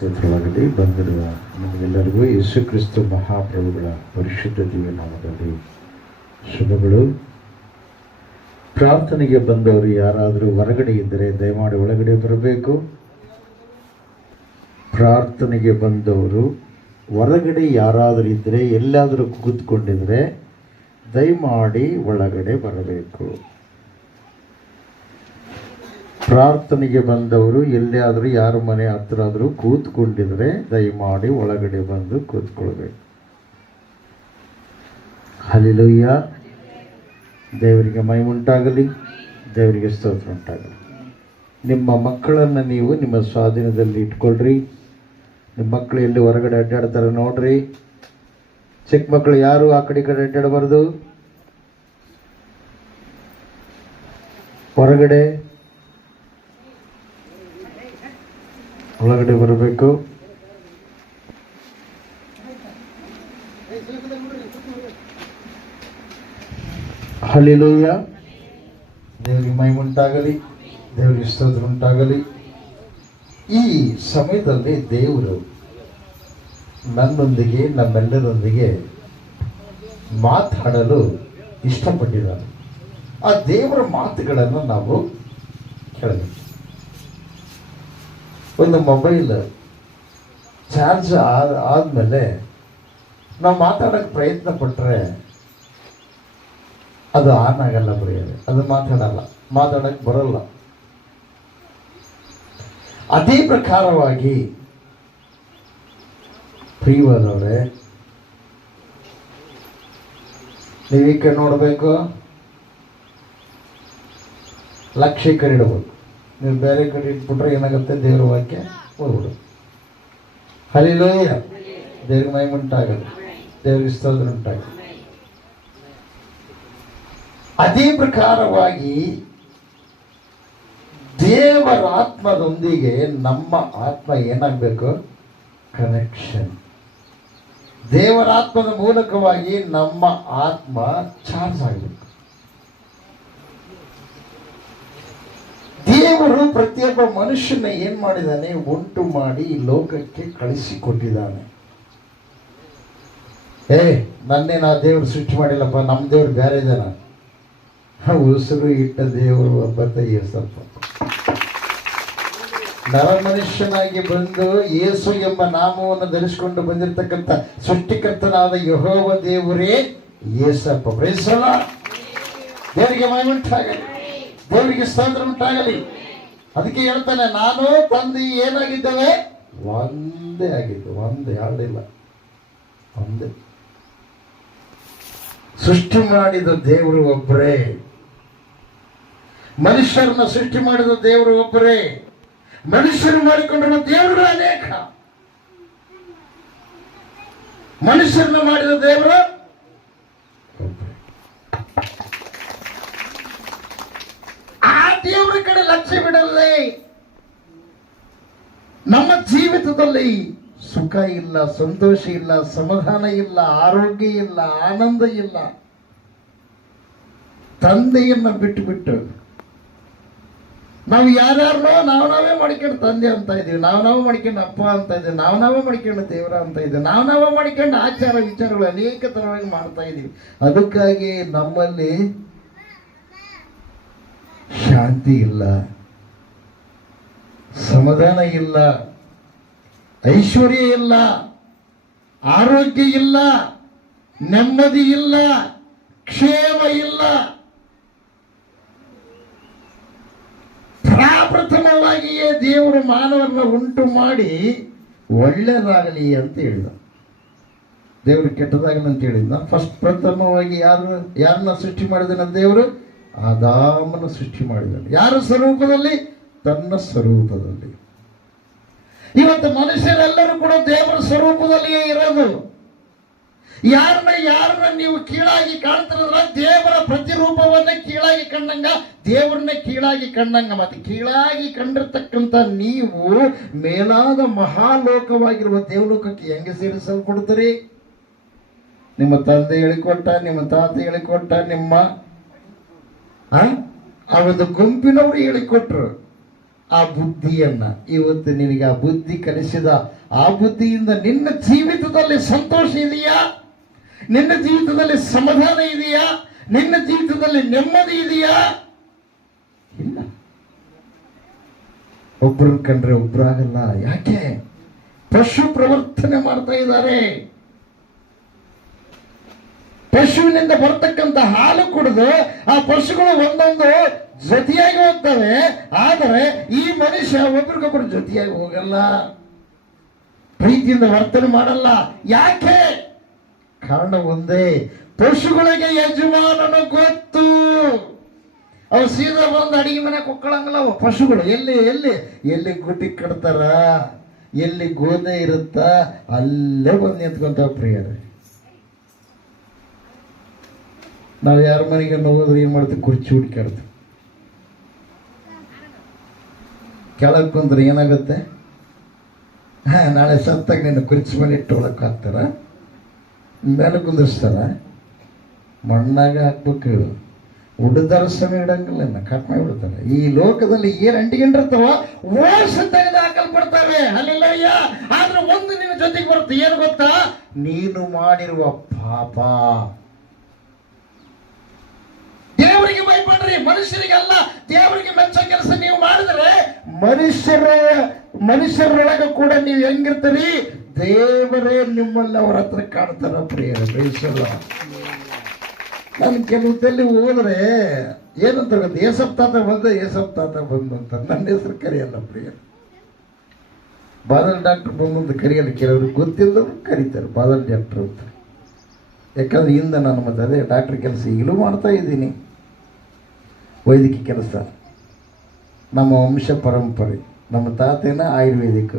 ಸ್ತೋತ್ರವಾಗಲಿ. ಬಂದಿರುವ ನಮಗೆಲ್ಲರಿಗೂ ಯೇಸು ಕ್ರಿಸ್ತ ಮಹಾಪ್ರಭುಗಳ ಪರಿಶುದ್ಧ ದಿವ್ಯ ನಾಮದಲ್ಲಿ ಶುಭಗಳು. ಪ್ರಾರ್ಥನೆಗೆ ಬಂದವರು ಯಾರಾದರೂ ಹೊರಗಡೆ ಇದ್ದರೆ ದಯಮಾಡಿ ಒಳಗಡೆ ಬರಬೇಕು. ಪ್ರಾರ್ಥನೆಗೆ ಬಂದವರು ಹೊರಗಡೆ ಯಾರಾದರೂ ಇದ್ದರೆ, ಎಲ್ಲಾದರೂ ಕೂತ್ಕೊಂಡಿದ್ರೆ ದಯಮಾಡಿ ಒಳಗಡೆ ಬರಬೇಕು. ಪ್ರಾರ್ಥನೆಗೆ ಬಂದವರು ಎಲ್ಲಿಯಾದರೂ ಯಾರ ಮನೆ ಹತ್ರ ಆದರೂ ಕೂತ್ಕೊಂಡಿದ್ರೆ ದಯಮಾಡಿ ಒಳಗಡೆ ಬಂದು ಕೂತ್ಕೊಳ್ಬೇಕು. ಹಲ್ಲೆಲೂಯ. ದೇವರಿಗೆ ಮಹಿಮೆ ಉಂಟಾಗಲಿ, ದೇವರಿಗೆ ಸ್ತೋತ್ರ ಉಂಟಾಗಲಿ. ನಿಮ್ಮ ಮಕ್ಕಳನ್ನು ನೀವು ನಿಮ್ಮ ಸ್ವಾಧೀನದಲ್ಲಿ ಇಟ್ಕೊಳ್ರಿ. ನಿಮ್ಮ ಮಕ್ಕಳು ಎಲ್ಲಿ ಹೊರಗಡೆ ಅಡ್ಡಾಡ್ತಾರೆ ನೋಡ್ರಿ. ಚಿಕ್ಕ ಮಕ್ಕಳು ಯಾರು ಆ ಕಡೆ ಈ ಕಡೆ ಅಡ್ಡಾಡಬಾರ್ದು. ಹೊರಗಡೆ ಒಳಗಡೆ ಬರಬೇಕು. ಹಲ್ಲೆಲೂಯ. ದೇವರಿಗೆ ಮಹಿಮೆ ಉಂಟಾಗಲಿ, ದೇವರಿಗೆ ಸ್ತೋತ್ರ ಉಂಟಾಗಲಿ. ಈ ಸಮಯದಲ್ಲಿ ದೇವರು ನನ್ನೊಂದಿಗೆ, ನಮ್ಮೆಲ್ಲರೊಂದಿಗೆ ಮಾತಾಡಲು ಇಷ್ಟಪಟ್ಟಿದ್ದಾರೆ. ಆ ದೇವರ ಮಾತುಗಳನ್ನು ನಾವು ಕೇಳಬೇಕು. ಒಂದು ಮೊಬೈಲ್ ಚಾರ್ಜ್ ಆದಮೇಲೆ ನಾವು ಮಾತಾಡೋಕ್ಕೆ ಪ್ರಯತ್ನ ಪಟ್ಟರೆ ಅದು ಆನ್ ಆಗಲ್ಲ, ಬರೆಯೋದು ಅದು ಮಾತಾಡೋಕ್ಕೆ ಬರೋಲ್ಲ. ಅದೇ ಪ್ರಕಾರವಾಗಿ ಪ್ರಿಯವಾದವರೇ, ನೀವು ಈ ಕಡೆ ನೋಡಬೇಕು, ಲಕ್ಷ್ಯ ಕಡೆ ಇಡಬೇಕು. ನೀವು ಬೇರೆ ಕಡೆ ಇಟ್ಬಿಟ್ರೆ ಏನಾಗುತ್ತೆ, ದೇವರ ವಾಕ್ಯ ಹೋಗ್ಬಿಡು. ಹಲ್ಲೆಲೂಯ. ದೇವರಿಗೆ ಮಹಿಮೆ ಉಂಟಾಗಲಿ, ದೇವರಿಗೆ ಸ್ತೋತ್ರ ಉಂಟಾಗಲಿ. ಅದೇ ಪ್ರಕಾರವಾಗಿ ದೇವರ ಆತ್ಮದೊಂದಿಗೆ ನಮ್ಮ ಆತ್ಮ ಏನಾಗಬೇಕು, ಕನೆಕ್ಷನ್. ದೇವರ ಆತ್ಮದ ಮೂಲಕವಾಗಿ ನಮ್ಮ ಆತ್ಮ ಚಾರ್ಜ್ ಆಗಬೇಕು. ದೇವರು ಪ್ರತಿಯೊಬ್ಬ ಮನುಷ್ಯನ ಏನ್ ಮಾಡಿದ್ದಾನೆ, ಉಂಟು ಮಾಡಿ ಈ ಲೋಕಕ್ಕೆ ಕಳಿಸಿಕೊಟ್ಟಿದ್ದಾನೆ. ನನ್ನೇನು ಆ ದೇವರು ಸೃಷ್ಟಿ ಮಾಡಿಲ್ಲಪ್ಪ, ನಮ್ಮ ದೇವರು ಬೇರೆ ಇದ್ದಾನ. ಉಸಿರು ಇಟ್ಟ ದೇವರು ಒಬ್ಬ ಏಸಪ್ಪ. ನರ ಮನುಷ್ಯನಾಗಿ ಬಂದು ಯೇಸು ಎಂಬ ನಾಮವನ್ನು ಧರಿಸಿಕೊಂಡು ಬಂದಿರತಕ್ಕಂಥ ಸೃಷ್ಟಿಕರ್ತನಾದ ಯೆಹೋವ ದೇವರೇ ಯೇಸಪ್ಪ. ಪ್ರೈಸಲ್ಲ. ದೇವರಿಗೆ ಮಹಿಮೆ ಉಂಟಾಗಲಿ, ದೇವರಿಗೆ ಸ್ತೋತ್ರ ಉಂಟಾಗಲಿ. ಅದಕ್ಕೆ ಹೇಳ್ತಾನೆ, ನಾನು ತಂದೆ ಏನಾಗಿದ್ದೇವೆ, ಒಂದೇ ಆಗಿದ್ದು. ಒಂದೇ, ಎರಡಿಲ್ಲ, ಒಂದೇ. ಸೃಷ್ಟಿ ಮಾಡಿದ ದೇವರು ಒಬ್ಬರೇ. ಮನುಷ್ಯರನ್ನ ಸೃಷ್ಟಿ ಮಾಡಿದ ದೇವರು ಒಬ್ಬರೇ. ಮನುಷ್ಯರು ಮಾಡಿಕೊಂಡಿರುವ ದೇವರುಗಳು ಅನೇಕ. ಮನುಷ್ಯರನ್ನ ಮಾಡಿದ ದೇವರು ದೇವರ ಕಡೆ ಲಕ್ಷ್ಯ ಬಿಡಲ್ಲೇ ನಮ್ಮ ಜೀವಿತದಲ್ಲಿ ಸುಖ ಇಲ್ಲ, ಸಂತೋಷ ಇಲ್ಲ, ಸಮಾಧಾನ ಇಲ್ಲ, ಆರೋಗ್ಯ ಇಲ್ಲ, ಆನಂದ ಇಲ್ಲ. ತಂದೆಯನ್ನ ಬಿಟ್ಟು ನಾವು ಯಾರ್ಯಾರನೋ ನಾವೇ ಮಾಡ್ಕೊಂಡು ತಂದೆ ಅಂತ ಇದೀವಿ, ನಾವೇ ಮಾಡ್ಕೊಂಡು ಅಪ್ಪ ಅಂತ ಇದ್ದೀವಿ, ನಾವೇ ಮಾಡ್ಕೊಂಡು ದೇವರ ಅಂತ ಇದ್ದೀವಿ, ನಾವೇ ಮಾಡ್ಕೊಂಡು ಆಚಾರ ವಿಚಾರಗಳು ಅನೇಕ ತರವಾಗಿ ಮಾಡ್ತಾ ಇದ್ದೀವಿ. ಅದಕ್ಕಾಗಿ ನಮ್ಮಲ್ಲಿ ಶಾಂತಿ ಇಲ್ಲ, ಸಮಾಧಾನ ಇಲ್ಲ, ಐಶ್ವರ್ಯ ಇಲ್ಲ, ಆರೋಗ್ಯ ಇಲ್ಲ, ನೆಮ್ಮದಿ ಇಲ್ಲ, ಕ್ಷೇಮ ಇಲ್ಲ. ಪ್ರಥಮವಾಗಿಯೇ ದೇವರು ಮಾನವರನ್ನ ಉಂಟು ಮಾಡಿ ಒಳ್ಳೆಯದಾಗಲಿ ಅಂತ ಹೇಳಿದ. ದೇವರು ಕೆಟ್ಟದಾಗಲಿ ಅಂತ ಹೇಳಿದ. ಫಸ್ಟ್ ಪ್ರಥಮವಾಗಿ ಯಾರನ್ನ ಸೃಷ್ಟಿ ಮಾಡಿದನ ದೇವರು? ಆದಾಮನ ಸೃಷ್ಟಿ ಮಾಡಿದನು. ಯಾರ ಸ್ವರೂಪದಲ್ಲಿ? ತನ್ನ ಸ್ವರೂಪದಲ್ಲಿ. ಇವತ್ತು ಮನುಷ್ಯರೆಲ್ಲರೂ ಕೂಡ ದೇವರ ಸ್ವರೂಪದಲ್ಲಿಯೇ ಇರೋದು. ಯಾರನ್ನ ನೀವು ಕೀಳಾಗಿ ಕಾಣ್ತಿರಲ್ಲ, ದೇವರ ಪ್ರತಿರೂಪವನ್ನ ಕೀಳಾಗಿ ಕಂಡಂಗ, ದೇವರನ್ನ ಕೀಳಾಗಿ ಕಂಡಂಗ. ಮತ್ತೆ ಕೀಳಾಗಿ ಕಂಡಿರ್ತಕ್ಕಂಥ ನೀವು ಮೇಲಾದ ಮಹಾಲೋಕವಾಗಿರುವ ದೇವಲೋಕಕ್ಕೆ ಹೆಂಗೆ ಸೇರಿಸಲ್ಪಡ್ತೀರಿ? ನಿಮ್ಮ ತಂದೆ ಹೇಳಿಕೊಟ್ಟ, ನಿಮ್ಮ ತಾತ ಹೇಳಿಕೊಟ್ಟ, ನಿಮ್ಮ ಆ ಒಂದು ಗುಂಪಿನವರು ಹೇಳಿಕೊಟ್ರು. ಆ ಬುದ್ಧಿಯನ್ನ ಇವತ್ತು ನಿನಗೆ ಆ ಬುದ್ಧಿ ಕಲಿಸಿದ ಆ ಬುದ್ಧಿಯಿಂದ ನಿನ್ನ ಜೀವಿತದಲ್ಲಿ ಸಂತೋಷ ಇದೆಯಾ? ನಿನ್ನ ಜೀವಿತದಲ್ಲಿ ಸಮಾಧಾನ ಇದೆಯಾ? ನಿನ್ನ ಜೀವಿತದಲ್ಲಿ ನೆಮ್ಮದಿ ಇದೆಯಾ? ಇಲ್ಲ. ಒಬ್ಬರು ಕಂಡ್ರೆ ಒಬ್ಬರಾಗಲ್ಲ. ಯಾಕೆ? ಪಶು ಪ್ರವರ್ತನೆ ಮಾಡ್ತಾ ಇದ್ದಾರೆ. ಪಶುವಿನಿಂದ ಬರ್ತಕ್ಕಂಥ ಹಾಲು ಕುಡಿದು ಆ ಪಶುಗಳು ಒಂದೊಂದು ಜೊತೆಯಾಗಿ ಹೋಗ್ತವೆ. ಆದರೆ ಈ ಮನುಷ್ಯ ಒಬ್ರಿಗೊಬ್ಬರು ಜೊತೆಯಾಗಿ ಹೋಗಲ್ಲ, ಪ್ರೀತಿಯಿಂದ ವರ್ತನೆ ಮಾಡಲ್ಲ. ಯಾಕೆ? ಕಾರಣ ಒಂದೇ, ಪಶುಗಳಿಗೆ ಯಜಮಾನನು ಗೊತ್ತು. ಅವು ಸೀದಾ ಬಂದು ಅಡಿಗೆ ಮನೆ ಕೊಕ್ಕಳಂಗಲ್ಲ. ಅವು ಪಶುಗಳು ಎಲ್ಲಿ ಎಲ್ಲಿ ಎಲ್ಲಿ ಗುಟ್ಟಿ ಕಟ್ತಾರ, ಎಲ್ಲಿ ಗೋಧಿ ಇರುತ್ತ ಅಲ್ಲೇ ಬಂದು ನಿಂತ್ಕೊಂತ ಪ್ರಿಯರೇ. ನಾವು ಯಾರ ಮನೆಗೆ ಹೋದ್ರೆ ಏನ್ ಮಾಡ್ತೀವಿ? ಕುರ್ಚಿ ಹುಡ್ಕಾಡ್ತೀವಿ. ಕೆಳಗೆ ಕುಂದ್ರೆ ಏನಾಗುತ್ತೆ? ನಾಳೆ ಸತ್ತಾಗ ನಿನ್ನ ಕುರ್ಚಿ ಮೇಲೆ ಇಟ್ಟು ಒಳಕ್ಕೆ ಹಾಕ್ತಾರ, ಮೇಲೆ ಕುಂದಿರ್ಸ್ತಾರ, ಮಣ್ಣಾಗ ಹಾಕ್ಬೇಕು. ಉಡ್ದಾರ ಸಮಯ ಇಡಂಗಿಲ್ಲ, ಕಟ್ ಮಾಡಿಬಿಡ್ತಾರೆ. ಈ ಲೋಕದಲ್ಲಿ ಏನ್ ಅಂಟಿಕೊಂಡಿರ್ತಾವ ವರ್ಷ ತೆಗೆದು ಹಾಕಲ್ಪಡ್ತವೆ. ಅಲ್ಲೆಲ್ಲಯ್ಯ. ಆದ್ರೆ ಒಂದು ನಿನ್ನ ಜೊತೆಗೆ ಬರುತ್ತೆ. ಏನು ಗೊತ್ತಾ? ನೀನು ಮಾಡಿರುವ ಪಾಪ. ದೇವರಿಗೆ ಭಯಪಡ್ರಿ, ಮನುಷ್ಯರಿಗಲ್ಲ. ದೇವರಿಗೆ ಮೆಚ್ಚೋ ಕೆಲಸ ನೀವು ಮಾಡಿದ್ರೆ ಮನುಷ್ಯರೊಳಗೆ ಕೂಡ ನೀವು ಹೆಂಗಿರ್ತೀರಿ? ದೇವರೇ ನಿಮ್ಮಲ್ಲಿ ಅವ್ರ ಹತ್ರ ಕಾಣ್ತಾರ ಪ್ರಿಯರೇ. ಬೇಯಿಸಲ್ಲ. ನಾನು ಕೆಲವದಲ್ಲಿ ಹೋದ್ರೆ ಏನಂತ ಗೊತ್ತ? ಏಸಪ್ ತಾತ ಬಂದು ಅಂತ ನನ್ನ ಹೆಸರು ಕರೆಯಲ್ಲ ಪ್ರಿಯ. ಬಾದಲ್ ಡಾಕ್ಟರ್ ಬಂದು ಅಂತ ಕರೆಯಲ್ಲ. ಕೆಲವ್ರಿಗೆ ಗೊತ್ತಿಲ್ಲದವ್ರು ಕರೀತಾರೆ ಬಾದಲ್ ಡಾಕ್ಟರ್ ಅಂತ. ಯಾಕಂದ್ರೆ ಹಿಂದೆ ನಾನು ಮತ್ತೆ ಅದೇ ಡಾಕ್ಟರ್ ಕೆಲಸ ಈಗಲೂ ಮಾಡ್ತಾ ಇದ್ದೀನಿ. ವೈದ್ಯಕೀಯ ಕೆಲಸ ನಮ್ಮ ವಂಶ ಪರಂಪರೆ. ನಮ್ಮ ತಾತೇನ ಆಯುರ್ವೇದಿಕ್,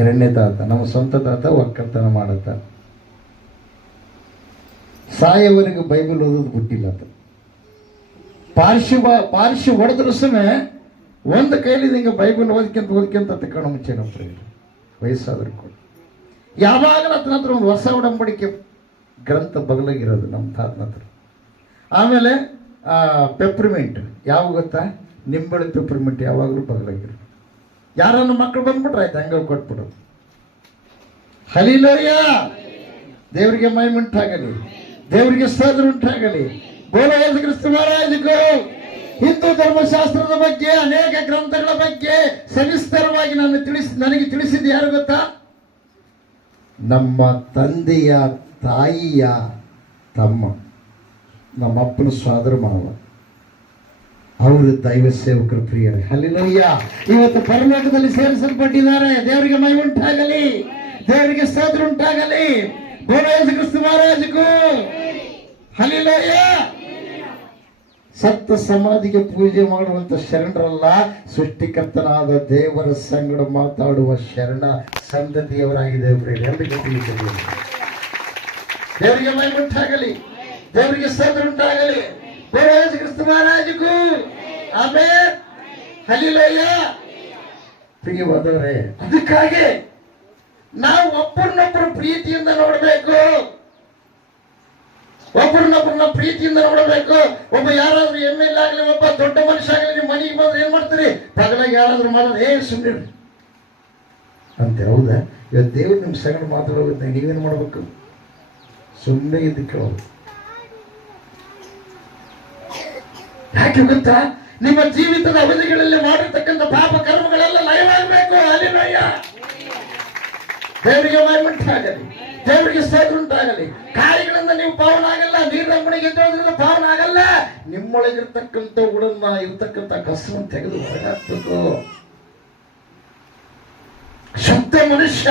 ಎರಡನೇ ತಾತ ನಮ್ಮ ಸ್ವಂತ ತಾತ ಒಕ್ಕಲ್ತನ ಮಾಡತ್ತ. ಸಾಯವರೆಗೂ ಬೈಬಲ್ ಓದೋದು ಬಿಟ್ಟಿಲ್ಲ. ಪಾರ್ಶ್ವ ಹೊಡೆದ್ರು ಸಮಯ ಒಂದು ಕೈಲಿ ಹಿಂಗೆ ಬೈಬಲ್ ಓದ್ಕೊಂತ ತಕೊಂಡು ಮುಂಚೆ ನಮ್ಮ ವಯಸ್ಸಾದ್ರು ಕೂಡ ಯಾವಾಗಲೂ ಆತನ ಹತ್ರ ಒಂದು ಹೊಸ ಒಡಂಬಡಿಕೆ ಗ್ರಂಥ ಬಗಲಾಗಿರೋದು ನಮ್ಮ ತಾತನ ಹತ್ರ. ಆಮೇಲೆ ಪೆಪ್ರಿಮೆಂಟ್ ಯಾವ ಗೊತ್ತಾ? ನಿಂಬಳೆ ಪೆಪ್ರಿಮೆಂಟ್ ಯಾವಾಗಲೂ ಬಗಲಾಗಿರೋದು. ಯಾರನ್ನ ಮಕ್ಕಳು ಬಂದ್ಬಿಟ್ರೆ ಆಯ್ತು, ಹಂಗೆ ಕೊಟ್ಬಿಡೋದು. ಹಲಿಲೋಯ. ದೇವರಿಗೆ ಮಹಿಮುಂಟಾಗಲಿ, ದೇವರಿಗೆ ಸ್ತೋತ್ರ ಉಂಟಾಗಲಿ. ಬೋಲೋ ಯೇಸು ಕ್ರಿಸ್ತ ಮಹಾರಾಜಗೂ. ಹಿಂದೂ ಧರ್ಮಶಾಸ್ತ್ರದ ಬಗ್ಗೆ ಅನೇಕ ಗ್ರಂಥಗಳ ಬಗ್ಗೆ ಸವಿಸ್ತರವಾಗಿ ನನಗೆ ತಿಳಿಸಿದ್ದು ಯಾರು ಗೊತ್ತಾ? ನಮ್ಮ ತಂದೆಯ ತಾಯಿಯ ತಮ್ಮ, ನಮ್ಮಪ್ಪನ ಸೋದರ ಮಾವ, ಅವರು ದೈವ ಸೇವಕರು ಪ್ರಿಯರೇ. ಹಲ್ಲೆಲೂಯಾ. ಇವತ್ತು ಪರಲೋಕದಲ್ಲಿ ಸೇರಿಸಲ್ಪಟ್ಟಿದ್ದಾರೆ. ದೇವರಿಗೆ ಮಹಿಮೆ ಉಂಟಾಗಲಿ, ದೇವರಿಗೆ ಸ್ತೋತ್ರ ಉಂಟಾಗಲಿ. ಬೋಲೋ ಯೇಸು ಕ್ರಿಸ್ತ ಮಹಾರಾಜಗೂ. ಹಲ್ಲೆಲೂಯಾ. ಸತ್ತ ಸಮಾಧಿಗೆ ಪೂಜೆ ಮಾಡುವಂತ ಶರಣರಲ್ಲ, ಸೃಷ್ಟಿಕರ್ತನಾದ ದೇವರ ಸಂಗಡ ಮಾತಾಡುವ ಶರಣ ಸಂತತಿಯವರಾಗಿದೆ. ದೇವರಿಗೆ ಮಹಿಮೆ ಉಂಟಾಗಲಿ, ದೇವರಿಗೆ ಸ್ತೋತ್ರ ಉಂಟಾಗಲಿ. ಬೋಲೋ ಯೇಸು ಕ್ರಿಸ್ತ ಮಹಾರಾಜಗೂ. ಆಮೆನ್. ಹಲ್ಲೆಲೂಯಾ. ಪ್ರಿಯವಾದವರೇ, ಅದಕ್ಕಾಗಿ ನಾವು ಒಬ್ಬರನ್ನೊಬ್ಬರು ಪ್ರೀತಿಯಿಂದ ನೋಡಬೇಕು. ಒಬ್ಬರನ್ನೊಬ್ಬರನ್ನ ಪ್ರೀತಿಯಿಂದ ನೋಡಬೇಕು. ಒಬ್ಬ ಯಾರಾದ್ರೂ MLA ಆಗಲಿ, ಒಬ್ಬ ದೊಡ್ಡ ಮನುಷ್ಯ ಆಗಲಿ, ನಿಮ್ಮ ಮನೆಗೆ ಬಂದ್ರೆ ಏನ್ ಮಾಡ್ತೀರಿ? ಪಗಲಾಗಿ ಯಾರಾದ್ರೂ ಮಾತಾಡ ಸುಮ್ಮನೆ ಅಂತೆ. ಹೌದಾ? ಇವತ್ತು ದೇವ್ರು ನಿಮ್ಮ ಸಂಗಡ ಮಾತಾಡೋಗುತ್ತೆ, ನೀವೇನು ಮಾಡ್ಬೇಕು? ಸುಮ್ಮನೆ ಇದ್ದು ಕೇಳೋದು. ಯಾಕೆ ಗೊತ್ತಾ? ನಿಮ್ಮ ಜೀವಿತದ ಅವಧಿಗಳಲ್ಲಿ ಮಾಡಿರ್ತಕ್ಕಂಥ ಪಾಪ ಕರ್ಮಗಳೆಲ್ಲ ಲಯವಾಗಬೇಕು. ಹಲ್ಲೆಲೂಯಾ. ದೇವರಿಗೆ ಮಹಿಮೆ ಉಂಟಾಗಲಿ, ದೇವರಿಗೆ ಸ್ತೋತ್ರ ಉಂಟಾಗಲಿ. ಕಾರ್ಯಗಳಿಂದ ನೀವು ಪಾವನ ಆಗಲ್ಲ, ನೀರಿನಂಬಣಿಗೆ ಎದ್ದೇಳೋದ್ರಿಂದ ಪಾವನ ಆಗಲ್ಲ. ನಿಮ್ಮೊಳಗಿರ್ತಕ್ಕಂಥ ಉಡನ್ನ ಇರ್ತಕ್ಕಂಥ ಕಸವನ್ನು ತೆಗೆದು ಹೊರಗಾಕ್ಬೇಕು. ಶುದ್ಧ ಮನುಷ್ಯ,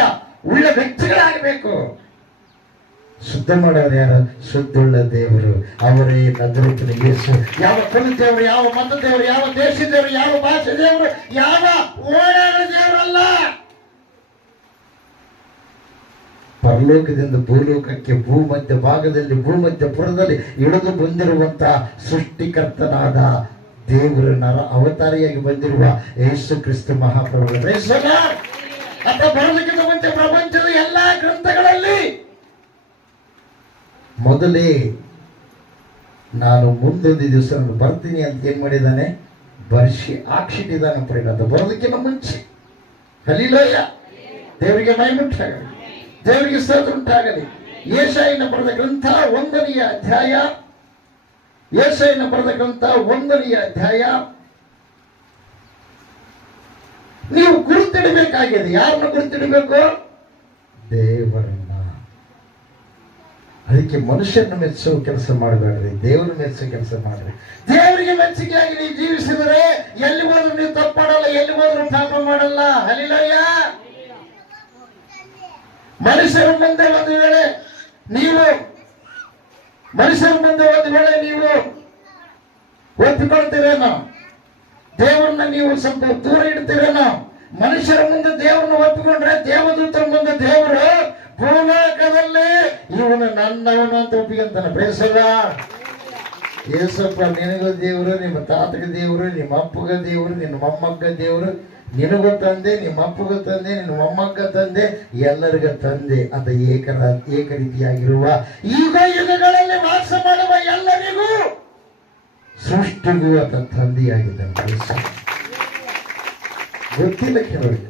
ಉಳ್ಳ ವ್ಯಕ್ತಿಗಳಾಗಬೇಕು. ಶುದ್ಧ ಮಾಡೋರು ಯಾರು? ಶುದ್ಧುಳ್ಳ ದೇವರು, ಅವರೇ ನಜರೇತಿನ ಯೇಸು. ಯಾವ ಕುಲ ದೇವರು, ಯಾವ ಮತ ದೇವರು, ಯಾವ ದೇಶ ದೇವರು, ಯಾವ ಭಾಷೆ ದೇವರು, ಯಾವ ಓಡಾಡೋ ದೇವರಲ್ಲ. ಪರಲೋಕದಿಂದ ಭೂಲೋಕಕ್ಕೆ ಭೂಮಧ್ಯ ಭಾಗದಲ್ಲಿ ಭೂಮಧ್ಯಪುರದಲ್ಲಿ ಇಳಿದು ಬಂದಿರುವಂತಹ ಸೃಷ್ಟಿಕರ್ತನಾದ ದೇವರ ನರ ಅವತಾರಿಯಾಗಿ ಬಂದಿರುವ ಯೇಸು ಕ್ರಿಸ್ತ ಮಹಾಪ್ರಭು. ಅಥ ಬರೋದಕ್ಕಿಂತ ಮುಂಚೆ ಪ್ರಪಂಚದ ಎಲ್ಲಾ ಗ್ರಂಥಗಳಲ್ಲಿ ಮೊದಲೇ ನಾನು ಮುಂದೊಂದು ದಿವಸ ಬರ್ತೀನಿ ಅಂತ ಏನ್ ಮಾಡಿದ್ದಾನೆ? ಬರ್ಷಿ ಹಾಕ್ಸಿಟ್ಟಿದ್ದಾನೆ ಪ್ರಿಯರೇ, ಅದು ಬರೋದಕ್ಕಿಂತ ಮುಂಚೆ. ಹಲ್ಲಿಲೋಯ, ದೇವರಿಗೆ ಮಹಿಮುಂಟಾಗಲಿ, ದೇವರಿಗೆ ಸ್ತೋತ್ರ ಉಂಟಾಗಲಿ. ಯೆಶಾಯನ ಬರೆದ ಗ್ರಂಥ 1ನೇ ಅಧ್ಯಾಯ, ಯೆಶಾಯನ ಬರೆದ ಗ್ರಂಥ 1ನೇ ಅಧ್ಯಾಯ. ನೀವು ಗುರುತಿಡಬೇಕಾಗಿದೆ. ಯಾರನ್ನ ಗುರುತಿಡಬೇಕು? ದೇವರನ್ನ. ಅದಕ್ಕೆ ಮನುಷ್ಯರನ್ನ ಮೆಚ್ಚುವ ಕೆಲಸ ಮಾಡಬೇಡ್ರಿ, ದೇವರ ಮೆಚ್ಚುವ ಕೆಲಸ ಮಾಡ್ರಿ. ದೇವರಿಗೆ ಮೆಚ್ಚುಗೆಯಾಗಿ ನೀವು ಜೀವಿಸಿದರೆ ಎಲ್ಲಿ ಹೋದ್ರು ನೀವು ತಪ್ಪು ಮಾಡಲ್ಲ, ಎಲ್ಲಿ ಹೋದ್ರು ಪಾಪ ಮಾಡಲ್ಲ. ಹಲ್ಲಿಲೋಯ. ಮನುಷ್ಯರ ಮುಂದೆ ಒಂದು ವೇಳೆ ನೀವು ಒಪ್ಪಿಕೊಳ್ತೀರೇನೋ, ದೇವರನ್ನ ನೀವು ಸ್ವಲ್ಪ ದೂರ ಇಡ್ತೀರೇನೋ. ಮನುಷ್ಯರ ಮುಂದೆ ದೇವರನ್ನ ಒಪ್ಪಿಕೊಂಡ್ರೆ ದೇವದೂತರ ಮುಂದೆ ದೇವರು ಭೂಲೋಕದಲ್ಲಿ ಇವನು ನನ್ನವನು ಅಂತ ಒಪ್ಪಿಕೊಂತಾನೆ. ಪ್ರೇಸಲ್ಲ, ಏಸಪ್ಪ ನಿನಗ ದೇವರು, ನಿಮ್ಮ ತಾತಗ ದೇವರು, ನಿಮ್ಮ ಅಪ್ಪಗ ದೇವರು, ನಿನ್ನ ಮೊಮ್ಮಗ್ಗ ದೇವರು, ನಿನಗೂ ತಂದೆ, ನಿಮ್ಮ ಅಪ್ಪಗ ತಂದೆ, ನಿನ್ನ ಮೊಮ್ಮಗ್ಗ ತಂದೆ, ಎಲ್ಲರಿಗ ತಂದೆ. ಅದ ಏಕ ರೀತಿಯಾಗಿರುವ ಈಗ ಯುಗಗಳಲ್ಲಿ ವಾಸ ಮಾಡುವ ಎಲ್ಲರಿಗೂ ಸೃಷ್ಟಿಗೂ ಆತ ತಂದೆಯಾಗಿದ್ದಾನೆ. ಗೊತ್ತಿಲ್ಲ ಕೆಲವರಿಗೆ.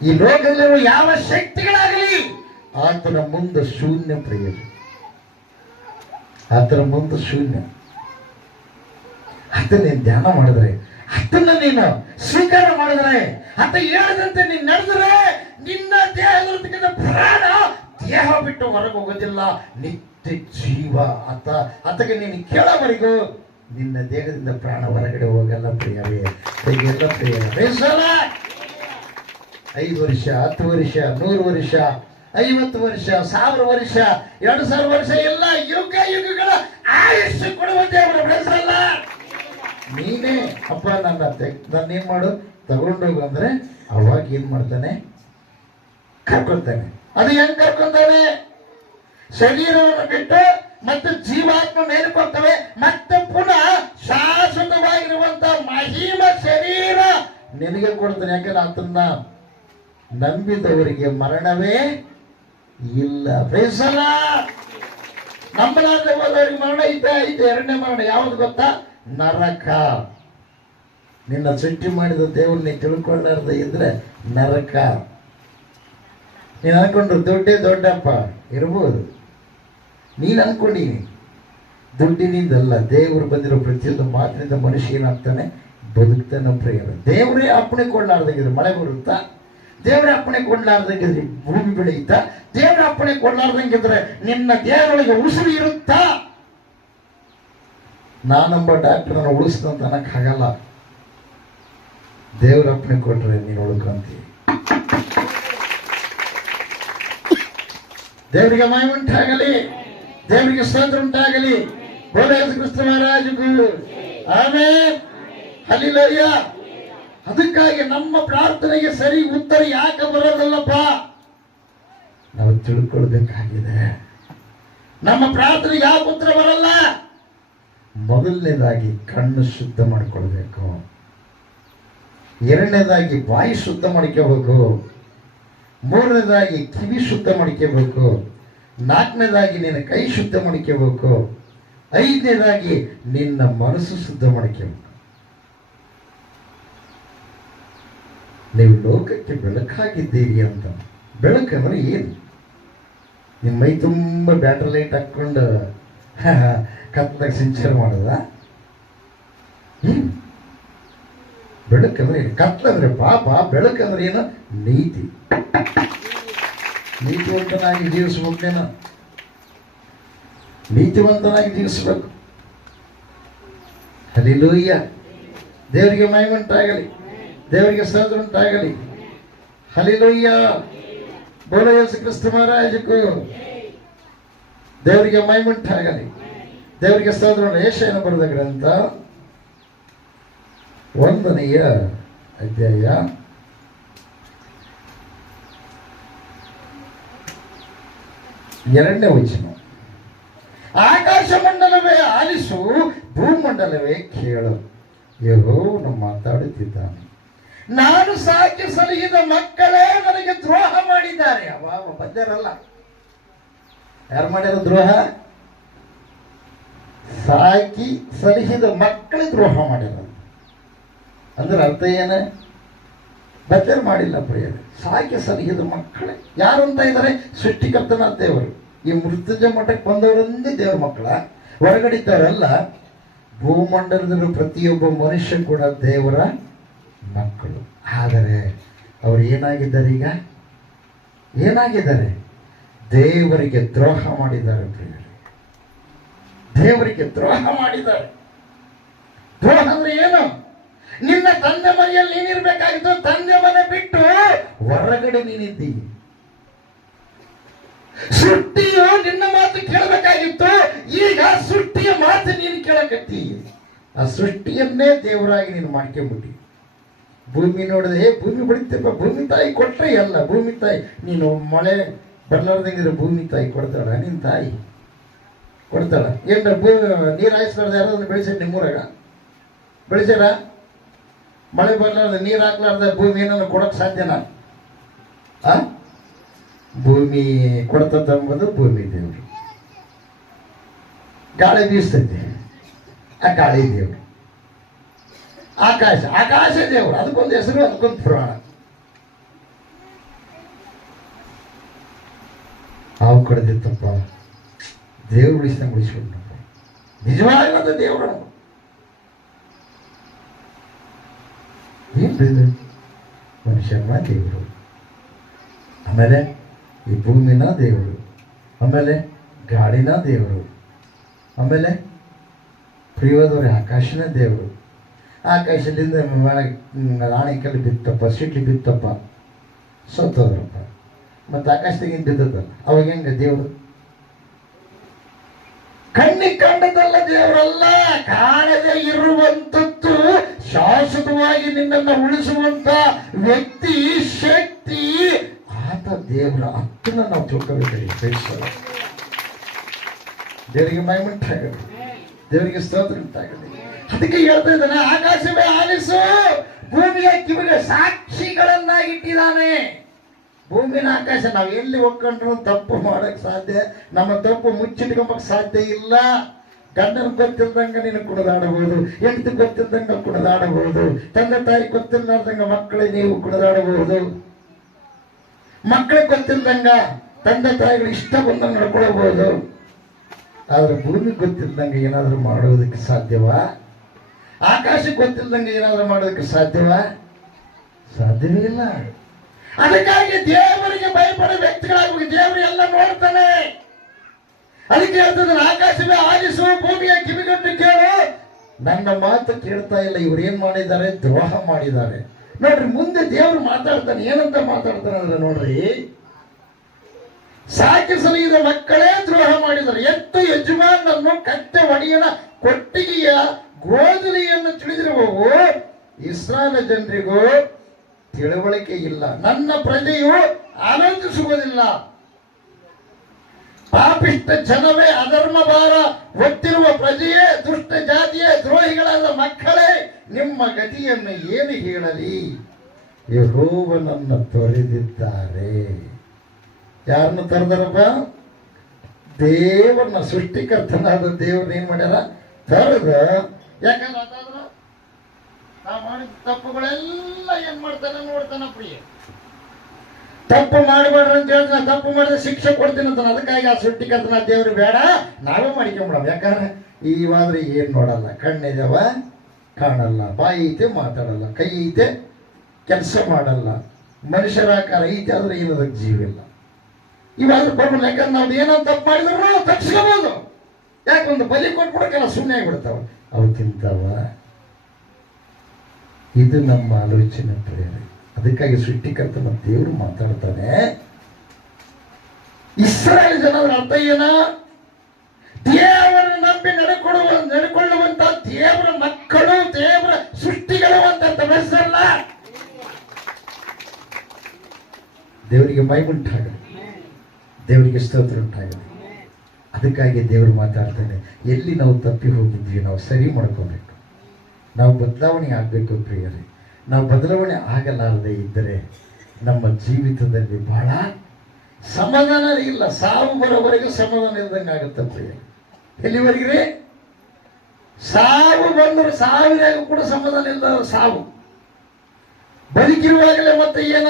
ಈ ಲೋಕದಲ್ಲಿರುವ ಯಾವ ಶಕ್ತಿಗಳಾಗಲಿ ಆತನ ಮುಂದೆ ಶೂನ್ಯ ಪ್ರಿಯರು, ಆತನ ಮುಂದೆ ಶೂನ್ಯ. ಆತನ ಧ್ಯಾನ ಮಾಡಿದ್ರೆ, ಆತನ ನೀನು ಸ್ವೀಕಾರ ಮಾಡಿದ್ರೆ, ಆತ ಹೇಳಿದಂತೆ ನೀನು ನಡೆದ್ರೆ ನಿನ್ನ ದೇಹದೊಳಗಿನ ಪ್ರಾಣ ದೇಹ ಬಿಟ್ಟು ಹೊರಗೆ ಹೋಗೋದಿಲ್ಲ, ನಿತ್ಯ ಜೀವ. ಆತಗೆ ನೀನು ಕೇಳೋವರೆಗೂ ನಿನ್ನ ದೇಹದಿಂದ ಪ್ರಾಣ ಹೊರಗಡೆ ಹೋಗಲ್ಲ ಪ್ರಿಯವೇ. ಎಲ್ಲ ಪ್ರಿಯ 5 ವರ್ಷ, 10 ವರ್ಷ, 100 ವರ್ಷ, 50 ವರ್ಷ, 1000 ವರ್ಷ, 2000 ವರ್ಷ, ಎಲ್ಲ ಯುಗ ಯುಗಗಳ ಆಯುಷ್ಯ ಕೊಡುವ ದೇವರು. ಬೆಳೆಸಲ್ಲ. ನೀನೇ ಅಪ್ಪ ನನ್ನ ಏನ್ ಮಾಡು, ತಗೊಂಡೋಗು ಅಂದ್ರೆ ಅವಾಗ ಏನ್ ಮಾಡ್ತಾನೆ? ಕರ್ಕೊಳ್ತಾನೆ. ಅದು ಹೆಂಗ್ ಕರ್ಕೊಂತಾನೆ? ಶರೀರವನ್ನು ಬಿಟ್ಟು ಮತ್ತೆ ಜೀವಾತ್ಮ ಮೇಲ್ಕೊಳ್ತವೆ, ಮತ್ತೆ ಪುನಃ ಶಾಶ್ವತವಾಗಿರುವಂತ ಮಹಿಮ ಶರೀರ ನಿನಗೆ ಕೊಡ್ತಾನೆ. ಯಾಕಂದ್ರೆ ಆತನ್ನ ನಂಬಿದವರಿಗೆ ಮರಣವೇ ಇಲ್ಲ. ಬೇಸಲ್ಲ. ನಂಬಲಾರದೆ ಹೋದವರಿಗೆ ಮರಣ ಐತೆ. 2ನೇ ಮರಣ ಯಾವುದು ಗೊತ್ತಾ? ನರಕ. ನಿನ್ನ ಸೃಷ್ಟಿ ಮಾಡಿದ ದೇವರನ್ನ ತಿಳ್ಕೊಳ್ಳಾರ್ದ ಇದ್ರೆ ನರಕ. ನೀನು ಅನ್ಕೊಂಡ್ರು ದೊಡ್ಡಪ್ಪ ಇರ್ಬೋದು, ನೀನು ಅನ್ಕೊಂಡಿನಿ. ದುಡ್ಡಿನಿಂದಲ್ಲ, ದೇವರು ಬಂದಿರೋ ಪ್ರತಿಯೊಂದು ಮಾತಿನಿಂದ ಮನುಷ್ಯ ಏನಾಗ್ತಾನೆ? ಬದುಕ್ತಾನೆ ಪ್ರಿಯರು. ದೇವರೇ ಅಪ್ಪಣೆ ಕೊಡ್ಲಾರ್ದಾಗಿದ್ರೆ ಮಳೆ ಬರುತ್ತಾ? ದೇವರೇ ಅಪ್ಪಣೆ ಕೊಡ್ಲಾರ್ದಂಗಿದ್ರೆ ಭೂಮಿ ಬೆಳೆಯುತ್ತಾ? ದೇವರ ಅಪ್ಪಣೆ ಕೊಡ್ಲಾರ್ದಂಗಿದ್ರೆ ನಿನ್ನ ದೇಹದೊಳಗೆ ಉಸಿರು ಇರುತ್ತಾ? ನಾನೊಬ್ಬ ಡಾಕ್ಟರ್ ಉಳಿಸ್ದಂತ ಅನ್ನಕ್ಕಾಗಲ್ಲ. ದೇವರ ಅಪ್ಪಣೆ ಕೊಟ್ರೆ ನೀನು ಉಳ್ಕೊಂತೀವಿ. ದೇವರಿಗೆ ಮಹಿಮೆ ಉಂಟಾಗಲಿ, ದೇವರಿಗೆ ಸ್ತೋತ್ರ ಉಂಟಾಗಲಿ. ಬೋಧ ಯೇಸು ಕ್ರಿಸ್ತ ಮಹಾರಾಜಗೂ ಆಮೆನ್. ಹಲ್ಲಿಲೂಯ. ಅದಕ್ಕಾಗಿ ನಮ್ಮ ಪ್ರಾರ್ಥನೆಗೆ ಸರಿ ಉತ್ತರ ಯಾಕೆ ಬರೋದಲ್ಲಪ್ಪ? ನಾವು ತಿಳ್ಕೊಳ್ಬೇಕಾಗಿದೆ. ನಮ್ಮ ಪ್ರಾರ್ಥನೆಗೆ ಯಾಕೆ ಉತ್ತರ ಬರಲ್ಲ? ಮೊದಲನೇದಾಗಿ ಕಣ್ಣು ಶುದ್ಧ ಮಾಡ್ಕೊಳ್ಬೇಕು, 2ನೇದಾಗಿ ಬಾಯಿ ಶುದ್ಧ ಮಾಡ್ಕೋಬೇಕು, 3ನೇದಾಗಿ ಕಿವಿ ಶುದ್ಧ ಮಾಡ್ಕೋಬೇಕು, 4ನೇದಾಗಿ ನಿನ್ನ ಕೈ ಶುದ್ಧ ಮಾಡ್ಕೋಬೇಕು, 5ನೇದಾಗಿ ನಿನ್ನ ಮನಸ್ಸು ಶುದ್ಧ ಮಾಡ್ಕೋಬೇಕು. ನೀವು ಲೋಕಕ್ಕೆ ಬೆಳಕಾಗಿದ್ದೀರಿ ಅಂತ. ಬೆಳಕಂದ್ರೆ ಏನು? ನಿಮ್ಮ ಮೈ ತುಂಬ ಬ್ಯಾಟ್ರಿ ಲೈಟ್ ಹಾಕ್ಕೊಂಡು ಕತ್ಲಾಗ ಸಿಂಚರ್ ಮಾಡೋದ? ಬೆಳಕಂದ್ರೆ ಏನು? ಕತ್ಲಂದ್ರೆ ಪಾಪ, ಬೆಳಕಂದ್ರೆ ಏನು? ನೀತಿ. ನೀತಿವಂತನಾಗಿ ಜೀವಿಸ್ಬೇಕೇನೋ, ನೀತಿವಂತನಾಗಿ ಜೀವಿಸ್ಬೇಕು. ಹಲ್ಲಿಲೂಯ್ಯ. ದೇವರಿಗೆ ಮಹಿಮೆ ಉಂಟಾಗಲಿ, ದೇವರಿಗೆ ಸ್ತೋತ್ರ ಉಂಟಾಗಲಿ. ಹಲ್ಲಿಲೂಯ್ಯ. ಬೋಧ ಯೇಸು ಕ್ರಿಸ್ತ ಮಹಾರಾಜಕ್ಕೂ ದೇವರಿಗೆ ಮಹಿಮೆ ಉಂಟಾಗಲಿ, ದೇವರಿಗೆ ಸ್ತೋತ್ರ. ಯೆಶಾಯನ ಬರೆದ ಗ್ರಂಥ 1ನೇ ಅಧ್ಯಾಯ 2ನೇ ವಚನ. ಆಕಾಶ ಮಂಡಲವೇ ಆಲಿಸು, ಭೂಮಂಡಲವೇ ಕೇಳು, ಯೆಹೋವನು ಮಾತಾಡುತ್ತಿದ್ದಾನೆ. ನಾನು ಸಾಕಿ ಸಲಹಿದ ಮಕ್ಕಳೇ ನನಗೆ ದ್ರೋಹ ಮಾಡಿದ್ದಾರೆ. ಅವ ಬಂದಿರಲ್ಲ. ಯಾರು ಮಾಡ್ಯಾರ ದ್ರೋಹ? ಸಾಕಿ ಸಲಹಿದ ಮಕ್ಕಳಿಗೆ ದ್ರೋಹ ಮಾಡ್ಯಾರ. ಅಂದ್ರೆ ಅರ್ಥ ಏನ? ಬಚ್ಚರ್ ಮಾಡಿಲ್ಲ ಪ್ರಿಯರೇ. ಸಾಕಿ ಸಲಹಿದ ಮಕ್ಕಳೇ ಯಾರಂತ ಇದ್ದಾರೆ? ಸೃಷ್ಟಿಕರ್ತನ ದೇವರು. ಈ ಮೃತ್ಯುಂಜಯ ಮಠಕ್ಕೆ ಬಂದವರೊಂದೇ ದೇವ್ರ ಮಕ್ಕಳ, ಹೊರಗಡಿದ್ದವರಲ್ಲ. ಭೂಮಂಡಲದಲ್ಲೂ ಪ್ರತಿಯೊಬ್ಬ ಮನುಷ್ಯ ಕೂಡ ದೇವರ ಮಕ್ಕಳು. ಆದರೆ ಅವರು ಏನಾಗಿದ್ದಾರೆ? ಈಗ ಏನಾಗಿದ್ದಾರೆ? ದೇವರಿಗೆ ದ್ರೋಹ ಮಾಡಿದ್ದಾರೆ ಪ್ರಿಯರೇ. ದೇವರಿಗೆ ದ್ರೋಹ ಮಾಡಿದ್ದಾರೆ. ದ್ರೋಹ ಅಂದ್ರೆ ಏನು? ನಿನ್ನ ತಂದೆ ಮನೆಯಲ್ಲಿ ನೀನಿರ್ಬೇಕಾಗಿತ್ತು, ತಂದೆ ಮನೆ ಬಿಟ್ಟು ಹೊರಗಡೆ ನೀನಿದ್ದೀವಿ. ಸೃಷ್ಟಿಯು ನಿನ್ನ ಮಾತು ಕೇಳಬೇಕಾಗಿತ್ತು, ಈಗ ಸೃಷ್ಟಿಯ ಮಾತು ನೀನು ಕೇಳಕತ್ತಿ. ಆ ಸೃಷ್ಟಿಯನ್ನೇ ದೇವರಾಗಿ ನೀನು ಮಾಡ್ಕೊಂಡ್ಬಿಟ್ಟಿ. ಭೂಮಿ ನೋಡಿದೆ, ಭೂಮಿ ಬೆಳಿತಪ್ಪ, ಭೂಮಿ ತಾಯಿ ಕೊಟ್ರೆ ಎಲ್ಲ. ಭೂಮಿ ತಾಯಿ ನೀನು ಮಳೆ ಬರ್ಲಾರ್ದಂಗಿದ್ರೆ ಭೂಮಿ ತಾಯಿ ಕೊಡ್ತಾಳ? ನಿನ್ನ ತಾಯಿ ಕೊಡ್ತಾಳ? ಏನ್ರ ನೀರು ಹಾಯಿಸ್ಲಾರ್ದ ಯಾರಾದ್ರೂ ಬೆಳೆಸಿ ನಿಮ್ಮೂರಾಗ ಬೆಳೆಸ್ಯಾರ? ಮಳೆ ಬರ್ಲಾರ್ದ ನೀರು ಹಾಕ್ಲಾರ್ದ ಭೂಮಿ ಏನನ್ನು ಕೊಡೋಕೆ ಸಾಧ್ಯನಾ? ಭೂಮಿ ಕೊಡ್ತಂಬುದು ಭೂಮಿ ದೇವರು. ಗಾಳಿ ಬೀಸ್ತೈತಿ, ಆ ಗಾಳಿ ದೇವರು. ಆಕಾಶ, ಆಕಾಶ ದೇವರು. ಅದಕ್ಕೊಂದು ಹೆಸರು, ಅದಕ್ಕೊಂದು ಪುರಾಣ. ಹಾವು ಕಳೆದಿತ್ತಪ್ಪ, ದೇವ್ರು ಉಳಿಸ್ದಂಗೆ ಉಳಿಸ್ಕೊಂಡಪ್ಪ. ನಿಜವಾಗ್ಲದ ದೇವರು. ಏನ್ರಿ ಮನುಷ್ಯನ ದೇವರು, ಆಮೇಲೆ ಈ ಭೂಮಿನ ದೇವರು, ಆಮೇಲೆ ಗಾಳಿನ ದೇವರು, ಆಮೇಲೆ ಪ್ರಿಯದವ್ರೆ ಆಕಾಶನ ದೇವರು. ಆಕಾಶದಿಂದ ಆಣಿಕಲ್ಲಿ ಬಿತ್ತಪ್ಪ, ಸಿಟ್ಲಿ ಬಿತ್ತಪ್ಪ, ಸತ್ತೋದ್ರಪ್ಪ. ಮತ್ತು ಆಕಾಶದಾಗಿಂದ ಬಿದ್ದದಲ್ಲ, ಅವಾಗ ಹೆಂಗ ದೇವರು? ಕಣ್ಣಿಗೆ ಕಂಡದಲ್ಲ ದೇವರಲ್ಲ, ಕಾಣದೆ ಇರುವಂಥದ್ದು, ಶಾಶ್ವತವಾಗಿ ನಿನ್ನನ್ನು ಉಳಿಸುವಂತ ವ್ಯಕ್ತಿ, ಶಕ್ತಿ ಆತ ದೇವರ. ಹತ್ತನ್ನ ನಾವು ತಿಳ್ಕೋಬೇಕಾಗಿ ದೇವರಿಗೆ ಮಹಿಮುಂಟಾಗಲಿ, ದೇವರಿಗೆ ಸ್ತೋತ್ರ ಉಂಟಾಗಲಿ. ಅದಕ್ಕೆ ಹೇಳ್ತಾ ಇದ್ದಾನೆ, ಆಕಾಶವೇ ಆಲಿಸು, ಭೂಮಿಯ ಕಿವಿಗೆ ಸಾಕ್ಷಿಗಳನ್ನಾಗಿಟ್ಟಿದ್ದಾನೆ. ಭೂಮಿನ ಆಕಾಶ ನಾವು ಎಲ್ಲಿ ಒಕ್ಕೊಂಡ್ರು ತಪ್ಪು ಮಾಡಕ್ ಸಾಧ್ಯ, ನಮ್ಮ ತಪ್ಪು ಮುಚ್ಚಿಟ್ಕೊಂಬಕ್ ಸಾಧ್ಯ ಇಲ್ಲ. ಗಂಡನ ಗೊತ್ತಿಲ್ದಂಗ ನೀನು ಕುಣಿದಾಡಬಹುದು, ಹೆಂಡತಿ ಗೊತ್ತಿಲ್ದಂಗ ಕುಣಿದಾಡಬಹುದು, ತಂದೆ ತಾಯಿ ಗೊತ್ತಿಲ್ಲಾರ್ದಂಗ ಮಕ್ಕಳೇ ನೀವು ಕುಣಿದಾಡಬಹುದು, ಮಕ್ಕಳಿಗೆ ಗೊತ್ತಿಲ್ದಂಗ ತಂದೆ ತಾಯಿಗಳು ಇಷ್ಟ ಬಂದಂಗ ನಡ್ಕೊಳ್ಬಹುದು. ಆದ್ರೆ ಭೂಮಿ ಗೊತ್ತಿಲ್ದಂಗ ಏನಾದ್ರೂ ಮಾಡೋದಕ್ಕೆ ಸಾಧ್ಯವಾ? ಆಕಾಶಕ್ಕೆ ಗೊತ್ತಿಲ್ದಂಗ ಏನಾದ್ರೂ ಮಾಡೋದಕ್ಕೆ ಸಾಧ್ಯವಾ? ಸಾಧ್ಯವೇ ಇಲ್ಲ. ಅದಕ್ಕಾಗಿ ದೇವರಿಗೆ ಭಯಪಡೋ ವ್ಯಕ್ತಿಗಳಾಗಬೇಕು. ದೇವರು ಎಲ್ಲ ನೋಡ್ತಾನೆ. ಅದಕ್ಕೆ ಹೇಳ್ತದೆ, ಆಕಾಶವೇ ಆಲಿಸು, ಭೂಮಿಯ ಕಿವಿಗೊಟ್ಟು ಕೇಳು. ನನ್ನ ಮಾತು ಕೇಳ್ತಾ ಇಲ್ಲ. ಇವ್ರು ಏನ್ ಮಾಡಿದ್ದಾರೆ? ದ್ರೋಹ ಮಾಡಿದ್ದಾರೆ. ನೋಡ್ರಿ, ಮುಂದೆ ದೇವರು ಮಾತಾಡ್ತಾನೆ. ಏನಂತ ಮಾತಾಡ್ತಾನೆ ಅಂದ್ರೆ ನೋಡ್ರಿ, ಸಾಕಿ ಸಲಹಿದ ಮಕ್ಕಳೇ ದ್ರೋಹ ಮಾಡಿದ್ದಾರೆ. ಎತ್ತು ಯಜಮಾನನ್ನು ಕತ್ತೆ ಒಡೆಯನ ಕೊಟ್ಟಿಗೆಯ ಗೋಧಲಿಯನ್ನು ತಿಳಿದಿರುವವು ಇಸ್ರಾಯೇಲ್ ಜನರಿಗೂ ತಿಳುವಳಿಕೆ ಇಲ್ಲ. ನನ್ನ ಪ್ರಜೆಯು ಆನಂದಿಸುವುದಿಲ್ಲ. ಪಾಪಿಷ್ಟ ಜನವೇ, ಅಧರ್ಮ ಭಾರ ಹೊತ್ತಿರುವ ಪ್ರಜೆಯೇ, ದುಷ್ಟ ಜಾತಿಯೇ, ದ್ರೋಹಿಗಳಾದ ಮಕ್ಕಳೇ, ನಿಮ್ಮ ಗತಿಯನ್ನು ಏನು ಹೇಳಲಿ? ಯೆಹೋವನನ್ನು ತೊರೆದಿದ್ದಾರೆ. ಯಾರನ್ನು ತೊರೆದಾರಪ್ಪ? ದೇವರನ್ನ, ಸೃಷ್ಟಿಕರ್ತನಾದ ದೇವ್ರನ್ನ ಏನ್ ಮಾಡ್ಯಾರ? ತೊರೆದ. ಯಾಕಂದ್ರೆ ಅದಾದ್ರ ನಾವು ಮಾಡಿದ ತಪ್ಪುಗಳೆಲ್ಲ ಏನ್ ಮಾಡ್ತಾನೆ ನೋಡ್ತಾನ ಪ್ರಿಯ. ತಪ್ಪು ಮಾಡಬೇಡ್ರಿ ಅಂತ ಹೇಳಿದ್ರೆ, ತಪ್ಪು ಮಾಡಿದ್ರೆ ಶಿಕ್ಷೆ ಕೊಡ್ತೀನಿ ಅಂತ. ಅದಕ್ಕಾಗಿ ಆ ಸೃಷ್ಟಿಕರ್ತನ ದೇವ್ರು ಬೇಡ, ನಾವೇ ಮಾಡ್ಕೊಂಬಿಡೋಣ. ಯಾಕಂದ್ರೆ ಈವಾದ್ರೆ ಏನ್ ನೋಡಲ್ಲ, ಕಣ್ಣಿದವ ಕಾಣಲ್ಲ, ಬಾಯಿ ಐತೆ ಮಾತಾಡಲ್ಲ, ಕೈ ಐತೆ ಕೆಲಸ ಮಾಡಲ್ಲ, ಮನುಷ್ಯರ ಆಕಾರ ಐತೆ ಆದ್ರೆ ಏನದಕ್ಕೆ ಜೀವಿಲ್ಲ. ಇವಾದ್ರೂ ಕೊಡ್ಬೋದು. ಯಾಕಂದ್ರೆ ನಾವು ಏನೋ ತಪ್ಪು ಮಾಡಿದ್ರು ನಾವು ತಪ್ಪಿಸ್ಕೋಬಹುದು. ಯಾಕೊಂದು ಬಲಿ ಕೊಟ್ಬಿಡಕ್ಕೆಲ್ಲ ಸುಮ್ಮನೆ ಆಗಿಬಿಡ್ತಾವ ಅವು ತಿಂತಾವ. ಇದು ನಮ್ಮ ಆಲೋಚನೆ ಪ್ರೇರಣೆ. ಅದಕ್ಕಾಗಿ ಸೃಷ್ಟಿಕರ್ತನ ದೇವರು ಮಾತಾಡ್ತಾನೆ. ಇಸ್ರಾಯೇಲ್ ಜನರ ಅರ್ಥ ಏನ? ದೇವರನ್ನು ನಂಬಿ ನಡ್ಕೊಳ್ಳುವಂತ ದೇವರ ಮಕ್ಕಳು, ದೇವರ ಸೃಷ್ಟಿಗಳು ಅಂತ ಬೆಳೆಸಲ್ಲ. ದೇವರಿಗೆ ಮಹಿಮುಂಟಾಗಲಿ, ದೇವರಿಗೆ ಸ್ತೋತ್ರ ಉಂಟಾಗಲಿ. ಅದಕ್ಕಾಗಿ ದೇವರು ಮಾತಾಡ್ತಾನೆ. ಎಲ್ಲಿ ನಾವು ತಪ್ಪಿ ಹೋಗಿದ್ವಿ ನಾವು ಸರಿ ಮಾಡ್ಕೋಬೇಕು. ನಾವು ಬದಲಾವಣೆ ಆಗಬೇಕು ಪ್ರಿಯರೇ. ನಾವು ಬದಲಾವಣೆ ಆಗಲಾರದೆ ಇದ್ದರೆ ನಮ್ಮ ಜೀವಿತದಲ್ಲಿ ಬಹಳ ಸಮಾಧಾನ ಇಲ್ಲ. ಸಾವು ಬರೋವರೆಗೆ ಸಮಾಧಾನ ಇಲ್ದಂಗೆ ಆಗುತ್ತೆ ಪ್ರಿಯ. ಎಲ್ಲಿವರೆಗೆ? ಸಾವು ಬಂದ್ರೆ ಸಾವಿರಾಗ ಕೂಡ ಸಮಾಧಾನ ಇಲ್ಲ. ಸಾವು ಬದುಕಿರುವಾಗಲೇ ಮತ್ತೆ ಏನ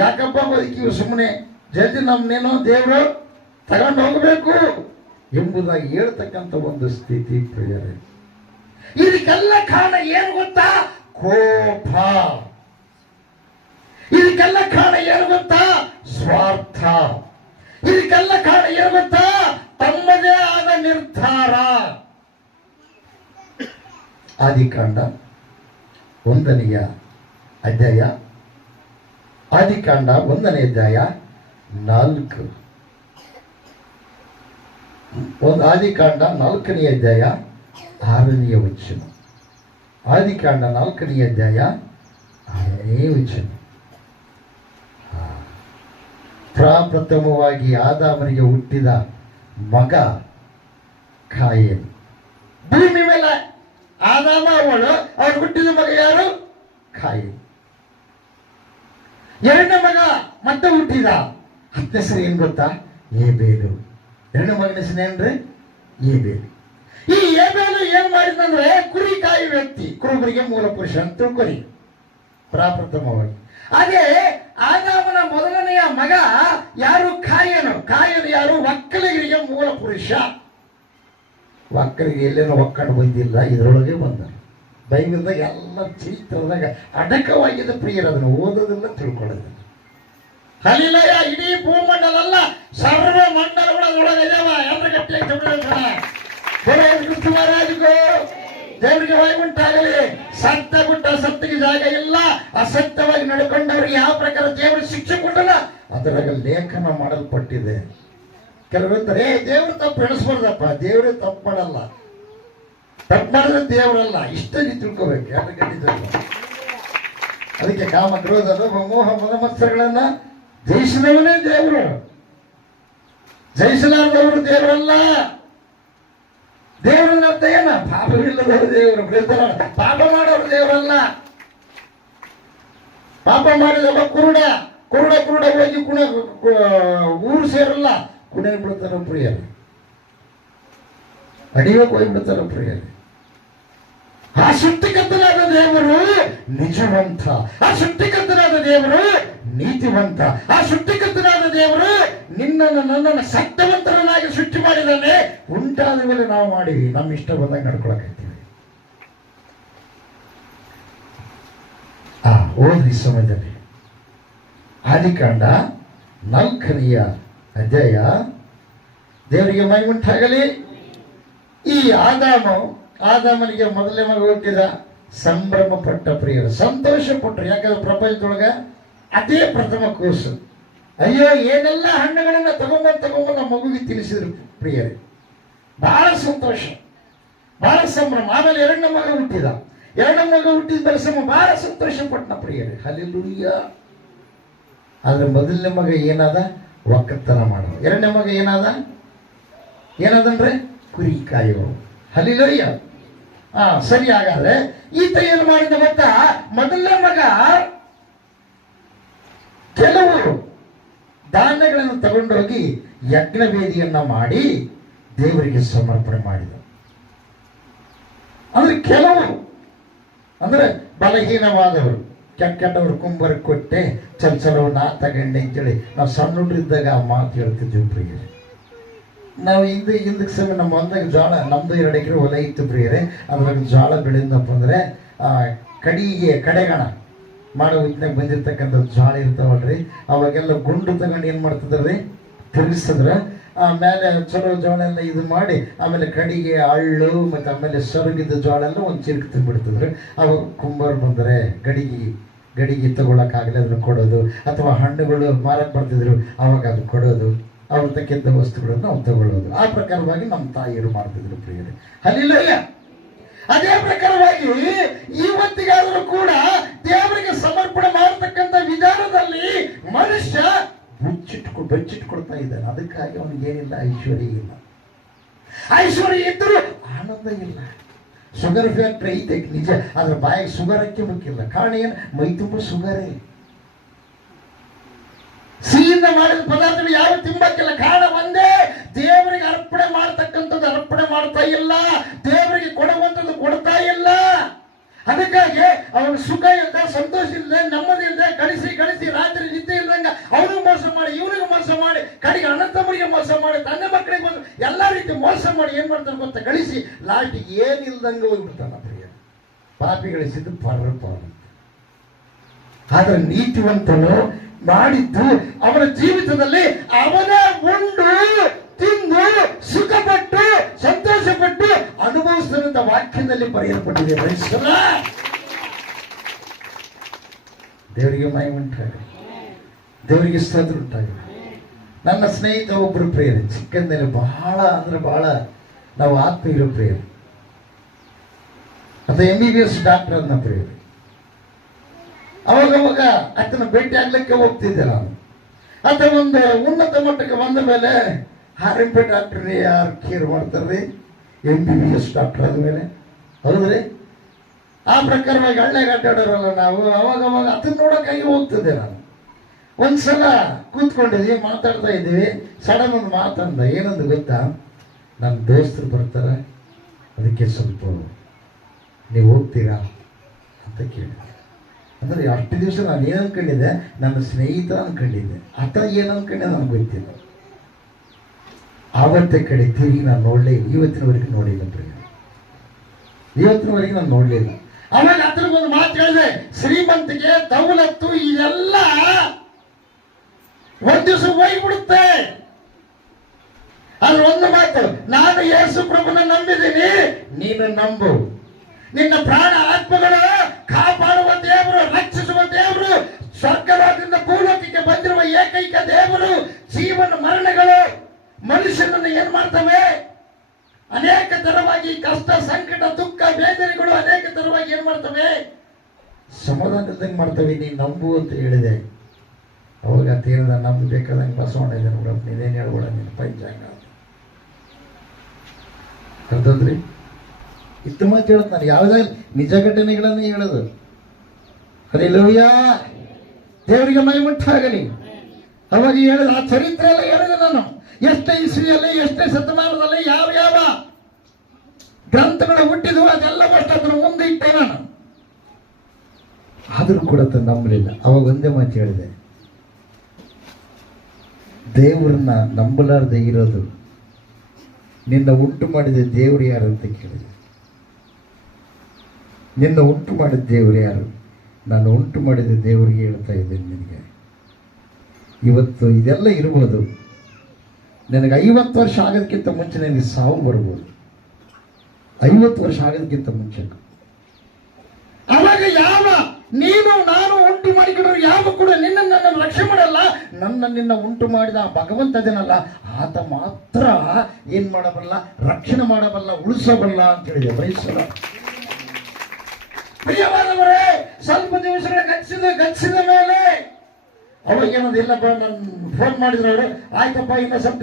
ಯಾಕಪ್ಪ ಬದುಕಿವು ಸುಮ್ಮನೆ ಜಲ್ದಿ ನಮ್ಮನ್ನೇನೋ ದೇವರು ತಗೊಂಡು ಹೋಗಬೇಕು ಎಂಬುದಾಗಿ ಹೇಳ್ತಕ್ಕಂಥ ಒಂದು ಸ್ಥಿತಿ ಪ್ರಿಯರೇ. ಇದಕ್ಕೆಲ್ಲ ಕಾರಣ ಏನು ಗೊತ್ತಾ? ಕೋಪ. ಇದಕ್ಕೆಲ್ಲ ಕಾರಣ ಏನು ಗೊತ್ತಾ? ಸ್ವಾರ್ಥ. ಇದಕ್ಕೆಲ್ಲ ಕಾರಣ ಏನು ಗೊತ್ತಾ? ತಮ್ಮದೇ ಆದ ನಿರ್ಧಾರ. ಆದಿಕಾಂಡ 1ನೇ ಅಧ್ಯಾಯ, ಆದಿಕಾಂಡ 1ನೇ ಅಧ್ಯಾಯ 4, ಆದಿಕಾಂಡ 4ನೇ ಅಧ್ಯಾಯ 6ನೇ ವಚನ. ಆದಿಕಾಂಡ 4ನೇ ಅಧ್ಯಾಯ 6ನೇ ವಚನ. ಪ್ರಪ್ರಥಮವಾಗಿ ಆದಾಮನಿಗೆ ಹುಟ್ಟಿದ ಮಗ ಕಾಯೇನ. ಭೂಮಿ ಮೇಲೆ ಆದಾಮ ಅವಳು, ಅವಳು ಹುಟ್ಟಿದ ಮಗ ಯಾರು? ಕಾಯೇನ. ಎರಡನೇ ಮಗ ಮತ್ತೆ ಹುಟ್ಟಿದ, ಹತ್ತನೇ ಹೆಸರು ಏನ್ ಗೊತ್ತಾ? ಏಬೇಲು. ಎರಡನೇ ಮಗನ ಹೆಸರು ಏನ್ರಿ? ಏಬೇಲು. ಈ ಏಬೇಲು ಏನ್ ಮಾಡಿದಂದ್ರೆ ಕುರಿ ಕಾಯಿ ವ್ಯಕ್ತಿ, ಕುರುಬರಿಗೆ ಮೂಲ ಪುರುಷ ಅಂತ ತಿಳ್ಕೊರಿ ಪ್ರಪ್ರಥಮವಾಗಿ. ಅದೇ ಆದಾಮನ ಮೊದಲನೆಯ ಮಗ ಯಾರು? ಕಾಯನು. ಕಾಯನು ಯಾರು? ಒಕ್ಕಲಿಗರಿಗೆ ಮೂಲ ಪುರುಷ. ಒಕ್ಕಲಿಗೆ ಎಲ್ಲೇನೋ ಒಕ್ಕಂಡು ಬಂದಿಲ್ಲ, ಇದರೊಳಗೆ ಬಂದ. ಬೈಬಲ್ದಾಗ ಎಲ್ಲ ಚರಿತ್ರದಾಗ ಅಡಕವಾಗಿದೆ ಪ್ರಿಯರು, ಅದನ್ನು ಓದೋದಿಲ್ಲ, ತಿಳ್ಕೊಳ್ಳೋದಿಲ್ಲ. ಹಲಿಲಯ ಇಡೀ ಭೂಮಂಡಲ ಅಲ್ಲ, ಸರ್ವ ಮಂಡಲಗಳು ಅದರೊಳಗೆ ಇದಾವ. ಎಲ್ಲ ಗಟ್ಟಿಯಾಗಿ ಕ್ರಿಸ್ತ ಮಹಾರಾಜಗೂ ದೇವರಿಗೆ ವೈಗುಂಟಾಗಲಿ. ಸತ್ಯ ಬಿಟ್ಟ ಸತ್ತಿಗೆ ಜಾಗ ಇಲ್ಲ. ಅಸತ್ಯವಾಗಿ ನಡ್ಕೊಂಡವ್ರಿಗೆ ಯಾವ ಪ್ರಕಾರ ದೇವರು ಶಿಕ್ಷೆ ಕೊಟ್ಟಲ್ಲ, ಅದರಾಗ ಲೇಖನ ಮಾಡಲ್ಪಟ್ಟಿದೆ. ಕೆಲವರು ಅಂತಾರೆ, ದೇವರು ತಪ್ಪು ಎಣಿಸ್ಬಾರ್ದಪ್ಪ. ದೇವರೇ ತಪ್ಪು ಮಾಡಲ್ಲ. ತಪ್ಪು ಮಾಡಿದ್ರೆ ದೇವರಲ್ಲ. ಇಷ್ಟ ನೀವು ತಿಳ್ಕೋಬೇಕು. ಯಾರು ಗಟ್ಟಿದ್ದಲ್ಲ. ಅದಕ್ಕೆ ಕಾಮ ಕ್ರೋಧ ಲೋಭ ಮೋಹ ಮದ ಮತ್ಸರಗಳನ್ನ ಜಯಿಸಿದವನೇ ದೇವರು. ಜಯಿಸಲಾರದವರು ದೇವರಲ್ಲ. ದೇವರನ್ನ ಅರ್ಥ ಏನ? ಪಾಪವಿಲ್ಲದವರು ದೇವರು. ಪಾಪ ಮಾಡೋರು ದೇವರಲ್ಲ. ಪಾಪ ಮಾಡಿದವ ಕುರುಡ ಕುರುಡ ಕುರುಡ ಹೋಗಿ ಊರು ಸೇರಲ್ಲ, ಕುಣೆ ಬಿಡ್ತಾರ ಪ್ರಿಯರು. ಅಡಿಯೋಕೆ ಹೋಗ್ಬಿಡ್ತಾರ ಪ್ರಿಯರು. ಆ ಸೃಷ್ಟಿಕರ್ತನಾದ ದೇವರು ನಿಜವಂತ. ಆ ಸೃಷ್ಟಿಕರ್ತನಾದ ದೇವರು ನೀತಿವಂತ. ಆ ಸೃಷ್ಟಿಕರ್ತನಾದ ದೇವರು ನಿನ್ನನ್ನು ನನ್ನನ್ನು ಸತ್ಯವಂತರನ್ನಾಗಿ ಸೃಷ್ಟಿ ಮಾಡಿದ್ದಾನೆ. ಉಂಟಾದ ಮೇಲೆ ನಾವು ಮಾಡಿವಿ, ನಮ್ಮ ಇಷ್ಟ ಬಂದಾಗ ನಡ್ಕೊಳಕೈತೀವಿ. ಓದಿ ಸಮಯದಲ್ಲಿ ಆದಿಕಾಂಡ 4ನೇ ಅಧ್ಯಾಯ. ದೇವರಿಗೆ ಮಹಿಮುಂಟಾಗಲಿ. ಈ ಆದಾಮನಿಗೆ ಮೊದಲೇ ಮಗ ಹುಟ್ಟಿದ. ಸಂಭ್ರಮ ಪಟ್ಟ ಪ್ರಿಯರು, ಸಂತೋಷ ಪಟ್ಟರು. ಯಾಕಂದ್ರೆ ಪ್ರಪಂಚದೊಳಗ ಅದೇ ಪ್ರಥಮ ಕೂಸು. ಅಯ್ಯೋ ಏನೆಲ್ಲ ಹಣ್ಣುಗಳನ್ನ ತಗೊಂಬಂದು ನಮ್ಮ ಮಗುವಿಗೆ ತಿಳಿಸಿದ್ರು ಪ್ರಿಯರೇ. ಬಹಳ ಸಂತೋಷ, ಬಹಳ ಸಂಭ್ರಮ. ಆಮೇಲೆ ಎರಡನೇ ಮಗ ಹುಟ್ಟಿದ. ಎರಡನೇ ಮಗ ಹುಟ್ಟಿದ ಮೇಲೆ ಬಹಳ ಸಂತೋಷ ಪಟ್ಟನ ಪ್ರಿಯರೇ. ಹಲ್ಲೆಲೂಯ. ಆದ್ರೆ ಮೊದಲನೇ ಮಗ ಏನಾದ? ಒಕ್ಕತನ ಮಾಡೋದು. ಎರಡನೇ ಮಗ ಏನಾದಂದ್ರೆ ಕುರಿ ಕಾಯೋರು. ಹಲ್ಲೆಲೂಯ. ಸರಿ. ಹಾಗಾದ್ರೆ ಈತ ಏನು ಮಾಡಿದ ಗೊತ್ತಾ? ಮೊದಲನೇ ಮಗ ಕೆಲವು ಧಾನ್ಯಗಳನ್ನು ತಗೊಂಡೋಗಿ ಯಜ್ಞವೇದಿಯನ್ನ ಮಾಡಿ ದೇವರಿಗೆ ಸಮರ್ಪಣೆ ಮಾಡಿದ. ಅಂದ್ರೆ ಕೆಲವು ಅಂದ್ರೆ ಬಲಹೀನವಾದವರು, ಕೆಟ್ಟವರು ಕುಂಬರ ಕೊಟ್ಟೆ ಚಲೋ ನಾ ತಗೊಂಡೆ ಅಂತೇಳಿ ನಾವು ಸಣ್ಣ ಹುಡ್ರಿದ್ದಾಗ ಆ ಮಾತು ಹೇಳ್ತಿದ್ವಿ ಪ್ರಿಯರೇ. ನಾವು ಹಿಂದಕ್ಕೆ ಸಮಯ ನಮ್ಮ ಹೊಲದಾಗ ಜೋಳ, ನಮ್ದು 2 ಎಕರೆ ಹೊಲ ಇತ್ತು ಪ್ರಿಯರೇ. ಅದ್ರಾಗ ಜೋಳ ಬೆಳೆದಪ್ಪ ಅಂದ್ರೆ ಕಡೆಗಣ ಮಾಡೋ ಹೊತ್ತಿನಾಗ ಬಂದಿರ್ತಕ್ಕಂಥ ಜೋಳ ಇರ್ತಾವಲ್ರಿ, ಅವಾಗೆಲ್ಲ ಗುಂಡು ತಗೊಂಡು ಏನ್ ಮಾಡ್ತಿದ್ರಿ? ತಿರುಗಿಸಿದ್ರ. ಆಮೇಲೆ ಚಲೋ ಜೋಳ ಎಲ್ಲ ಇದು ಮಾಡಿ ಆಮೇಲೆ ಕಡಿಗೆ ಹಳ್ಳು ಮತ್ತೆ ಆಮೇಲೆ ಸೊರಗಿದ್ದ ಜೋಳ ಎಲ್ಲ ಒಂದು ಚಿರುಕು ತಿಂದ್ಬಿಡ್ತಿದ್ರು. ಅವಾಗ ಕುಂಬಾರ ಬಂದರೆ ಗಡಿಗೆ ತಗೊಳಕ್ಕಾಗಲಿ ಅದನ್ನು ಕೊಡೋದು, ಅಥವಾ ಹಣ್ಣುಗಳು ಮಾರಕ್ಕೆ ಬರ್ತಿದ್ರು ಅವಾಗ ಅದು ಕೊಡೋದು, ಅವ್ರ ತಕ್ಕಿದ್ದ ವಸ್ತುಗಳನ್ನು ನಾವು ತಗೊಳ್ಳೋದು. ಆ ಪ್ರಕಾರವಾಗಿ ನಮ್ಮ ತಾಯಿಯರು ಮಾಡ್ತಿದ್ರು ಪ್ರಿಯರೇ. ಹಲ್ಲೆಲೂಯ. ಅದೇ ಪ್ರಕಾರವಾಗಿ ಇವತ್ತಿಗಾದರೂ ಕೂಡ ದೇವರಿಗೆ ಸಮರ್ಪಣೆ ಮಾಡತಕ್ಕಂಥ ವಿಧಾನದಲ್ಲಿ ಮನುಷ್ಯ ಬಚ್ಚಿಟ್ಕೊಳ್ತಾ ಇದ್ದಾನೆ. ಅದಕ್ಕಾಗಿ ಅವನಿಗೆ ಏನಿಲ್ಲ, ಐಶ್ವರ್ಯ ಇಲ್ಲ. ಐಶ್ವರ್ಯ ಇದ್ದರೂ ಆನಂದ ಇಲ್ಲ. ಶುಗರ್ ಫ್ಯಾಕ್ಟ್ರಿ ಐತೆ ನಿಜ, ಅದ್ರ ಬಾಯಿಗೆ ಶುಗರ್ ಹಾಕಿ ಮುಕ್ಕಿಲ್ಲ. ಕಾರಣ ಏನು? ಮೈ ತುಂಬ ಶುಗರೇ. ಸಿಹಿಯಿಂದ ಮನೆಯಲ್ಲಿ ಮಾಡಿದ ಪದಾರ್ಥಗಳು ಯಾವ ತಿಂಬಕ್ಕಿಲ್ಲ. ಕಾರಣ ಒಂದೇ, ದೇವರಿಗೆ ಅರ್ಪಣೆ ಮಾಡ್ತಕ್ಕಂಥದ್ದು ಅರ್ಪಣೆ ಮಾಡ್ತಾ ಇಲ್ಲ, ದೇವರಿಗೆ ಕೊಡುವಂಥದ್ದು ಕೊಡ್ತಾ ಇಲ್ಲ. ಅದಕ್ಕಾಗಿ ಅವನು ಸುಖ ಇಲ್ಲದೆ, ಸಂತೋಷ ಇಲ್ಲದೆ, ನೆಮ್ಮದಿ ಇಲ್ಲದೆ, ಕಳಿಸಿ ರಾತ್ರಿ ನಿದ್ದೆ ಇಲ್ದಂಗ ಅವನಿಗೆ ಮೋಸ ಮಾಡಿ, ಇವನಿಗೆ ಮೋಸ ಮಾಡಿ, ಕಡೆಗೆ ಅಣ್ಣತಮ್ಮರಿಗೆ ಮೋಸ ಮಾಡಿ, ತಂದೆ ಮಕ್ಕಳಿಗೆ ಮೋಸ, ಎಲ್ಲಾ ರೀತಿ ಮೋಸ ಮಾಡಿ ಏನ್ ಮಾಡ್ತಾನೆ ಗೊತ್ತಾ, ಕಳಿಸಿ ಲಾಸ್ಟಿಗೆ ಏನಿಲ್ದಂಗ ಹೋಗ್ಬಿಡ್ತಾನ. ಪಾಪಿ ಗಳಿಸಿದ್ದು ಪರ್ರಪ್ಪ. ಆದ್ರೆ ನೀತಿವಂತನು ಮಾಡಿದ್ದು ಅವನ ಜೀವಿತದಲ್ಲಿ ಅವನೇ ಉಂಡು ತಿಂದು ಸುಖಪಟ್ಟು ಸಂತೋಷಪಟ್ಟು ಅನುಭವಿಸಿದಂತ ವಾಕ್ಯದಲ್ಲಿ ಬರೆಯಲ್ಪಟ್ಟಿದೆ. ದೇವರಿಗೆ ಮಹಿಮೆ ಉಂಟಾಗಲಿ, ದೇವರಿಗೆ ಸ್ತೋತ್ರ ಉಂಟಾಗಲಿ. ನನ್ನ ಸ್ನೇಹಿತ ಒಬ್ಬರು ಪ್ರೇಯರ್, ಚಿಕ್ಕಂದಲ್ಲಿ ಬಹಳ ಅಂದ್ರೆ ಬಹಳ ನಾವು ಆತ್ಮೀಯರು ಪ್ರೇಯರ್, ಅಥವಾ MBBS ಡಾಕ್ಟರ್ ಅದನ್ನ ಪ್ರೇಯರ್. ಅವಾಗ ಆತನ ಭೇಟಿ ಆಗ್ಲಿಕ್ಕೆ ಹೋಗ್ತಿದ್ದೆ ನಾನು. ಆತ ಒಂದು ಉನ್ನತ ಮಟ್ಟಕ್ಕೆ ಬಂದ ಮೇಲೆ RMP ಡಾಕ್ಟರ್ ಯಾರು ಕೇರ್ ಮಾಡ್ತಾರ್ರಿ, MBBS ಡಾಕ್ಟರ್ ಆದ್ಮೇಲೆ, ಹೌದ್ರಿ? ಆ ಪ್ರಕಾರವಾಗಿ ಹಳ್ಳಿಗೆ ಅಡ್ಡಾಡೋರಲ್ಲ ನಾವು. ಅವಾಗ ಅದನ್ನ ನೋಡೋಕ್ಕಾಗಿ ಹೋಗ್ತಿದ್ದೆ ನಾನು. ಒಂದ್ಸಲ ಕೂತ್ಕೊಂಡಿದ್ವಿ, ಮಾತಾಡ್ತಾ ಇದ್ದೀವಿ, ಸಡನ್ ಒಂದು ಮಾತಂದ. ಏನಂದು ಗೊತ್ತಾ, ನನ್ನ ದೋಸ್ತರು ಬರ್ತಾರೆ, ಅದಕ್ಕೆ ಸ್ವಲ್ಪ ನೀವು ಹೋಗ್ತೀರಾ ಅಂತ ಕೇಳಿದೆ. ಅಂದ್ರೆ ಅಷ್ಟು ದಿವಸ ನಾನು ಏನು ಅನ್ಕೊಂಡಿದ್ದೆ, ನನ್ನ ಸ್ನೇಹಿತ ಅನ್ಕೊಂಡಿದ್ದೆ. ಆತ ಏನು ಅನ್ಕೊಂಡೆ ನನಗೆ ಗೊತ್ತಿಲ್ಲ. ಆವತ್ತೇ ಕಡೆ ತಿರುಗಿ ನಾನು ನೋಡಲೇ ಇಲ್ಲ, ಇವತ್ತಿನವರೆಗೆ ನೋಡಿಲ್ಲ ಪ್ರಿಯ, ಇವತ್ತಿನವರೆಗೆ ನಾನು ನೋಡಲಿಲ್ಲ. ಆವಾಗ ಅದ್ರ ಒಂದು ಮಾತು ಹೇಳಿದೆ, ಶ್ರೀಮಂತಿಗೆ ದೌಲತ್ತು ಇದೆಲ್ಲ ಒಂದ್ ದಿವಸ ಹೋಗ್ಬಿಡುತ್ತೆ. ಆದ್ರೆ ಒಂದು ಮಾತು, ನಾನು ಯೇಸು ಪ್ರಭುನ ನಂಬಿದ್ದೀನಿ, ನೀನು ನಂಬು. ನಿನ್ನ ಪ್ರಾಣ ಆತ್ಮಗಳು ಕಾಪಾಡುವ ದೇವರು, ರಕ್ಷಿಸುವ ದೇವರು, ಸ್ವರ್ಗಲೋಕದಿಂದ ಭೂಲೋಕಕ್ಕೆ ಬಂದಿರುವ ಏಕೈಕ ದೇವರು. ಜೀವನ ಮರಣಗಳು ಮನುಷ್ಯನನ್ನು ಏನ್ ಮಾಡ್ತವೆ, ಅನೇಕ ತರವಾಗಿ ಕಷ್ಟ, ಸಂಕಟ, ದುಃಖ, ಬೇದನೆಗಳು ಅನೇಕ ತರವಾಗಿ ಏನ್ ಮಾಡ್ತವೆ, ಸಮಾಧಾನದಂಗೆ ಮಾಡ್ತವೆ. ನೀನು ನಂಬು ಅಂತ ಹೇಳಿದೆ. ಅವಾಗ ಅಂತ ಹೇಳಿದ, ನಂಬಬೇಕಾದಂಗೆ ಬಸವಣ್ಣ ಇದೆ ನೋಡಪ್ಪ, ನೀನೇನು ಹೇಳ್ಬೇಡ, ನೀನು ಪಂಚಾಂಗ ಅರ್ಥದ್ರಿ. ಇತ್ತು ಮಾತು ಹೇಳತ್ ನಾನು, ಯಾವುದೇ ನಿಜ ಘಟನೆಗಳನ್ನೇ ಹೇಳೋದು. ಹಲ್ಲೆಲೂಯಾ, ದೇವರಿಗೆ ಮಹಿಮುಂಟಾಗಲಿ. ಅವಾಗ ಹೇಳಿದ ಆ ಚರಿತ್ರೆ ಎಲ್ಲ ಹೇಳಿದೆ ನಾನು. ಎಷ್ಟೇ ಇಸ್ವಿಯಲ್ಲಿ, ಎಷ್ಟೇ ಶತಮಾನದಲ್ಲಿ ಯಾವ ಗ್ರಂಥಗಳು ಹುಟ್ಟಿದ್ವು ಅದೆಲ್ಲ ಅಷ್ಟು ಅದನ್ನು ಮುಂದೆ ಇಟ್ಟೆ ನಾನು. ಆದರೂ ಕೂಡ ನಂಬಲಿಲ್ಲ. ಅವಾಗ ಒಂದೇ ಮಾತು ಹೇಳಿದೆ, ದೇವರನ್ನ ನಂಬಲಾರದೆ ಇರೋದು, ನಿನ್ನ ಉಂಟು ಮಾಡಿದ ದೇವರು ಯಾರು ಅಂತ ಕೇಳಿದೆ. ನಿನ್ನ ಉಂಟು ಮಾಡಿದ ದೇವರು ಯಾರು? ನಾನು ಉಂಟು ಮಾಡಿದ ದೇವರಿಗೆ ಹೇಳ್ತಾ ಇದ್ದೇನೆ ನಿನಗೆ. ಇವತ್ತು ಇದೆಲ್ಲ ಇರ್ಬೋದು, ನನಗೆ 50 ವರ್ಷ ಆಗೋದಕ್ಕಿಂತ ಮುಂಚೆ ನನಗೆ ಸಾವು ಬರ್ಬೋದು. 50 ವರ್ಷ ಆಗೋದಕ್ಕಿಂತ ಮುಂಚೆ. ಅವಾಗ ಯಾವ ನೀನು ನಾನು ಉಂಟು ಮಾಡಿಕೊಂಡ್ರು ಯಾವ ಕೂಡ ನಿನ್ನನ್ನು ರಕ್ಷಣೆ ಮಾಡಲ್ಲ. ನಿನ್ನ ಉಂಟು ಮಾಡಿದ ಭಗವಂತದೇನಲ್ಲ, ಆತ ಮಾತ್ರ ಏನ್ ಮಾಡಬಲ್ಲ, ರಕ್ಷಣೆ ಮಾಡಬಲ್ಲ, ಉಳಿಸಬಲ್ಲ ಅಂತ ಹೇಳಿದೆ. ಬಯಸಲ್ಲ ಪ್ರಿಯವಾದವರೇ, ಸ್ವಲ್ಪ ದಿವಸಗಳ ಗಚ್ಚಿದ ಮೇಲೆ ಅವಾಗ ಏನದು ಇಲ್ಲಪ್ಪ, ನಾನು ಫೋನ್ ಮಾಡಿದ್ರು ಅವರು, ಆಯ್ತಪ್ಪ ಇನ್ನ ಸ್ವಲ್ಪ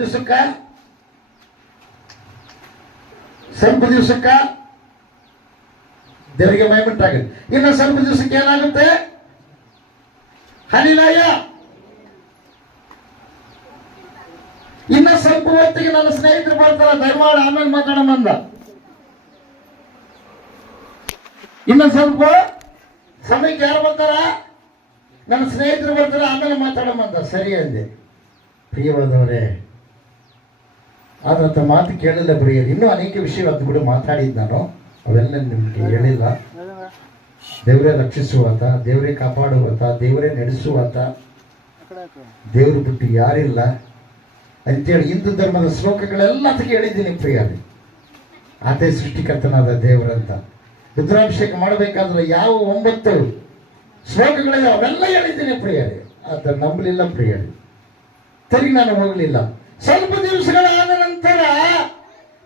ದಿವಸಕ್ಕ ದೇವರಿಗೆ ಮಹಿಮುಂಟಾಗುತ್ತೆ. ಇನ್ನು ಸ್ವಲ್ಪ ದಿವಸಕ್ಕೆ ಏನಾಗುತ್ತೆ, ಹಲಿಲಾಯ. ಇನ್ನ ಸ್ವಲ್ಪ ಹೊತ್ತಿಗೆ ನನ್ನ ಸ್ನೇಹಿತರು ಬರ್ತಾರ, ದಯಮಾಡಿ ಆಮೇಲೆ ಮಾತಾಡೋಣ ಅಂದ. ಇನ್ನ ಸ್ವಲ್ಪ ಸಮಯಕ್ಕೆ ಯಾರು ಬರ್ತಾರ, ನನ್ನ ಸ್ನೇಹಿತರು ಬರ್ತಾರ, ಆಮೇಲೆ ಮಾತಾಡೋಣ ಅಂದ. ಸರಿ ಅಂದೆ. ಪ್ರಿಯವಾದವರೇ, ಆದಂತ ಮಾತು ಕೇಳಿಲ್ಲ ಪ್ರಿಯರು. ಇನ್ನೂ ಅನೇಕ ವಿಷಯಗಳು ಕೂಡ ಮಾತಾಡಿದ್ದು ನಾನು, ಅವೆಲ್ಲ ನಿಮ್ಗೆ ಹೇಳಿಲ್ಲ. ದೇವರೇ ರಕ್ಷಿಸುವಾತ, ದೇವರೇ ಕಾಪಾಡುವಾತ, ದೇವರೇ ನಡೆಸುವಾತ, ದೇವರು ಬಿಟ್ಟು ಯಾರಿಲ್ಲ ಅಂತೇಳಿ ಹಿಂದೂ ಧರ್ಮದ ಶ್ಲೋಕಗಳೆಲ್ಲ ಅದಕ್ಕೆ ಹೇಳಿದ್ದೀನಿ ಪ್ರಿಯರೇ. ಆತೇ ಸೃಷ್ಟಿಕರ್ತನಾದ ದೇವರಂತ. ರುದ್ರಾಭಿಷೇಕ ಮಾಡಬೇಕಾದ್ರೆ ಯಾವ 9 ಶ್ಲೋಕಗಳಿವೆ ಅವೆಲ್ಲ ಹೇಳಿದ್ದೀನಿ ಪ್ರಿಯರೇ. ಆತ ನಂಬಲಿಲ್ಲ ಪ್ರಿಯರೇ, ತಿರುಗಿ ನಾನು ಹೋಗಲಿಲ್ಲ. ಸ್ವಲ್ಪ ದಿವಸಗಳಾದ ನಂತರ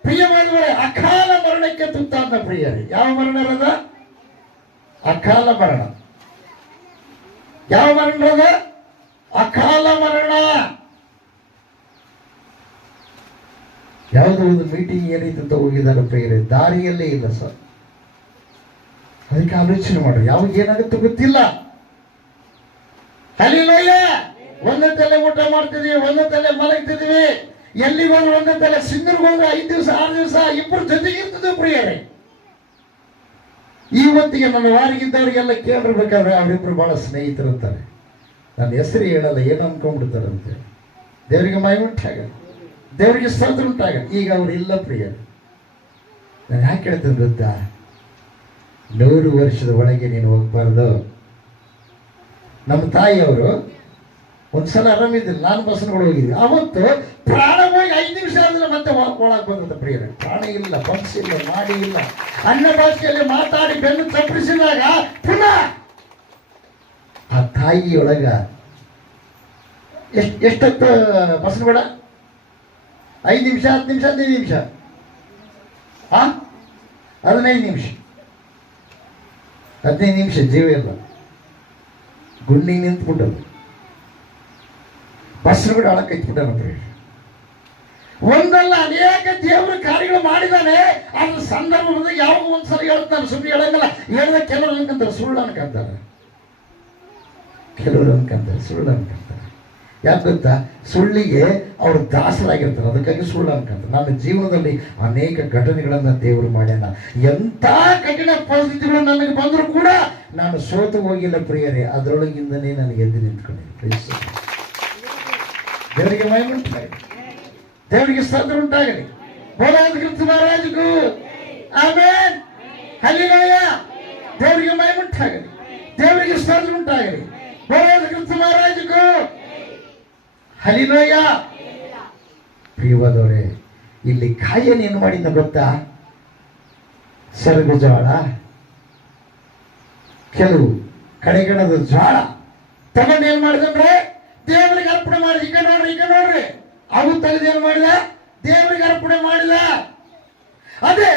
ಪ್ರಿಯವಾದವರೇ, ಅಕಾಲ ಮರಣಕ್ಕೆ ತುತ್ತಾದ ಪ್ರಿಯರೇ. ಯಾವ ಮರಣ ಇರದ? ಅಕಾಲ ಮರಣ. ಯಾವ ಮರಣ ಇರದ? ಅಕಾಲ ಮರಣ. ಯಾವುದೋ ಒಂದು ಮೀಟಿಂಗ್ ಏನೈತಂತ ಹೋಗಿದ್ದಾರೆ ಪ್ರಿಯರೇ, ದಾರಿಯಲ್ಲೇ ಇಲ್ಲ ಸರ್. ಅದಕ್ಕೆ ಆಲೋಚನೆ ಮಾಡ್ರಿ, ಯಾವಾಗ ಏನಾಗುತ್ತೆ ಗೊತ್ತಿಲ್ಲ. ಹಲ್ಲೆಲೂಯಾ. ಒಂದೇ ತಲೆ ಊಟ ಮಾಡ್ತಿದ್ವಿ, ಒಂದೇ ತಲೆ ಮಲಗ್ತಿದ್ವಿ, ಎಲ್ಲಿಗೋದ್ರು ಒಂದೇ ತಲೆ, ಸಿಂಗರ್ಗೋದ್ರೆ 5 ದಿವಸ 6 ದಿವಸ ಇಬ್ಬರು ಜೊತೆಗಿರ್ತಿದ್ವಿ ಪ್ರಿಯರೇ. ಇವತ್ತಿಗೆ ನನ್ನ ವಾರಿಗಿದ್ದವರಿಗೆಲ್ಲ ಕೇಳಿರ್ಬೇಕಾದ್ರೆ ಅವರಿಬ್ರು ಬಹಳ ಸ್ನೇಹಿತರಂತಾರೆ. ನನ್ನ ಹೆಸರು ಹೇಳಲ್ಲ, ಏನು ಅನ್ಕೊಂಡ್ಬಿಡ್ತಾರಂತೆ. ದೇವರಿಗೆ ಮಹಿಮೆ ಉಂಟಾಗಲ್ಲ, ದೇವರಿಗೆ ಸ್ತೋತ್ರ ಉಂಟಾಗಲ್ಲ. ಈಗ ಅವ್ರು ಇಲ್ಲ ಪ್ರಿಯರು. ನಾನು ಯಾಕೆ ಹೇಳ್ತೇನೆ ಗೊತ್ತಾ? 100 ವರ್ಷದ ಒಳಗೆ ನೀನು ಹೋಗ್ಬಾರ್ದು. ನಮ್ಮ ತಾಯಿಯವರು ಒಂದ್ಸಲ ಆರಾಮಿದ್ದಿಲ್ಲ, ನಾನು ಬಸ್ಗಳು ಹೋಗಿದ್ವಿ. ಅವತ್ತು ಪ್ರಾಣ ಹೋಗಿ 5 ನಿಮಿಷ ಆದ್ರೆ ಮತ್ತೆ ಒಳಗೆ ಬಂದದ ಪ್ರಿಯರೇ. ಪ್ರಾಣ ಇಲ್ಲ, ಪಂಕ್ಷಿಲ್ಲ, ಮಾಡಿ ಇಲ್ಲ, ಅನ್ಯ ಭಾಷೆಯಲ್ಲಿ ಮಾತಾಡಿ ಬೆನ್ನು ತಪ್ಪಿಸಿದಾಗ ಪುನಃ ಆ ತಾಯಿಯೊಳಗ ಎಷ್ಟೊತ್ತು ಬಸ್ಬೇಡ, 5 ನಿಮಿಷ, 10 ನಿಮಿಷ, 15 ನಿಮಿಷ, 15 ನಿಮಿಷ, 15 ನಿಮಿಷ ಜೀವ ಇಲ್ಲ, ಗುಂಡಿಗೆ ನಿಂತ್ಬಿಟ್ಟದು. ಬಸ್ರು ಕೂಡ ಒಳಗೆ ಕೈತ್ಬಿಟ್ಟಾನಂದ್ರೆ. ಒಂದಲ್ಲ ಅನೇಕ ದೇವರ ಕಾರ್ಯಗಳು ಮಾಡಿದಾನೆ. ಅದ್ರ ಸಂದರ್ಭದಲ್ಲಿ ಯಾವಾಗ ಒಂದ್ಸಲ ಹೇಳ್ತಾನೆ, ಸುಮ್ಮನೆ ಹೇಳಂಗಲ್ಲ. ಹೇಳಿದ ಕೆಲವರು ಅನ್ಕಂತಾರೆ ಸುಳ್ಳು ಅನ್ಕಂತಾರೆ, ಕೆಲವರು ಅನ್ಕಂತಾರೆ ಸುಳ್ಳು ಅನ್ಕಂತಾರೆ. ಯಾಕೆ ಗೊತ್ತಾ? ಸುಳ್ಳಿಗೆ ಅವರು ದಾಸರಾಗಿರ್ತಾರೆ, ಅದಕ್ಕಾಗಿ ಸುಳ್ಳು ಅನ್ಕಂತಾರೆ. ನನ್ನ ಜೀವನದಲ್ಲಿ ಅನೇಕ ಘಟನೆಗಳನ್ನ ದೇವರು ಮಾಡ್ಯಾನ. ಎಂಥ ಕಠಿಣ ಪರಿಸ್ಥಿತಿಗಳು ನನಗೆ ಬಂದರೂ ಕೂಡ ನಾನು ಸೋತು ಹೋಗಿಲ್ಲ ಪ್ರಿಯರೇ. ಅದರೊಳಗಿಂದನೇ ನನಗೆ ಎದ್ದು ನಿಂತ್ಕೊಂಡಿದ್ದೆ. ದೇವರಿಗೆ ಮಹಿಮೆ ಉಂಟಾಗಲಿ, ದೇವರಿಗೆ ಸ್ತೋತ್ರ ಉಂಟಾಗಲಿ. ಬೋಲಾದ ಕ್ರಿಸ್ತ ಮಹಾರಾಜಗೂ ಆಮೆನ್, ಹಲ್ಲೆಲೂಯಾ. ದೇವರಿಗೆ ಮಹಿಮೆ ಉಂಟಾಗಲಿ, ದೇವರಿಗೆ ಸ್ತೋತ್ರ ಉಂಟಾಗಲಿ. ಬೋಲಾದ ಕ್ರಿಸ್ತ ಮಹಾರಾಜಗೂ ಹಲ್ಲೆಲೂಯಾ. ಪ್ರಿಯವಾದವರೇ, ಇಲ್ಲಿ ಕಾಯನ್ ಏನು ಮಾಡಿದ್ದ ಗೊತ್ತಾ? ಸೆರಗು ಜೋಳ, ಕೆಲವು ಕಡೆಗಣದ ಜೋಳ ತಗೊಂಡು ಏನ್ ಮಾಡಿದಂದ್ರೆ ದೇವರಿಗೆ ಅರ್ಪಣೆ ಮಾಡಿದ. ಈಗ ನೋಡ್ರಿ ಅವು ತೆಗೆದು ಏನ್ ಮಾಡಿದ? ದೇವರಿಗೆ ಅರ್ಪಣೆ ಮಾಡಿದ. ಅದೇ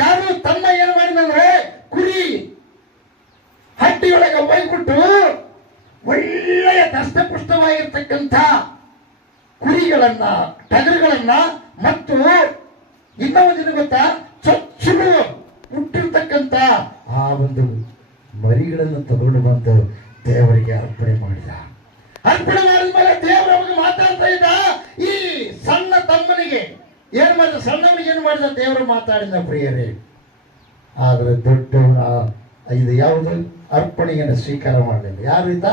ಯಾರು ತಮ್ಮ ಏನ್ ಮಾಡಿದಂದ್ರೆ ಕುರಿ ಹಟ್ಟಿಯೊಳಗೆ ಒಯ್ಬಿಟ್ಟು ಒಳ್ಳೆಯ ದಷ್ಟಪುಷ್ಟವಾಗಿರ್ತಕ್ಕಂಥ ಕುರಿಗಳನ್ನ, ಟಗರುಗಳನ್ನ ಮತ್ತು ಇನ್ನೊಂದಿನ ಗೊತ್ತಾ, ಚೊಚ್ಚಲು ಹುಟ್ಟಿರ್ತಕ್ಕಂಥ ಆ ಒಂದು ಮರಿಗಳನ್ನು ತಗೊಂಡು ಬಂದು ದೇವರಿಗೆ ಅರ್ಪಣೆ ಮಾಡಿದ. ಅರ್ಪಣೆ ಮಾಡಿದ್ಮೇಲೆ ದೇವರು ಅವಾಗ ಮಾತಾಡ್ತಾ ಇದ್ದ. ಈ ಸಣ್ಣ ತಮ್ಮನಿಗೆ ಏನ್ ಮಾಡಿದ? ಸಣ್ಣವನಿಗೆ ಏನ್ ಮಾಡಿದ? ದೇವರು ಮಾತಾಡಿದ ಪ್ರಿಯರೇ. ಆದ್ರೆ ದೊಡ್ಡವನ ಇದು ಯಾವುದು? ಅರ್ಪಣೆಯನ್ನು ಸ್ವೀಕಾರ ಮಾಡಲಿಲ್ಲ. ಯಾರಿಂದ?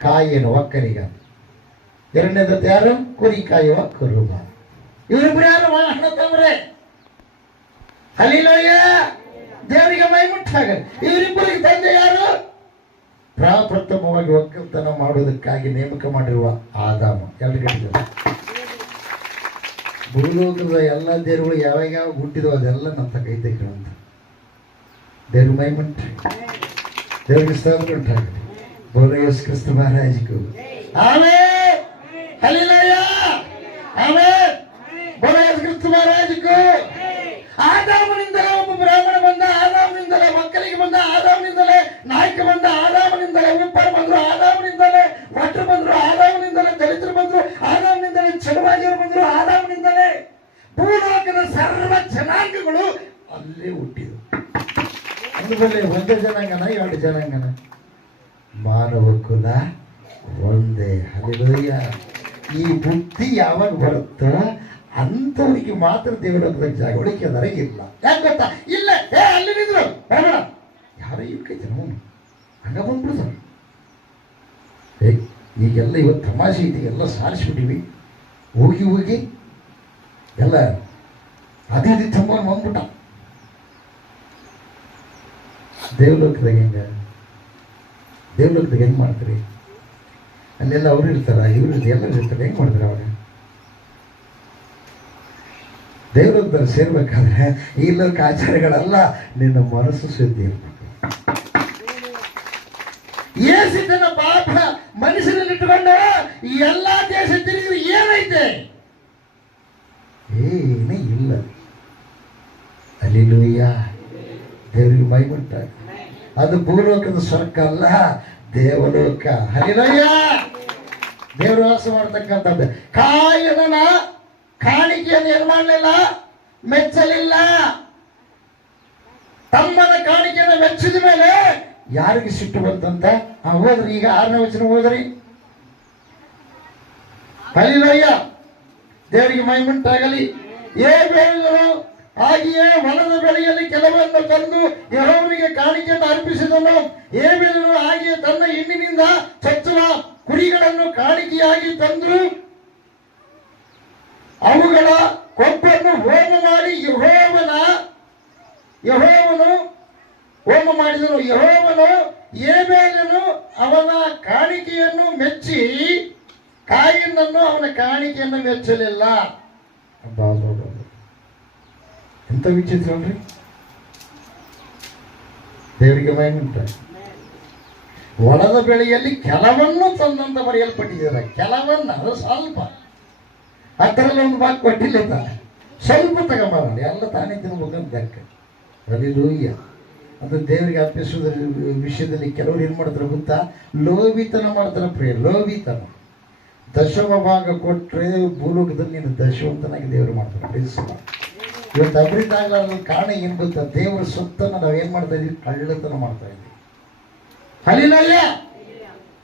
ಕಾಯೇನು ಒಕ್ಕನಿಗ. ಎರಡನೇದದ್ದು ಯಾರು? ಕುರಿ ಕಾಯುವ ಕುರುಬ. ಇವರಿಬ್ರು ಯಾರು? ಹಣ ತಮ್ಮರೇ. ಹಲ್ಲೆಲೂಯಾ, ದೇವರಿಗೆ ಮಹಿಮೆ ಉಂಟಾಗಲಿ. ಇವರಿಬ್ಬರಿಗೆ ತಂದೆ ಯಾರು? ಪ್ರಪ್ರಥಮವಾಗಿ ಒಕ್ಕಲ್ತನ ಮಾಡುವುದಕ್ಕಾಗಿ ನೇಮಕ ಮಾಡಿರುವ ಆದಾಮ. ಎಲ್ರಿಗೂ ಭೂಲೋಕದ ಎಲ್ಲ ದೇವರುಗಳು ಯಾವಾಗ ಹುಟ್ಟಿದವು ಅದೆಲ್ಲ ನಮ್ಮ ಕೈ ತೆಗೆಯುವಂತ. ದೇವ್ರ ಮಹಿಮೆ ಉಂಟಾಗಲಿ, ದೇವರಿಗೆ ಸ್ತೋತ್ರ ಉಂಟಾಗಲಿ. ಬೋಲೋ Yesu Krista ಮಹಾರಾಜಗೂ amen, hallelujah, amen. ಬೋಲೋ ಯೇಸು ಕ್ರಿಸ್ತ ಮಹಾರಾಜಗೂ. ಆದಾಮನಿಂದಲೇ ಒಬ್ಬ ಬ್ರಾಹ್ಮಣ ಬಂದ, ಆದಾಮನಿಂದಲೇ ಮಕ್ಕಳಿಗೆ ಬಂದ, ಆದಾಮನಿಂದಲೇ ನಾಯಕ ಬಂದ, ಆದಾಮನಿಂದಲೇ ಉಪ್ಪರು ಬಂದ್ರು, ಆದಾಮನಿಂದಲೇ ಭಟ್ರು ಬಂದ್ರು, ಆದಾಮನಿಂದಲೇ ದಲಿತರು ಬಂದ್ರು, ಆದಾಮನಿಂದಲೇ ಚಲುವಾಜಿಯವರು ಬಂದ್ರು, ಆದಾಮನಿಂದಲೇ ಭೂಲೋಕದ ಸರ್ವ ಜನಾಂಗಗಳು ಅಲ್ಲೇ ಹುಟ್ಟಿದ್ರು. ಅಂದ್ಮೇಲೆ ಒಂದೇ ಜನಾಂಗನ 2 ಜನಾಂಗನ? ಮಾನವ ಕುಲ ಒಂದೇ. ಹಲ್ಲೆಲೂಯಾ. ಈ ಬುದ್ಧಿ ಯಾವಾಗ ಬರುತ್ತೋ ಅಂಥವ್ರಿಗೆ ಮಾತ್ರ ದೇವರ ಜಾಗ ಉಳಿಕೆದರೆ ಇಲ್ಲ. ಯಾಕೆ ಗೊತ್ತಾ? ಇಲ್ಲ ಅಲ್ಲಿ ನಿಂದ್ರು ಬೇಡ, ಯಾರೋ ಇವ್ಕೈತೆ ನಾವು ಹಂಗ ಬಂದ್ಬಿಡ್ತಾರೆ. ಈಗೆಲ್ಲ ಇವತ್ತು ತಮಾಷೆ ಐತಿ, ಎಲ್ಲ ಸಾರಿಸ್ಬಿಟ್ಟಿವಿ. ಹೋಗಿ ಎಲ್ಲ ಅದೇ ತಮ್ಮ ಬಂದ್ಬಿಟ್ಟ. ದೇವಲೋಕದಾಗ ಹೆಂಗೆ ಮಾಡ್ತೀರಿ? ಅಲ್ಲೆಲ್ಲ ಅವ್ರು ಇರ್ತಾರ, ಇವ್ರು ಎಲ್ಲರೂ ಇರ್ತಾರೆ, ಹೆಂಗೆ ಮಾಡ್ತಾರೆ ಅವಾಗ? ದೇವಲೋಕದಲ್ಲಿ ಸೇರ್ಬೇಕಾದ್ರೆ ಈ ಲೋಕ ಆಚಾರಗಳೆಲ್ಲ ನಿನ್ನ ಮನಸ್ಸು ಸುದ್ದಿ ಇರ್ಬೇಕು. ಏಸಿದ್ದನ ಪಾಪ ಮನುಷ್ಯನಲ್ಲಿ ಇಟ್ಟುಕೊಂಡು ಎಲ್ಲಾ ದೇಶ ತಿರುಗಿದ್ರೆ ಏನೈತೆ? ಏನೇ ಇಲ್ಲ. ಹಲ್ಲೆಲೂಯಾ, ದೇವರಿಗೆ ಮಹಿಮೆ ಉಂಟಾಗಲಿ. ಅದು ಭೂಲೋಕದ ಸ್ವರ್ಗ ಅಲ್ಲ, ದೇವಲೋಕ. ಹಲ್ಲೆಲೂಯಾ. ದೇವರು ವಾಸ ಮಾಡತಕ್ಕಂಥದ್ದು. ಕಾಯನ ಕಾಣಿಕೆಯನ್ನು ಏನು ಮಾಡಲಿಲ್ಲ? ಮೆಚ್ಚಲಿಲ್ಲ. ತಮ್ಮನ ಕಾಣಿಕೆಯನ್ನು ಮೆಚ್ಚಿದ ಮೇಲೆ ಯಾರಿಗೆ ಸಿಟ್ಟು ಬಂತಂತ? ಹೋದ್ರಿ. ಈಗ 6ನೇ ವಚನ ಹೋದ್ರಿ. ಹಲ್ಲಿಲಯ್ಯ, ದೇವರಿಗೆ ಮಹಿಮುಂಟಾಗಲಿ. ಹೇಬೇಲನು ಹಾಗೆಯೇ ಹೊಲದ ಬೆಳೆಯಲ್ಲಿ ಕೆಲವನ್ನು ತಂದು ಯೆಹೋವನಿಗೆ ಕಾಣಿಕೆಯನ್ನು ಅರ್ಪಿಸಿದನು. ಹೇಬೇಲನು ಹಾಗೆಯೇ ತನ್ನ ಹೆಣ್ಣಿನಿಂದ ಚಚ್ಚುವ ಕುರಿಗಳನ್ನು ಕಾಣಿಕೆಯಾಗಿ ತಂದು ಅವುಗಳ ಕೊಬ್ಬನ್ನು ಹೋಮ ಮಾಡಿ ಯೆಹೋವನು ಹೋಮ ಮಾಡಿದನು. ಯೆಹೋವನು ಹೇಬೇಲನು ಅವನ ಕಾಣಿಕೆಯನ್ನು ಮೆಚ್ಚಿ ಕಾಯಿನನ್ನು ಅವನ ಕಾಣಿಕೆಯನ್ನು ಮೆಚ್ಚಲಿಲ್ಲ. ಎಂತ ವಿಚಿತ್ರ ಅಲ್ರಿ, ದೇವರಿಗೆ ಮಹಿಮುಂಟ. ಹೊಲದ ಬೆಳೆಯಲ್ಲಿ ಕೆಲವನ್ನು ತಂದಂತ ಬರೆಯಲ್ಪಟ್ಟಿದ್ದಾರೆ. ಕೆಲವನ್ನ, ಅದು ಸ್ವಲ್ಪ, ಅದರಲ್ಲಿ ಒಂದು ಭಾಗ ಕೊಟ್ಟಿಲ್ಲ, ಸ್ವಲ್ಪ ತಗೊಂಬರೋಣ, ಎಲ್ಲ ತಾನೇ ತಿನ್ಬೇಕಂತ ಲೆಕ್ಕ. ಹಲ್ಲೆಲೂಯಾ. ಅದು ದೇವರಿಗೆ ಅರ್ಪಿಸುವುದರ ವಿಷಯದಲ್ಲಿ ಕೆಲವರು ಏನು ಮಾಡ್ತಾರೆ ಗೊತ್ತಾ? ಲೋಭಿತನ ಮಾಡ್ತಾರೆ. ಪ್ರಿಯ, ಲೋಭಿತನ. ದಶಮ ಭಾಗ ಕೊಟ್ಟರೆ ಭೂಲೋಕದಲ್ಲಿ ನೀನು ದಶವಂತನಾಗಿ ದೇವರು ಮಾಡ್ತಾರೆ. ಪ್ರೀತಿಸಲ್ಲ. ಇವತ್ತು ಅಭಿವೃದ್ಧಿ ಆಗಲಾರದ ಕಾರಣ ಏನು ಗೊತ್ತಾ? ದೇವರ ಸೊತ್ತನ್ನು ನಾವು ಏನು ಮಾಡ್ತಾ ಇದೀವಿ? ಕಳ್ಳತನ ಮಾಡ್ತಾ ಇದ್ದೀವಿ. ಹಲ್ಲೆಲೂಯಾ.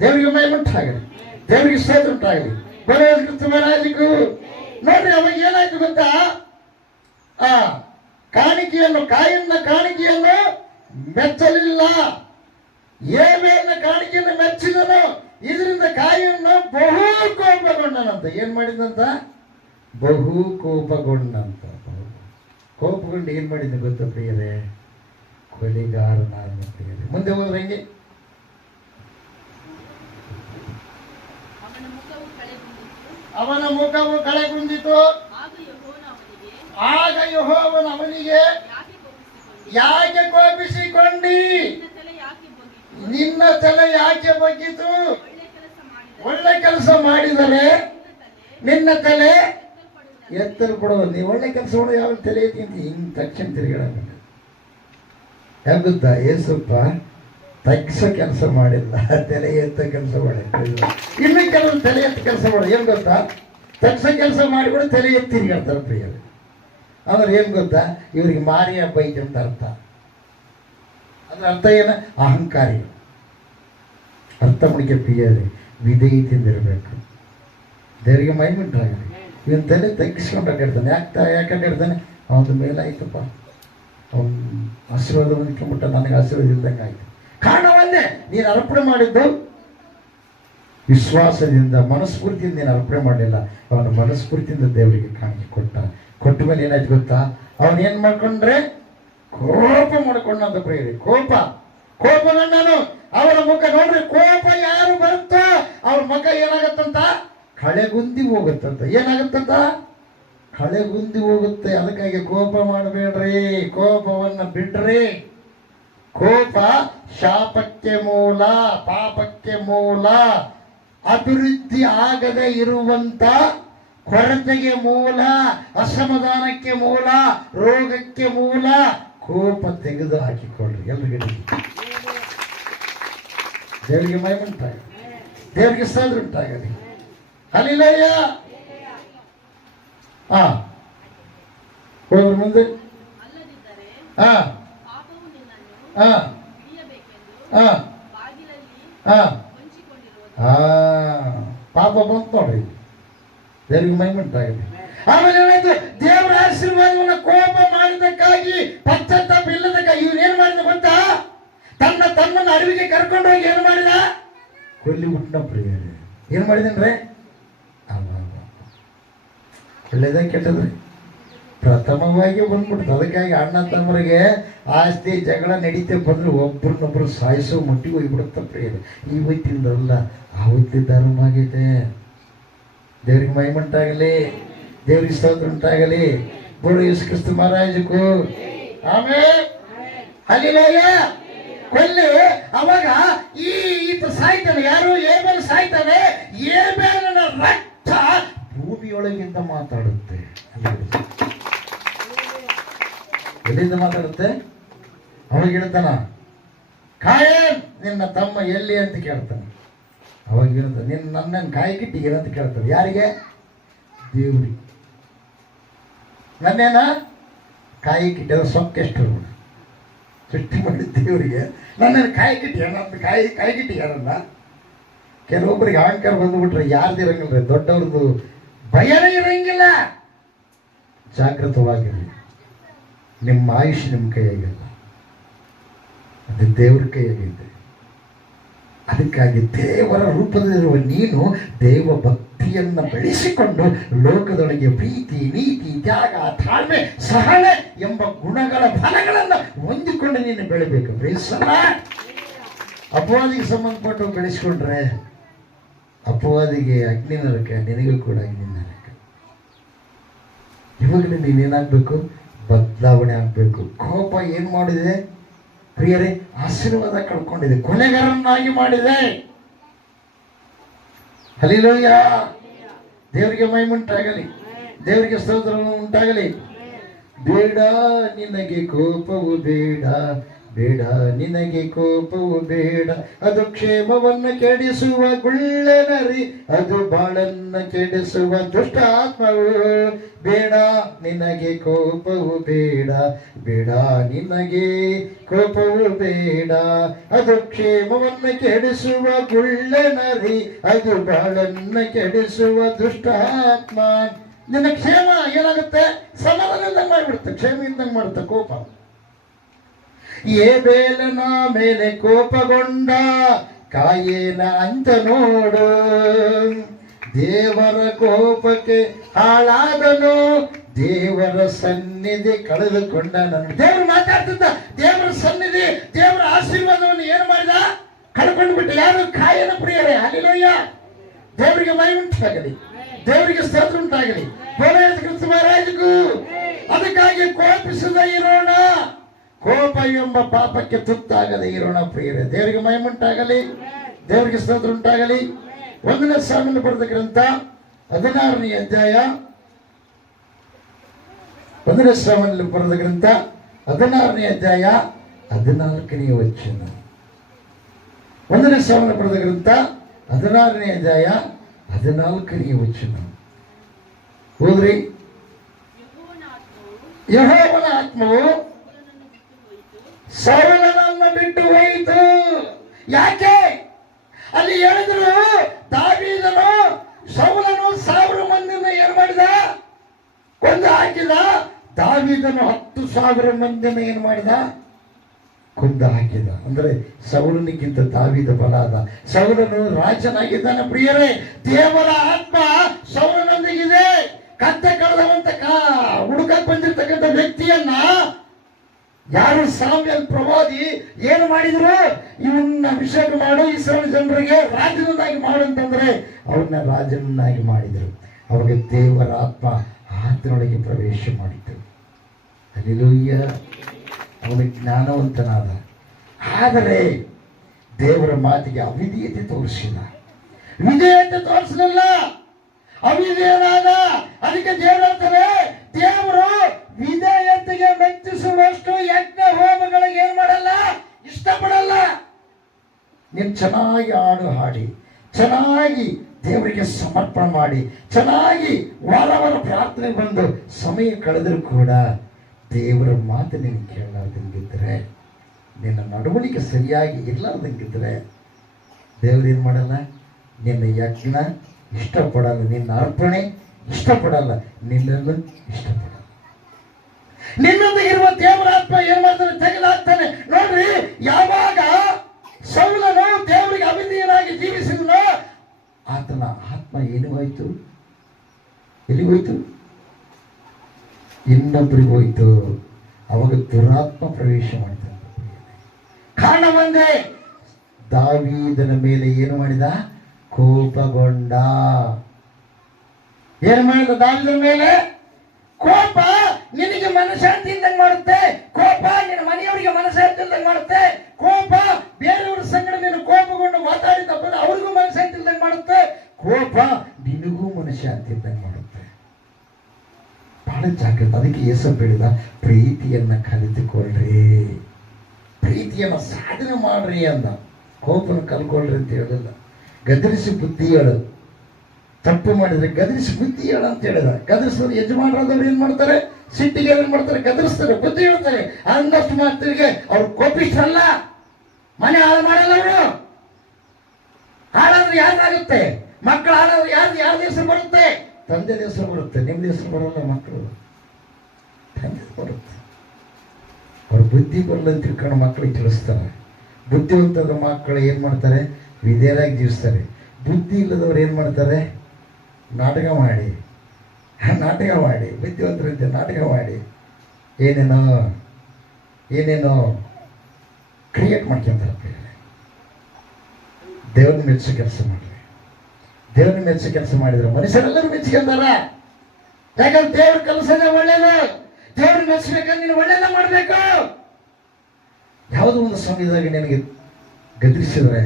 ದೇವರಿಗೆ ಮಹಿಮುಂಟಾಗಲಿ, ದೇವರಿಗೆ ಸ್ತೋತ್ರ ಉಂಟಾಗಲಿ. ಕ್ರಿಸ್ತ ಮಹಾರಾಜಗೂ ನೋಡ್ರಿ, ಅವಾಗ ಏನಾಯ್ತು ಗೊತ್ತಾ? ಕಾಯಿನ ಕಾಣಿಕೆಯನ್ನು ಮೆಚ್ಚಲಿಲ್ಲ. ಹೇಬೇಲನ ಕಾಣಿಕೆಯನ್ನು ಮೆಚ್ಚಿದನು. ಇದರಿಂದ ಕಾಯಿಯನ್ನು ಬಹು ಕೋಪಗೊಂಡನಂತ. ಏನ್ ಮಾಡಿದಂತ? ಬಹು ಕೋಪಗೊಂಡಂತ. ಕೋಪಗೊಂಡು ಏನ್ ಮಾಡಿದ ಗೊತ್ತಾ ಪ್ರಿಯರೇ? ಕೊಲೆಗಾರನಾದ ಪ್ರಿಯರೇ. ಮುಂದೆ ಹೋದ್ರೆ ಹೆಂಗೆ? ಅವನ ಮುಖವು ಕಳೆಗುಂದಿತು. ಆಗ ಯೆಹೋವನು ಅವನಿಗೆ, ಯಾಕೆ ಕೋಪಿಸಿಕೊಂಡಿ? ನಿನ್ನ ತಲೆ ಯಾಕೆ ಬಗ್ಗಿತು? ಒಳ್ಳೆ ಕೆಲಸ ಮಾಡಿದರೆ ನಿನ್ನ ತಲೆ ಎತ್ತಲ್ಪಡೋದು. ನೀವು ಒಳ್ಳೆ ಕೆಲಸ ಮಾಡೋ ಯಾವ ತಲೆ ಐತಿ ಅಂತ ಹಿಂಗೆ ತಕ್ಷಣ ತಿರುಗಾಡ. ಯಾಗುತ್ತಾ? ಏಸಪ್ಪ ತಗ್ಸೋ ಕೆಲಸ ಮಾಡಿಲ್ಲ, ತಲೆ ಎತ್ತ ಕೆಲಸ ಮಾಡಿಲ್ಲ. ಇನ್ನು ಕೆಲವರು ತಲೆ ಎತ್ತ ಕೆಲಸ ಮಾಡೋದು ಏನು ಗೊತ್ತಾ? ತಗ್ಸೋ ಕೆಲಸ ಮಾಡಿಬಿಟ್ಟು ತಲೆ ಎತ್ತಿ ತಿರುಗಾಡ್ತಾರೆ ಪ್ರಿಯರು. ಅಂದ್ರೆ ಏನು ಗೊತ್ತಾ? ಇವರಿಗೆ ಮಾರಿಯ ಬೈಕ್ ಅಂತ ಅರ್ಥ. ಅದ್ರ ಅರ್ಥ ಏನು? ಅಹಂಕಾರಿ. ಅರ್ಥ ಮಾಡಿಕೆ ಪ್ರಿಯರೇ, ವಿಧೇಯತೆಯಿಂದ ಇರಬೇಕು. ದೇವರಿಗೆ ಮಹಿಮುಂಟಾಗಲಿ. ಇವನ್ ತಲೆ ತಗ್ಗಿಸ್ಕೊಂಡು ಅಡ್ಡಿರ್ತಾನೆ. ಯಾಕಂದ್ರೆ ಇರ್ತಾನೆ? ಅವನ ಮೇಲಾಯ್ತಪ್ಪ, ಅವನ ಆಶೀರ್ವಾದ ನಿಂತ್ಕೊಂಡ್ಬಿಟ್ಟ, ನನಗೆ ಆಶೀರ್ವಾದ ಇಲ್ದಂಗೆ ಆಯ್ತು. ಕಾರಣವನ್ನೇ ನೀನು ಅರ್ಪಣೆ ಮಾಡಿದ್ದು ವಿಶ್ವಾಸದಿಂದ, ಮನಸ್ಫೂರ್ತಿಯಿಂದ ನೀನು ಅರ್ಪಣೆ ಮಾಡಲಿಲ್ಲ. ಅವನ ಮನಸ್ಫೂರ್ತಿಯಿಂದ ದೇವರಿಗೆ ಕಾಣಿಕೆ ಕೊಟ್ಟ ಮೇಲೆ ಏನಾಯ್ತು ಗೊತ್ತಾ? ಅವನು ಏನ್ ಮಾಡ್ಕೊಂಡ್ರೆ ಕೋಪ ಮಾಡ್ಕೊಂಡಂತ ಪ್ರಿಯರೇ. ಕೋಪಗೊಂಡನು. ಅವರ ಮುಖ ನೋಡ್ರಿ, ಕೋಪ ಯಾರು ಬರುತ್ತೋ ಅವ್ರ ಮುಖ ಏನಾಗತ್ತಂತ? ಕಳೆಗುಂದಿ ಹೋಗುತ್ತಂತ. ಏನಾಗತ್ತಂತ? ಕಳೆಗುಂದಿ ಹೋಗುತ್ತೆ. ಅದಕ್ಕಾಗಿ ಕೋಪ ಮಾಡಬೇಡ್ರಿ, ಕೋಪವನ್ನು ಬಿಡ್ರಿ. ಕೋಪ ಶಾಪಕ್ಕೆ ಮೂಲ, ಪಾಪಕ್ಕೆ ಮೂಲ, ಅಭಿವೃದ್ಧಿ ಆಗದೆ ಇರುವಂತ ಕೊರತೆಗೆ ಮೂಲ, ಅಸಮಾಧಾನಕ್ಕೆ ಮೂಲ, ರೋಗಕ್ಕೆ ಮೂಲ. ಕೋಪ ತೆಗೆದು ಹಾಕಿಕೊಳ್ಳ್ರಿ ಎಲ್ರಿಗೂ. ದೇವರಿಗೆ ಮಹಿಮುಂಟಾಗಲಿ, ದೇವರಿಗೆ ಸ್ತೋತ್ರ ಉಂಟಾಗಲಿ. ಹಲ್ಲೆಲೂಯಾ. ಹೋಗ್ರಿ ಮುಂದೆ. ಪಾಪ ಬಂತು ನೋಡ್ರಿ. ದೇವರಿಗೆ ಮಹಿಮುಂಟಾಗಲಿ. ಆಮೇಲೆ ಏನಾಯ್ತು? ದೇವರ ಆಶೀರ್ವಾದವನ್ನು ಕೋಪ ಮಾಡಿದಕ್ಕಾಗಿ, ಪಶ್ಚಾತ್ತಾಪ ಇಲ್ಲದಕ್ಕಾಗಿ ಇವನೇನ್ ಮಾಡಿದ ಗೊತ್ತಾ? ತನ್ನನ್ನು ಅರಿವಿಗೆ ಕರ್ಕೊಂಡು ಹೋಗಿ ಏನು ಮಾಡಿದ? ಕೊಲ್ಲಿ ಬಿಟ್ಟ ಪ್ರಿಯರೇ. ಏನ್ ಮಾಡಿದನ್ರಿ? ಒಳ್ಳೇದ ಕೆಟ್ಟದ್ರಿ? ಪ್ರಥಮವಾಗಿ ಬಂದ್ಬಿಡ್ತು. ಅದಕ್ಕಾಗಿ ಅಣ್ಣ ತಮ್ಮರಿಗೆ ಆಸ್ತಿ ಜಗಳ ನಡೀತೆ ಬಂದ್ರೆ ಒಬ್ರನ್ನೊಬ್ರು ಸಾಯಿಸೋ ಮಟ್ಟಿಗೆ ಹೋಗ್ಬಿಡುತ್ತ ಪ್ರಿಯರೇ. ಇವತ್ತಿಂದಲ್ಲ, ಆವತ್ತಿ ಧರ್ಮ ಆಗಿದೆ. ದೇವರಿಗೆ ಮಹಿಮುಂಟಾಗಲಿ, ದೇವರಿಗೆ ಸ್ತೋತ್ರ ಉಂಟಾಗಲಿ. ಬೋಳು ಯೇಸು ಕ್ರಿಸ್ತ ಮಹಾರಾಜಕ್ಕೂ ಆಮೇಲೆ. ಹಲ್ಲೆಲೂಯಾ. ಕೊಲ್ಲಿ ಅವಾಗ ಈತ ಸಾಯ್ತಾನೆ. ಯಾರು? ಹೇಬೇಲ ಸಾಯ್ತಾನೆ. ಹೇಬೇಲನ ರಕ್ತ ಭೂಮಿಯೊಳಗಿಂದ ಮಾತಾಡುತ್ತೆ. ಎಲ್ಲಿಂದ ಮಾತಾಡುತ್ತೆ? ಅವಾಗ ಹೇಳ್ತಾನ, ಕಾಯನ್ ನಿನ್ನ ತಮ್ಮ ಎಲ್ಲಿ ಅಂತ ಕೇಳ್ತಾನೆ. ಅವಾಗ ಹೇಳ್ತಾನೆ, ನನ್ನನ್ನು ಕಾಯ್ಕಿಟ್ಟು ಏನಂತ ಕೇಳ್ತಾರೆ. ಯಾರಿಗೆ? ದೇವ್ರಿಗೆ. ನನ್ನೇನ ಕಾಯಿಕಿಟ್ಟ ಸೊಕ್ಕೆಷ್ಟು ಸೃಷ್ಟಿ ಮಾಡಿ ದೇವರಿಗೆ ನನ್ನನ್ನು ಕಾಯಿಕಿಟ್ಟು ಏನಂತ ಕಾಯಿಕಿಟ್ಟು ಯಾರಲ್ಲ ಕೆಲವೊಬ್ಬರಿಗೆ ಅಹಂಕಾರ ಬಂದ್ಬಿಟ್ರೆ ಯಾರ್ದು ಇರಂಗಿಲ್ಲ, ದೊಡ್ಡವ್ರದ್ದು ಭಯನೇ ಇರಂಗಿಲ್ಲ. ಜಾಗೃತವಾಗಿರಿ. ನಿಮ್ಮ ಆಯುಷ್ ನಿಮ್ಮ ಕೈಯಾಗಿಲ್ಲ, ಅದು ದೇವ್ರ ಕೈಯಾಗಿದೆ. ಅದಕ್ಕಾಗಿ ದೇವರ ರೂಪದಲ್ಲಿರುವ ನೀನು ದೇವ ಭಕ್ತಿಯನ್ನು ಬೆಳೆಸಿಕೊಂಡು ಲೋಕದೊಳಗೆ ಪ್ರೀತಿ, ನೀತಿ, ತ್ಯಾಗ, ತಾಳ್ಮೆ, ಸಹನೆ ಎಂಬ ಗುಣಗಳ ಫಲಗಳನ್ನು ಹೊಂದಿಕೊಂಡು ನೀನು ಬೆಳಿಬೇಕು. ಬೇಸಲ್ಲ ಅಪವಾದಿಗೆ ಸಂಬಂಧಪಟ್ಟು ಬೆಳೆಸ್ಕೊಂಡ್ರೆ ಅಪವಾದಿಗೆ ಅಗ್ನಿ ನರಕ, ನಿನಗೂ ಕೂಡ ಅಗ್ನಿ ನರಕ. ಇವಾಗಲೇ ನೀನೇನಾಗಬೇಕು? ಬದಲಾವಣೆ ಆಗಬೇಕು. ಕೋಪ ಏನು ಮಾಡಿದೆ ಪ್ರಿಯರೇ? ಆಶೀರ್ವಾದ ಕಳ್ಕೊಂಡಿದೆ, ಕೊಲೆಗಾರನ್ನಾಗಿ ಮಾಡಿದೆ. ಹಲ್ಲೆಲೂಯ. ದೇವರಿಗೆ ಮಹಿಮೆ ಉಂಟಾಗಲಿ, ದೇವರಿಗೆ ಸ್ತೋತ್ರ ಉಂಟಾಗಲಿ. ಬೇಡ ನಿನಗೆ ಕೋಪವು ಬೇಡ, ಬೇಡ ನಿನಗೆ ಕೋಪವು ಬೇಡ, ಅದು ಕ್ಷೇಮವನ್ನು ಕೆಡಿಸುವ ಗುಳ್ಳೆನರಿ, ಅದು ಬಾಳನ್ನ ಕೆಡಿಸುವ ದುಷ್ಟ ಆತ್ಮವು. ಬೇಡ ನಿನಗೆ ಕೋಪವು ಬೇಡ, ಬೇಡ ನಿನಗೆ ಕೋಪವು ಬೇಡ, ಅದು ಕ್ಷೇಮವನ್ನು ಕೆಡಿಸುವ ಗುಳ್ಳೆನರಿ, ಅದು ಬಾಳನ್ನ ಕೆಡಿಸುವ ದುಷ್ಟ ಆತ್ಮ. ನಿನ್ನ ಕ್ಷೇಮ ಏನಾಗುತ್ತೆ? ಸಮಾಧಾನದಂಗೆ ಮಾಡಿಬಿಡುತ್ತೆ, ಕ್ಷೇಮ ಇದ್ದಂಗೆ ಮಾಡುತ್ತೆ ಕೋಪ. ಏಬೇಲನ ಮೇಲೆ ಕೋಪಗೊಂಡ ಕಾಯೇನ ಅಂತ ನೋಡು, ದೇವರ ಕೋಪಕ್ಕೆ ಹಾಳಾದನು, ದೇವರ ಸನ್ನಿಧಿ ಕಳೆದುಕೊಂಡ. ನನ್ನ ದೇವರು ಮಾತಾಡ್ತಿದ್ದ, ದೇವರ ಸನ್ನಿಧಿ, ದೇವರ ಆಶೀರ್ವಾದವನ್ನು ಏನು ಮಾಡಿದ? ಕಳ್ಕೊಂಡು ಬಿಟ್ಟು. ಯಾರು? ಕಾಯನ ಪ್ರಿಯರೇ. ಹಲ್ಲೆಲೂಯ. ದೇವರಿಗೆ ಮಹಿಮೆ ಉಂಟಾಗಲಿ, ದೇವರಿಗೆ ಸ್ತೋತ್ರ ಉಂಟಾಗಲಿ. ಕ್ರಿಸ್ತ ಮಹಾರಾಜಗೂ. ಅದಕ್ಕಾಗಿ ಕೋಪಿಸದ ಇರೋಣ, ಕೋಪ ಎಂಬ ಪಾಪಕ್ಕೆ ತುತ್ತಾಗದೆ ಇರೋಣ ಪ್ರಿಯರೇ. ದೇವರಿಗೆ ಮಹಿಮೆ ಉಂಟಾಗಲಿ, ದೇವರಿಗೆ ಸ್ತೋತ್ರ ಉಂಟಾಗಲಿ. 1ನೇ ಸಾಮುವೇಲ ಬರೆದ ಗ್ರಂಥ 16ನೇ ಅಧ್ಯಾಯ, 1ನೇ ಸಾಮುವೇಲ ಬರೆದ ಗ್ರಂಥ 16ನೇ ಅಧ್ಯಾಯ 14ನೇ ವಚನ. 1ನೇ ಸಾಮುವೇಲ ಬರೆದ ಗ್ರಂಥ 16ನೇ ಅಧ್ಯಾಯ 14ನೇ ವಚನ ಹೋದ್ರಿ. ಯೆಹೋವನ ಆತ್ಮವು ಸೌಲನನ್ನು ಬಿಟ್ಟು ಹೋಯಿತು. ಯಾಕೆ? ಅಲ್ಲಿ ಹೇಳಿದ್ರು, ದಾವೀದನು ಸೌಲನು 1000 ಮಂದಿನ ಏನು ಮಾಡಿದ? ಕೊಂದು ಹಾಕಿದ. ದಾವೀದನು 10,000 ಮಂದಿನ ಏನು ಮಾಡಿದ? ಕೊಂದು ಹಾಕಿದ. ಅಂದ್ರೆ ಸೌಲನಿಗಿಂತ ದಾವೀದ ಬಲಾದ. ಸೌಲನು ರಾಜನಾಗಿದ್ದಾನೆ ಪ್ರಿಯರೇ. ದೇವರ ಆತ್ಮ ಸೌಲನೊಂದಿಗಿದೆ. ಕತ್ತೆ ಕಳೆದವಂತ ಹುಡುಕಕ್ಕೆ ಬಂದಿರ್ತಕ್ಕಂಥ ವ್ಯಕ್ತಿಯನ್ನ ಯಾರು? ಸಾಮ್ಯಲ್ ಪ್ರವಾದಿ ಏನು ಮಾಡಿದ್ರು? ಇವನ್ನ ಅಭಿಷೇಕ ಮಾಡು, ಇಸ್ರಾಯೇಲ್ ಜನರಿಗೆ ರಾಜನನ್ನಾಗಿ ಮಾಡು ಅಂತಂದ್ರೆ ಅವನ್ನ ರಾಜನನ್ನಾಗಿ ಮಾಡಿದರು. ಅವಾಗ ದೇವರ ಆತ್ಮ ಆತನೊಳಗೆ ಪ್ರವೇಶ ಮಾಡಿತು. ಹಲ್ಲೆಲೂಯ. ಅವನು ಜ್ಞಾನವಂತನಾದ. ಆದರೆ ದೇವರ ಮಾತಿಗೆ ಅವಿಧೇಯತೆ ತೋರಿಸಿಲ್ಲ, ವಿಧೇಯತೆ ತೋರಿಸಲಿಲ್ಲ, ಅವಿಧೇಯನಾದ. ಅದಕ್ಕೆ ದೇವರು ಹೇಳ್ತಾರೆ, ದೇವರು ವಿಧೇಯತೆಗೆ ಮೆಚ್ಚಿಸುವಷ್ಟು ಯಜ್ಞ ಹೋಮಗಳಿಗೆ ಏನ್ ಮಾಡಲ್ಲ? ಇಷ್ಟಪಡಲ್ಲ. ನೀನು ಚೆನ್ನಾಗಿ ಹಾಡಿ, ಚೆನ್ನಾಗಿ ದೇವರಿಗೆ ಸಮರ್ಪಣೆ ಮಾಡಿ, ಚೆನ್ನಾಗಿ ವಾರ ಪ್ರಾರ್ಥನೆ ಬಂದು ಸಮಯ ಕಳೆದರೂ ಕೂಡ ದೇವರ ಮಾತು ನೀನು ಕೇಳಲಾರ್ದಂಗಿದ್ರೆ, ನಿನ್ನ ನಡವಳಿಕೆ ಸರಿಯಾಗಿ ಇರಲಾರ್ದಂಗಿದ್ರೆ ದೇವ್ರು ಏನು ಮಾಡಲ್ಲ? ನಿನ್ನ ಯಜ್ಞ ಇಷ್ಟಪಡಲ್ಲ, ನಿನ್ನ ಅರ್ಪಣೆ ಇಷ್ಟಪಡಲ್ಲ, ನಿನ್ನನ್ನು ಇಷ್ಟಪಡಲ್ಲ. ನಿನ್ನೊಂದು ಇರುವ ದೇವರ ಆತ್ಮ ಏನ್ ಮಾಡ್ತಾನೆ? ತೆಗೆದಾಗ್ತಾನೆ. ನೋಡ್ರಿ, ಯಾವಾಗ ಸೌಲನು ದೇವರಿಗೆ ಅವಿಧೇಯನಾಗಿ ಜೀವಿಸಿದನೋ ಆತನ ಆತ್ಮ ಏನು ಹೋಯ್ತು? ಎಲ್ಲಿ ಹೋಯ್ತು? ಇನ್ನೊಬ್ಬರಿಗೆ ಹೋಯ್ತು. ಅವಾಗ ದುರಾತ್ಮ ಪ್ರವೇಶ ಮಾಡ್ತಾನೆ. ಕಾರಣ ಒಂದೇ, ದಾವೀದನ ಮೇಲೆ ಏನು ಮಾಡಿದ? ಕೋಪಗೊಂಡ. ಏನು ಮಾಡಿದ? ದಾವೀದನ ಮೇಲೆ ಕೋಪ. ನಿನಗೆ ಮನಶಾಂತಿ ಇಲ್ದಂಗೆ ಮಾಡುತ್ತೆ ಕೋಪ, ನಿನ್ನ ಮನೆಯವರಿಗೆ ಮನಶಾಂತಿ ಇಲ್ದಂಗೆ ಮಾಡುತ್ತೆ ಕೋಪ. ಬೇರೆಯವ್ರ ಸಂಗಡ ನೀನು ಕೋಪಗೊಂಡು ಮಾತಾಡಿದಪ್ಪ ಅವ್ರಿಗೂ ಮನಶಾಂತಿ ಇಲ್ದಂಗೆ ಮಾಡುತ್ತೆ ಕೋಪ, ನಿನಗೂ ಮನಶಾಂತಿ ಇಲ್ದಂಗೆ ಮಾಡುತ್ತೆ. ಬಹಳ ಜಾಗ್ರತೆ. ಅದಕ್ಕೆ ಯೇಸು ಹೇಳಿದ, ಪ್ರೀತಿಯನ್ನ ಕಲಿತುಕೊಳ್ಳ್ರಿ, ಪ್ರೀತಿಯನ್ನ ಸಾಧನೆ ಮಾಡ್ರಿ ಅಂದ. ಕೋಪನ ಕಲ್ಕೊಳ್ರಿ ಅಂತ ಹೇಳಿಲ್ಲ. ಗದರಿಸಿ ಬುದ್ಧಿ ಹೇಳೋದು. ತಪ್ಪು ಮಾಡಿದ್ರೆ ಗದರಿಸಿ ಬುದ್ಧಿ ಹೇಳ ಅಂತ ಹೇಳಿದ. ಗದರಿಸಿದ್ರೆ ಯಜಮಾನರಾದವ್ರು ಏನ್ ಮಾಡ್ತಾರೆ? ಸಿಟ್ಟಿಗೆ ಏನ್ ಮಾಡ್ತಾರೆ? ಗದರಿಸ್ತಾರೆ, ಬುದ್ಧಿ ಹೇಳ್ತಾರೆ. ಅನ್ನಷ್ಟು ಮಾತಿಗೆ ಅವ್ರು ಕೋಪಿಷ್ಟರಲ್ಲ, ಮನೆ ಹಾಳು ಮಾಡಲ್ಲ ಅವರು. ಹಾಳಾದ್ರೆ ಯಾರಾಗುತ್ತೆ? ಮಕ್ಕಳು ಹಾಳಾದ್ರೆ ಯಾರ್ದು ಹೆಸರು ಬರುತ್ತೆ? ತಂದೆ ಹೆಸರು ಬರುತ್ತೆ. ನಿಮ್ದು ಹೆಸರು ಬರೋಲ್ಲ. ಮಕ್ಕಳು ತಂದೆ ಬರುತ್ತೆ. ಅವ್ರ ಬುದ್ಧಿ ಬರಲ್ಲ ಅಂತ ತಿಳ್ಕೊಂಡು ಮಕ್ಕಳಿಗೆ ತಿಳಿಸ್ತಾರೆ. ಬುದ್ಧಿವಂತದ ಮಕ್ಕಳು ಏನು ಮಾಡ್ತಾರೆ? ವಿಧೇಯರಾಗಿ ಜೀವಿಸ್ತಾರೆ. ಬುದ್ಧಿ ಇಲ್ಲದವ್ರು ಏನು ಮಾಡ್ತಾರೆ? ನಾಟಕ ಮಾಡಿ ಬುದ್ಧಿವಂತರಂತೆ ನಾಟಕ ಮಾಡಿ ಏನೇನೋ ಕ್ರಿಯೇಟ್ ಮಾಡ್ಕೊಂತಾರೆ. ದೇವ್ರನ್ನ ಮೆಚ್ಚೋ ಕೆಲಸ ಮಾಡ್ರಿ. ದೇವ್ರನ್ನ ಮೆಚ್ಚೋ ಕೆಲಸ ಮಾಡಿದ್ರೆ ಮನುಷ್ಯರೆಲ್ಲರೂ ಮೆಚ್ಕೊಂತಾರ. ಯಾಕಂದ್ರೆ ದೇವ್ರ ಕೆಲಸನೇ ಒಳ್ಳೇದು. ದೇವ್ರನ್ನ ಮೆಚ್ಚಬೇಕಂದ್ರೆ ನೀನು ಒಳ್ಳೇದ ಮಾಡಬೇಕು. ಯಾವುದೋ ಒಂದು ಸಮಯದಾಗ ನಿನಗೆ ಗದರಿಸಿದ್ರೆ,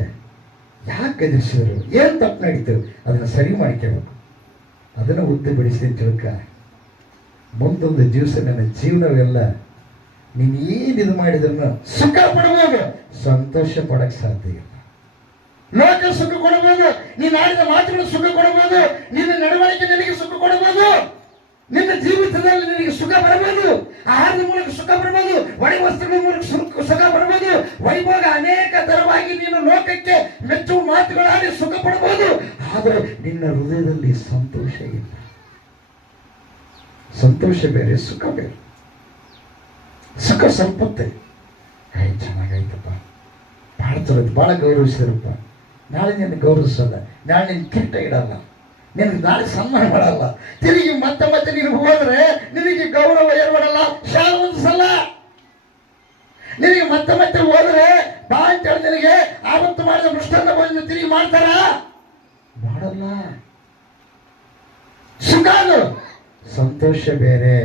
ಯಾಕೆ ಗದರಿಸಿದ್ರು, ಏನು ತಪ್ಪು ನಡೀತು, ಅದನ್ನು ಸರಿ ಮಾಡ್ಕೋಬೇಕು. ಅದನ್ನು ಉದ್ದ ಬೆಳೆಸಿ ತಿಳ್ಕ. ಮುಂದೊಂದು ದಿವಸ ನನ್ನ ಜೀವನವೆಲ್ಲ ನೀನು ಏನಿದು ಮಾಡಿದ್ರು ಸುಖ ಪಡ್ಬೋದು, ಸಂತೋಷ ಪಡಕ್ಕೆ ಸಾಧ್ಯ ಇಲ್ಲ. ಲೋಕ ಸುಖ ಕೊಡಬಹುದು, ನೀನು ಆಡಿದ ಮಾತುಗಳು ಸುಖ ಕೊಡಬಹುದು, ನಿನ್ನ ನಡವಳಿಕೆ ನಿನಗೆ ಸುಖ ಕೊಡಬಹುದು, ನಿನ್ನ ಜೀವಿತದಲ್ಲಿ ನಿನಗೆ ಸುಖ ಬರಬಹುದು, ಆಹಾರದ ಮೂಲಕ ಸುಖ ಬರಬಹುದು, ಒಳ್ಳೆ ವಸ್ತ್ರಗಳ ಮೂಲಕ ಸುಖ ಬರಬಹುದು, ವೈಭೋಗ ಅನೇಕ ತರವಾಗಿ ನೀನು ಲೋಕಕ್ಕೆ ಮೆಚ್ಚುವ ಮಾತುಗಳಾಡಿ ಸುಖ ಪಡಬಹುದು. ಆದರೆ ನಿನ್ನ ಹೃದಯದಲ್ಲಿ ಸಂತೋಷ ಇಲ್ಲ. ಸಂತೋಷ ಬೇರೆ, ಸುಖ ಬೇರೆ. ಸುಖ ಸ್ವಲ್ಪತ್ತೆ, ಚೆನ್ನಾಗಾಯ್ತಪ್ಪ, ಭಾಳ ಚಲೋ, ಭಾಳ ಗೌರವಿಸಿದ್ರಪ್ಪ, ನಾಳೆ ನಿನ್ನ ಗೌರವಿಸಲ್ಲ, ನಾಳೆ ನಿನ್ನ ಕಿಟ್ಟ ಇಡಲ್ಲ, ನಿನಗೆ ನಾಳೆ ಸನ್ಮಾನ ಮಾಡಲ್ಲ, ತಿರುಗಿ ಮತ್ತೆ ನೀನು ಹೋದ್ರೆ ನಿನಗೆ ಗೌರವ ಏರ್ಪಡಲ್ಲ, ಶಾಲ ಹೊಂದಿಸಲ್ಲ. ನಿನಗೆ ಮತ್ತೆ ಹೋದ್ರೆ ಬಾ ಅಂತೇಳಿ ನಿನಗೆ ಆವತ್ತು ಮಾಡಿದ ಮೃಷ್ಟನ್ನ ಬಂದು ತಿರುಗಿ ಮಾಡ್ತಾರ? ಮಾಡಲ್ಲ. ಸುಖ ಅದು. ಸಂತೋಷ ಬೇರೆ,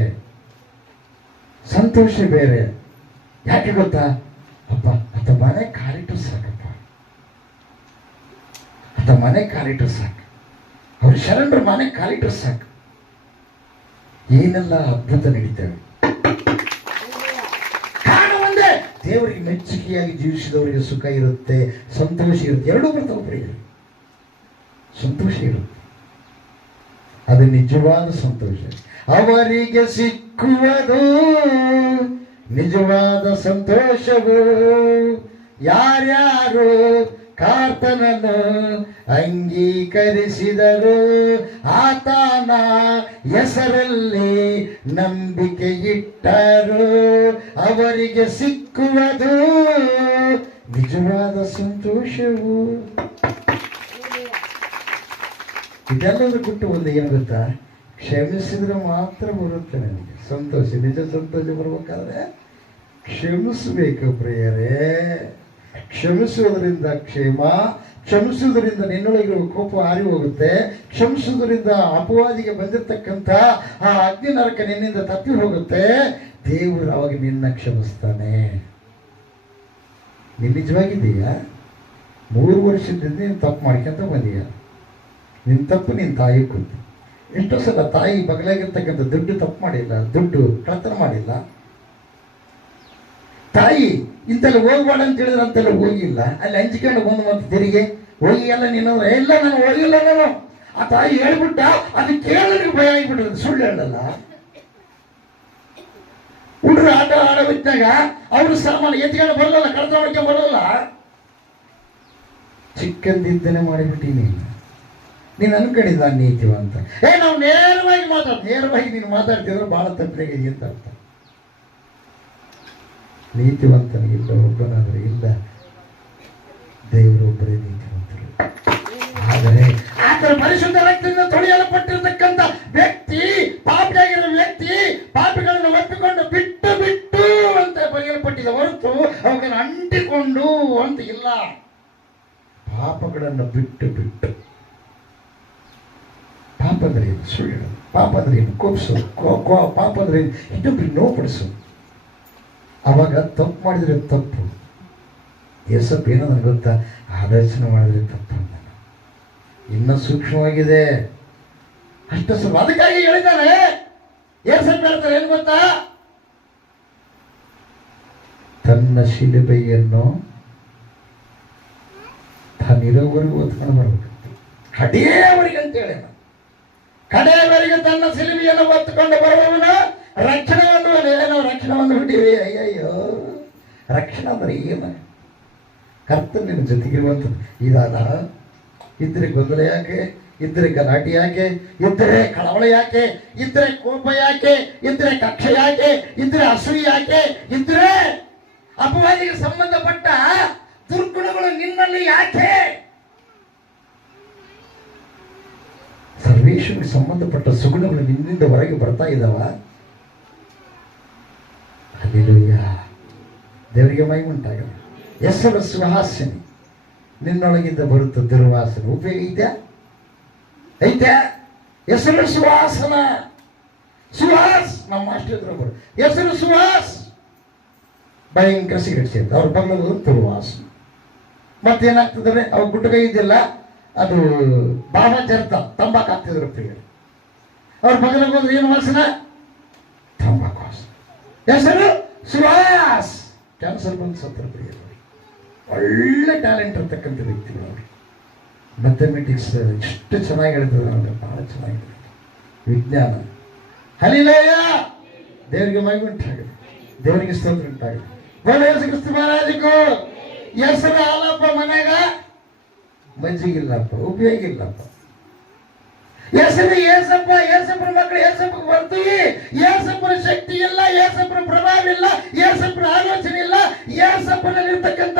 ಸಂತೋಷ ಬೇರೆ. ಯಾಕೆ ಗೊತ್ತಾ? ಅಪ್ಪ ಅತ್ತ ಮನೆ ಕಾಲಿಟ್ಟು ಸಾಕಪ್ಪ, ಅತ್ತ ಮನೆ ಕಾಲಿಟ್ಟು ಸಾಕು, ಅವ್ರ ಶರಣರು ಮನೆ ಕಾಲಿಟ್ಟರು ಸಾಕು. ಏನೆಲ್ಲ ಅದ್ಭುತ ನಡೀತವೆ. ಕಾರಣ ಒಂದೇ, ದೇವರಿಗೆ ಮೆಚ್ಚುಗೆಯಾಗಿ ಜೀವಿಸಿದವರಿಗೆ ಸುಖ ಇರುತ್ತೆ, ಸಂತೋಷ ಇರುತ್ತೆ. ಎರಡೂ ಬರ್ತಾವೆ. ಸಂತೋಷ ಇರುತ್ತೆ, ಅದು ನಿಜವಾದ ಸಂತೋಷ. ಅವರಿಗೆ ಸಿಕ್ಕುವುದು ನಿಜವಾದ ಸಂತೋಷವು. ಯಾರ್ಯಾರು ಕರ್ತನನ್ನು ಅಂಗೀಕರಿಸಿದರು, ಆತನ ಹೆಸರಲ್ಲಿ ನಂಬಿಕೆ ಇಟ್ಟರು, ಅವರಿಗೆ ಸಿಕ್ಕುವುದು ನಿಜವಾದ ಸಂತೋಷವು. ಇದೆಲ್ಲದೂ ಬಿಟ್ಟು ಒಂದು ಏನು ಗೊತ್ತಾ? ಕ್ಷಮಿಸಿದ್ರೆ ಮಾತ್ರ ಬರುತ್ತೆ ನನಗೆ ಸಂತೋಷ. ನಿಜ ಸಂತೋಷ ಬರ್ಬೇಕಾದ್ರೆ ಕ್ಷಮಿಸಬೇಕು ಪ್ರಿಯರೇ. ಕ್ಷಮಿಸುವುದರಿಂದ ಕ್ಷೇಮ, ಕ್ಷಮಿಸುವುದರಿಂದ ನಿನ್ನೊಳಗಿರುವ ಕೋಪ ಹಾರಿ ಹೋಗುತ್ತೆ, ಕ್ಷಮಿಸುವುದರಿಂದ ಅಪವಾದಿಗೆ ಬಂದಿರತಕ್ಕಂಥ ಆ ಅಗ್ನಿ ನರಕ ನಿನ್ನಿಂದ ತಪ್ಪಿ ಹೋಗುತ್ತೆ. ದೇವರು ಅವಾಗ ನಿನ್ನ ಕ್ಷಮಿಸ್ತಾನೆ. ನೀನು ನಿಜವಾಗಿದೆಯಾ? 3 ವರ್ಷದಿಂದ ನೀನು ತಪ್ಪು ಮಾಡ್ಕೊಂತ ಬಂದೀಯ. ನಿನ್ನ ತಪ್ಪು ನಿನ್ನ ತಾಯಿ ಕೂತು. ಎಷ್ಟೋ ಸಲ ತಾಯಿ ಬಗಲಾಗಿರ್ತಕ್ಕಂಥ ದುಡ್ಡು ತಪ್ಪು ಮಾಡಿಲ್ಲ, ದುಡ್ಡು ಕಳ್ತನ ಮಾಡಿಲ್ಲ. ತಾಯಿ ಇಂತೆಲ್ಲ ಹೋಗ್ಬೇಡ ಅಂತ ಹೇಳಿದ್ರೆ ಅಂತೆಲ್ಲ ಹೋಗಿಲ್ಲ. ಅಲ್ಲಿ ಹಂಚಿಕೊಂಡು ಬಂದು ಮತ್ತೆ ತೆರಿಗೆ ಹೋಗಿ ಎಲ್ಲ ನೀನು ಎಲ್ಲ ನಾನು ಹೋಗಿಲ್ಲ. ನಾನು ಆ ತಾಯಿ ಹೇಳ್ಬಿಟ್ಟ, ಅದು ಕೇಳಲಿಕ್ಕೆ ಭಯ ಆಗಿಬಿಟ್ರೆ ಸುಳ್ಳು ಹೇಳಲ್ಲ. ಹುಡುಗರು ಆಟ ಆಡೋವಿದ್ದಾಗ ಅವರು ಸಾಮಾನು ಎತ್ಕೊಂಡು ಬರಲ್ಲ, ಕಳ್ತನ ಮಾಡ್ಕೊಂಡು ಬರಲ್ಲ. ಚಿಕ್ಕಂದಿದ್ದನೆ ಮಾಡಿಬಿಟ್ಟಿನಿ. ನೀನು ಅನ್ಕೊಂಡಿದ್ದ ನೀತಿವಂತ. ನಾವು ನೇರವಾಗಿ ನೀನು ಮಾತಾಡ್ತಿದ್ರೆ ಬಹಳ ತಪ್ಪಿಗೆ ಅಂತ ಅರ್ಥ. ನೀತಿವಂತನಿಗಿಲ್ಲ, ಒಬ್ಬನಾದ್ರೆ ಇಲ್ಲ, ದೇವರೊಬ್ಬರೇ ನೀತಿವಂತರು. ಆದರೆ ಆತರ ಪರಿಶುದ್ಧ ರಕ್ತದಿಂದ ತೊಳೆಯಲ್ಪಟ್ಟಿರತಕ್ಕಂಥ ವ್ಯಕ್ತಿ, ಪಾಪಿಯಾಗಿರೋ ವ್ಯಕ್ತಿ, ಪಾಪಿಗಳನ್ನು ಒಪ್ಪಿಕೊಂಡು ಬಿಟ್ಟು ಅಂತ ಬರೆಯಲ್ಪಟ್ಟಿದ ಹೊರತು ಅವುಗಳನ್ನು ಅಂಟಿಕೊಂಡು ಅಂತ ಇಲ್ಲ. ಪಾಪಗಳನ್ನು ಬಿಟ್ಟು ಪಾಪ ಅಂದ್ರೆ ಏನು? ಸುಳ್ಳು. ಪಾಪ ಅಂದ್ರೆ ಏನು? ಕೋಪಿಸೋದು. ಪಾಪ ಅಂದ್ರೆ ಇನ್ನೊಬ್ರಿಗೆ ನೋವುಪಡಿಸೋದು. ಅವಾಗ ತಪ್ಪು ಮಾಡಿದ್ರೆ ತಪ್ಪು. ಏಸಪ್ಪ ಏನೋ ನನಗೆ ಗೊತ್ತಾ? ಆಲೋಚನೆ ಮಾಡಿದ್ರೆ ತಪ್ಪು. ಇನ್ನೂ ಸೂಕ್ಷ್ಮವಾಗಿದೆ ಅಷ್ಟು ಸ್ವಲ್ಪ. ಅದಕ್ಕಾಗಿ ಹೇಳಿದ್ದಾರೆ, ಏಸಪ್ಪ ಹೇಳ್ತಾರೆ ಏನು ಗೊತ್ತಾ? ತನ್ನ ಶಿಲುಬೆಯನ್ನು ತಾನಿರೋವರೆಗೂ ಹೊತ್ಕೊಂಡು ಬರ್ಬೇಕು. ಕಡೆಯವರೆಗೆ ಅಂತೇಳಿ, ಕಡೆಯವರೆಗೆ ತನ್ನ ಶಿಲುಬೆಯನ್ನು ಹೊತ್ತುಕೊಂಡು ಬರುವವನ ರಕ್ಷಣೆ ಅಂದ್ರೆ ಏನೋ ರಕ್ಷಣೆ ಬಂದುಬಿಟ್ಟಿವಿ. ಅಯ್ಯಯ್ಯೋ, ರಕ್ಷಣೆ ಅಂದ್ರೆ ಏನು? ಕರ್ತನ ನಿನ್ನ ಜೊತೆಗಿರುವಂಥದ್ದು. ಇದಾದ ಇದ್ರೆ ಗೊಂದಲ ಯಾಕೆ, ಇದ್ರೆ ಗಲಾಟೆ ಯಾಕೆ, ಇದ್ರೆ ಕಳವಳ ಯಾಕೆ, ಇದ್ರೆ ಕೋಪ ಯಾಕೆ, ಇದ್ರೆ ಕಕ್ಷೆ ಯಾಕೆ, ಇದ್ರೆ ಅಸೂಯೆ ಯಾಕೆ, ಇದ್ರೆ ಅಪವಾದಿಗೆ ಸಂಬಂಧಪಟ್ಟ ದುರ್ಗುಣಗಳು ನಿನ್ನಲ್ಲಿ ಯಾಕೆ? ಸರ್ವೇಶ್ವರಿಗೆ ಸಂಬಂಧಪಟ್ಟ ಸುಗುಣಗಳು ನಿನ್ನಿಂದ ಹೊರಗೆ ಬರ್ತಾ ಇದ್ದಾವ. ಹಲ್ಲೆಲೂಯಾ, ದೇವರಿಗೆ ಮಹಿಮೆ ಉಂಟಾಗಲ್ಲ. ಹೆಸರು ಸುಹಾಸಿನಿ, ನಿನ್ನೊಳಗಿಂದ ಬರುತ್ತೆ ದುರ್ವಾಸನೆ. ಉಪಯೋಗ ಐತೆ ಐತೆ. ಹೆಸರು ಸುವಾಸನ, ಸುಹಾಸ್. ನಮ್ಮ ಮಾಸ್ಟರ್ ಇದ್ರು ಬರು ಹೆಸರು ಸುಹಾಸ್, ಭಯಂಕರ ಸಿಗರೇಟ್ ಸೇರ್ತಾರೆ ಅವ್ರ ಬಂದು ದುರ್ವಾಸನೆ. ಮತ್ತೇನಾಗ್ತದೆ, ಅವ್ರ ಗುಟ್ಟಗ ಇದೆಯಲ್ಲ ಅದು ಬಾಬಾ ಜರ್ತ ತಂಬಾಕು ಹಾಕ್ತಿದ್ರು ಪ್ರಿಯರು. ಅವ್ರ ಬಗಲಿಗೆ ಹೋದ್ರೆ ಏನು ವಾಸನ? ತಂಬಾಕು ವಾಸನೆ. ಹೆಸರು ಸುಹಾಸ್. ಕ್ಯಾನ್ಸರ್ ಬಂದು ಸತ್ತರ ಪ್ರಿಯರು. ಒಳ್ಳೆ ಟ್ಯಾಲೆಂಟ್ ಇರ್ತಕ್ಕಂಥ ವ್ಯಕ್ತಿಗಳು ಅವರು. ಮ್ಯಾಥಮೆಟಿಕ್ಸ್ ಎಷ್ಟು ಚೆನ್ನಾಗಿ ಹೇಳ್ತದೆ ಅಂದರೆ ಬಹಳ ಚೆನ್ನಾಗಿ ವಿಜ್ಞಾನ. ಹಲ್ಲೆಲೂಯಾ, ದೇವರಿಗೆ ಮಹಿಮೆ ಉಂಟಾಗಿದೆ, ದೇವರಿಗೆ ಸ್ತೋತ್ರ ಉಂಟಾಗಿದೆ. ಯೇಸು ಕ್ರಿಸ್ತ ಮಹಾರಾಜಕ್ಕೂ ಹೆಸರು ಹಾಲಪ್ಪ ಮನೆಗ ಮಜ್ಜಿಗಿಲ್ಲಪ್ಪ, ಉಪಯೋಗ ಇಲ್ಲಪ್ಪ. ಹೆಸರು ಏಸಪ್ಪ, ಏಸಪ್ಪನ ಮಕ್ಕಳು ಏಸಪ್ಪಗೆ ಬರ್ತೀವಿ. ಏಸಪ್ಪನ ಶಕ್ತಿ ಇಲ್ಲ, ಏಸಪ್ಪನ ಪ್ರಭಾವ ಇಲ್ಲ, ಏಸಪ್ಪನ ಆಲೋಚನೆ ಇಲ್ಲ, ಏಸಪ್ಪನಲ್ಲಿರ್ತಕ್ಕಂಥ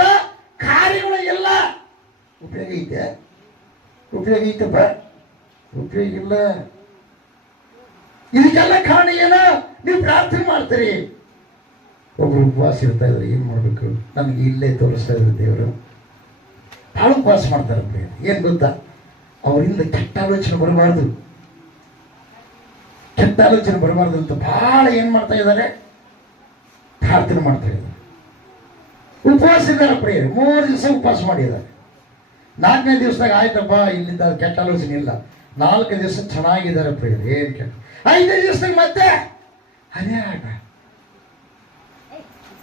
ಕಾರ್ಯಗಳು ಇಲ್ಲ. ಉಪಯೋಗ ಐತೆ? ಉಪಯೋಗ ಐತಪ್ಪ? ಉಪಯೋಗ ಇಲ್ಲ. ಇದಕ್ಕೆಲ್ಲ ಕಾರಣ ಏನೋ? ನೀವು ಪ್ರಾರ್ಥನೆ ಮಾಡ್ತೀರಿ. ಒಬ್ರು ಉಪವಾಸ ಇರ್ತಾ ಇದ್ರೆ ಏನ್ ಮಾಡ್ಬೇಕು? ನಮ್ಗೆ ಇಲ್ಲೇ ತೋರಿಸ್ತಾ ಇದ್ರು ದೇವರು. ಭಾಳ ಉಪವಾಸ ಮಾಡ್ತಾರೆ. ಏನ್ ಗೊತ್ತಾ, ಅವರಿಂದ ಕೆಟ್ಟ ಆಲೋಚನೆ ಬರಬಾರ್ದು, ಕೆಟ್ಟ ಆಲೋಚನೆ ಬರಬಾರ್ದು ಅಂತ ಬಹಳ ಏನ್ ಮಾಡ್ತಾ ಇದ್ದಾರೆ? ಪ್ರಾರ್ಥನೆ ಮಾಡ್ತಾ ಇದ್ದಾರೆ. ಉಪವಾಸ ಇದ್ದಾರೆ ಪ್ರಿಯರೇ. 3 ದಿವಸ ಉಪವಾಸ ಮಾಡಿದ್ದಾರೆ. 4ನೇ ದಿವಸದಾಗ ಆಯ್ತಪ್ಪ, ಇಲ್ಲಿಂದ ಕೆಟ್ಟ ಆಲೋಚನೆ ಇಲ್ಲ. 4 ದಿವಸ ಚೆನ್ನಾಗಿದ್ದಾರೆ ಪ್ರಿಯರೇ, ಏನ್ ಕೆಟ್ಟ. 5ನೇ ದಿವಸದಾಗ ಮತ್ತೆ ಅದೇ ಆಟ.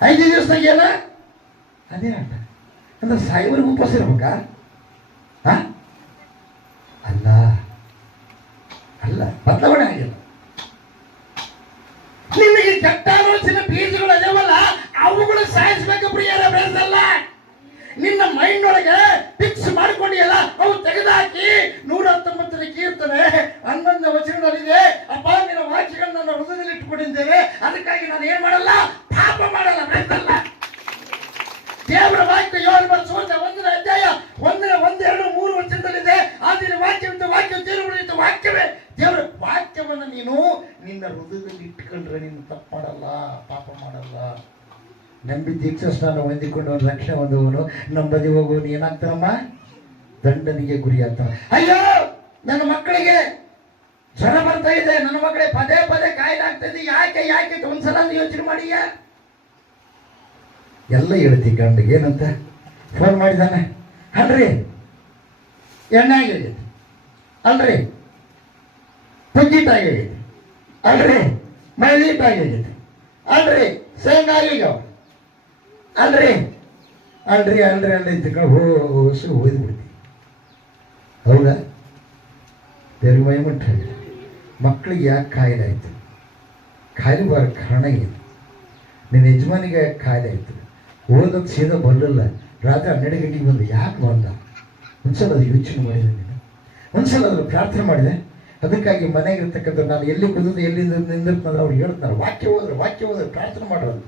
5ನೇ ದಿವಸದಾಗ ಏನ? ಅದೇ ಆಟ. ಅಂದ್ರೆ ಸಾಯಿವರೆಗೂ ಉಪವಾಸ ಇರ್ಬೇಕಾ? ಅಲ್ಲ ಅಲ್ಲ, ಬದಲಾವಣೆ ಆಗಿಲ್ಲ. ನಿಮಗೆ ಕೆಟ್ಟ ಆಲೋಚನೆ ಬೀಜಗಳು ಅದೇವಲ್ಲ, ಅವುಗಳು ಸಾಯಿಸ್ಬೇಕು ಪ್ರಿಯರ. ಬೆಳೆಸಲ್ಲ. ನಿನ್ನ ಮೈಂಡ್ ಒಳಗೆ ಫಿಕ್ಸ್ ಮಾಡ್ಕೊಂಡಿಯಲ್ಲ, ಅವು ತೆಗೆದುಹಾಕಿ 119ನೇ ಕೀರ್ತನೆ 11ನೇ ವಚನದಲ್ಲಿದೆ, ಅಪ್ಪ ನಿನ್ನ ವಾಕ್ಯಗಳನ್ನ ನನ್ನ ಹೃದಯದಲ್ಲಿ ಇಟ್ಟುಕೊಂಡಿದ್ದೇನೆ, ಅದಕ್ಕಾಗಿ ನಾನು ಏನ್ ಮಾಡಲ್ಲ? ಪಾಪ ಮಾಡಲ್ಲ. ಬೆಳೆಸಲ್ಲ. ದೇವರ ವಾಕ್ಯ ಯೋಹಾನ ಬರೆದ 1ನೇ ಅಧ್ಯಾಯ 1, 2, 3 ವಚನದಲ್ಲಿದೆ. ಆದಿನ ವಾಕ್ಯವಿತ್ತು, ವಾಕ್ಯ ದೇವರಿತ್ತು, ವಾಕ್ಯವೇ ದೇವರ ವಾಕ್ಯವನ್ನು ನೀನು ನಿನ್ನ ಹೃದಯದಲ್ಲಿ ಇಟ್ಕೊಂಡ್ರೆ ನೀನು ತಪ್ಪು ಮಾಡಲ್ಲ, ಪಾಪ ಮಾಡಲ್ಲ. ನಂಬಿ ದೀಕ್ಷಾ ಸ್ನಾನ ಹೊಂದಿಕೊಂಡು ಒಂದು ರಕ್ಷಣೆ ಹೊಂದುವನು ನಂಬದಿ ಹೋಗುವನು ಏನಾಗ್ತಾರಮ್ಮ? ದಂಡನಿಗೆ ಗುರಿ ಆಗ್ತಾನೆ. ಅಯ್ಯೋ ನನ್ನ ಮಕ್ಕಳಿಗೆ ಜ್ವರ ಬರ್ತಾ ಇದೆ, ನನ್ನ ಮಕ್ಕಳಿಗೆ ಪದೇ ಪದೇ ಕಾಯಿಲೆ ಆಗ್ತಾ ಇದೆ, ಯಾಕೆ ಯಾಕೆ ಒಂದ್ಸಲ ಯೋಚನೆ ಮಾಡಿಯ? ಎಲ್ಲ ಹೇಳ್ತಿ ಗಂಡಿಗೆ ಏನಂತ ಫೋನ್ ಮಾಡಿದಾನೆ. ಅಲ್ರಿ ಎಣ್ಣೆ ಆಗೈತಿ, ಅಲ್ರಿ ಪುಗ್ಗಿಟ್ಟಾಗೈತಿ, ಅಲ್ರಿ ಮೈಲಿಟ್ಟಾಗೈತಿ, ಅಲ್ರಿ ಶೇಂಗಾ ಆಗ್ಯಾವ, ಅಲ್ರಿ ಅಲ್ರಿ ಅಲ್ರಿ ಅಲ್ರಿ ತಿಳ್ಕೊಂಡು ಹೋಸು ಹೋಯ್ದು ಬಿಡ್ತೀವಿ. ಹೌದಾ? ದೇವ್ರಿಗೆ ಮೈಮುಟ್ಟ. ಮಕ್ಕಳಿಗೆ ಯಾಕೆ ಕಾಯಿಲೆ ಆಯ್ತು? ಕಾಯಿಲೆ ಬರೋ ಕಾರಣ ಏನು? ನಿನ್ನ ಯಜಮಾನಿಗೆ ಕಾಯಿಲೆ ಆಯ್ತು, ಓದೋದು ಸೀದಾ ಬರಲಿಲ್ಲ, ರಾತ್ರಿ 12 ಗಂಟೆಗೆ ಬಂದು ಯಾಕೆ ಬಂದ? ಒಂದ್ಸಲ ಅದು ಯೋಚನೆ ಮಾಡಿದೆ ನೀನು? ಒಂದ್ಸಲ ಅದ್ರ ಪ್ರಾರ್ಥನೆ ಮಾಡಿದೆ? ಅದಕ್ಕಾಗಿ ಮನೆಗಿರ್ತಕ್ಕಂಥ ನಾನು ಎಲ್ಲಿ ಕುದಿದು ಎಲ್ಲಿಂದ ನಿಂದಿರ್ತಂದ್ರೆ ಅವ್ರು ಹೇಳ್ತಾರೆ, ವಾಕ್ಯ ಹೋದ್ರೆ ಪ್ರಾರ್ಥನೆ ಮಾಡೋದು.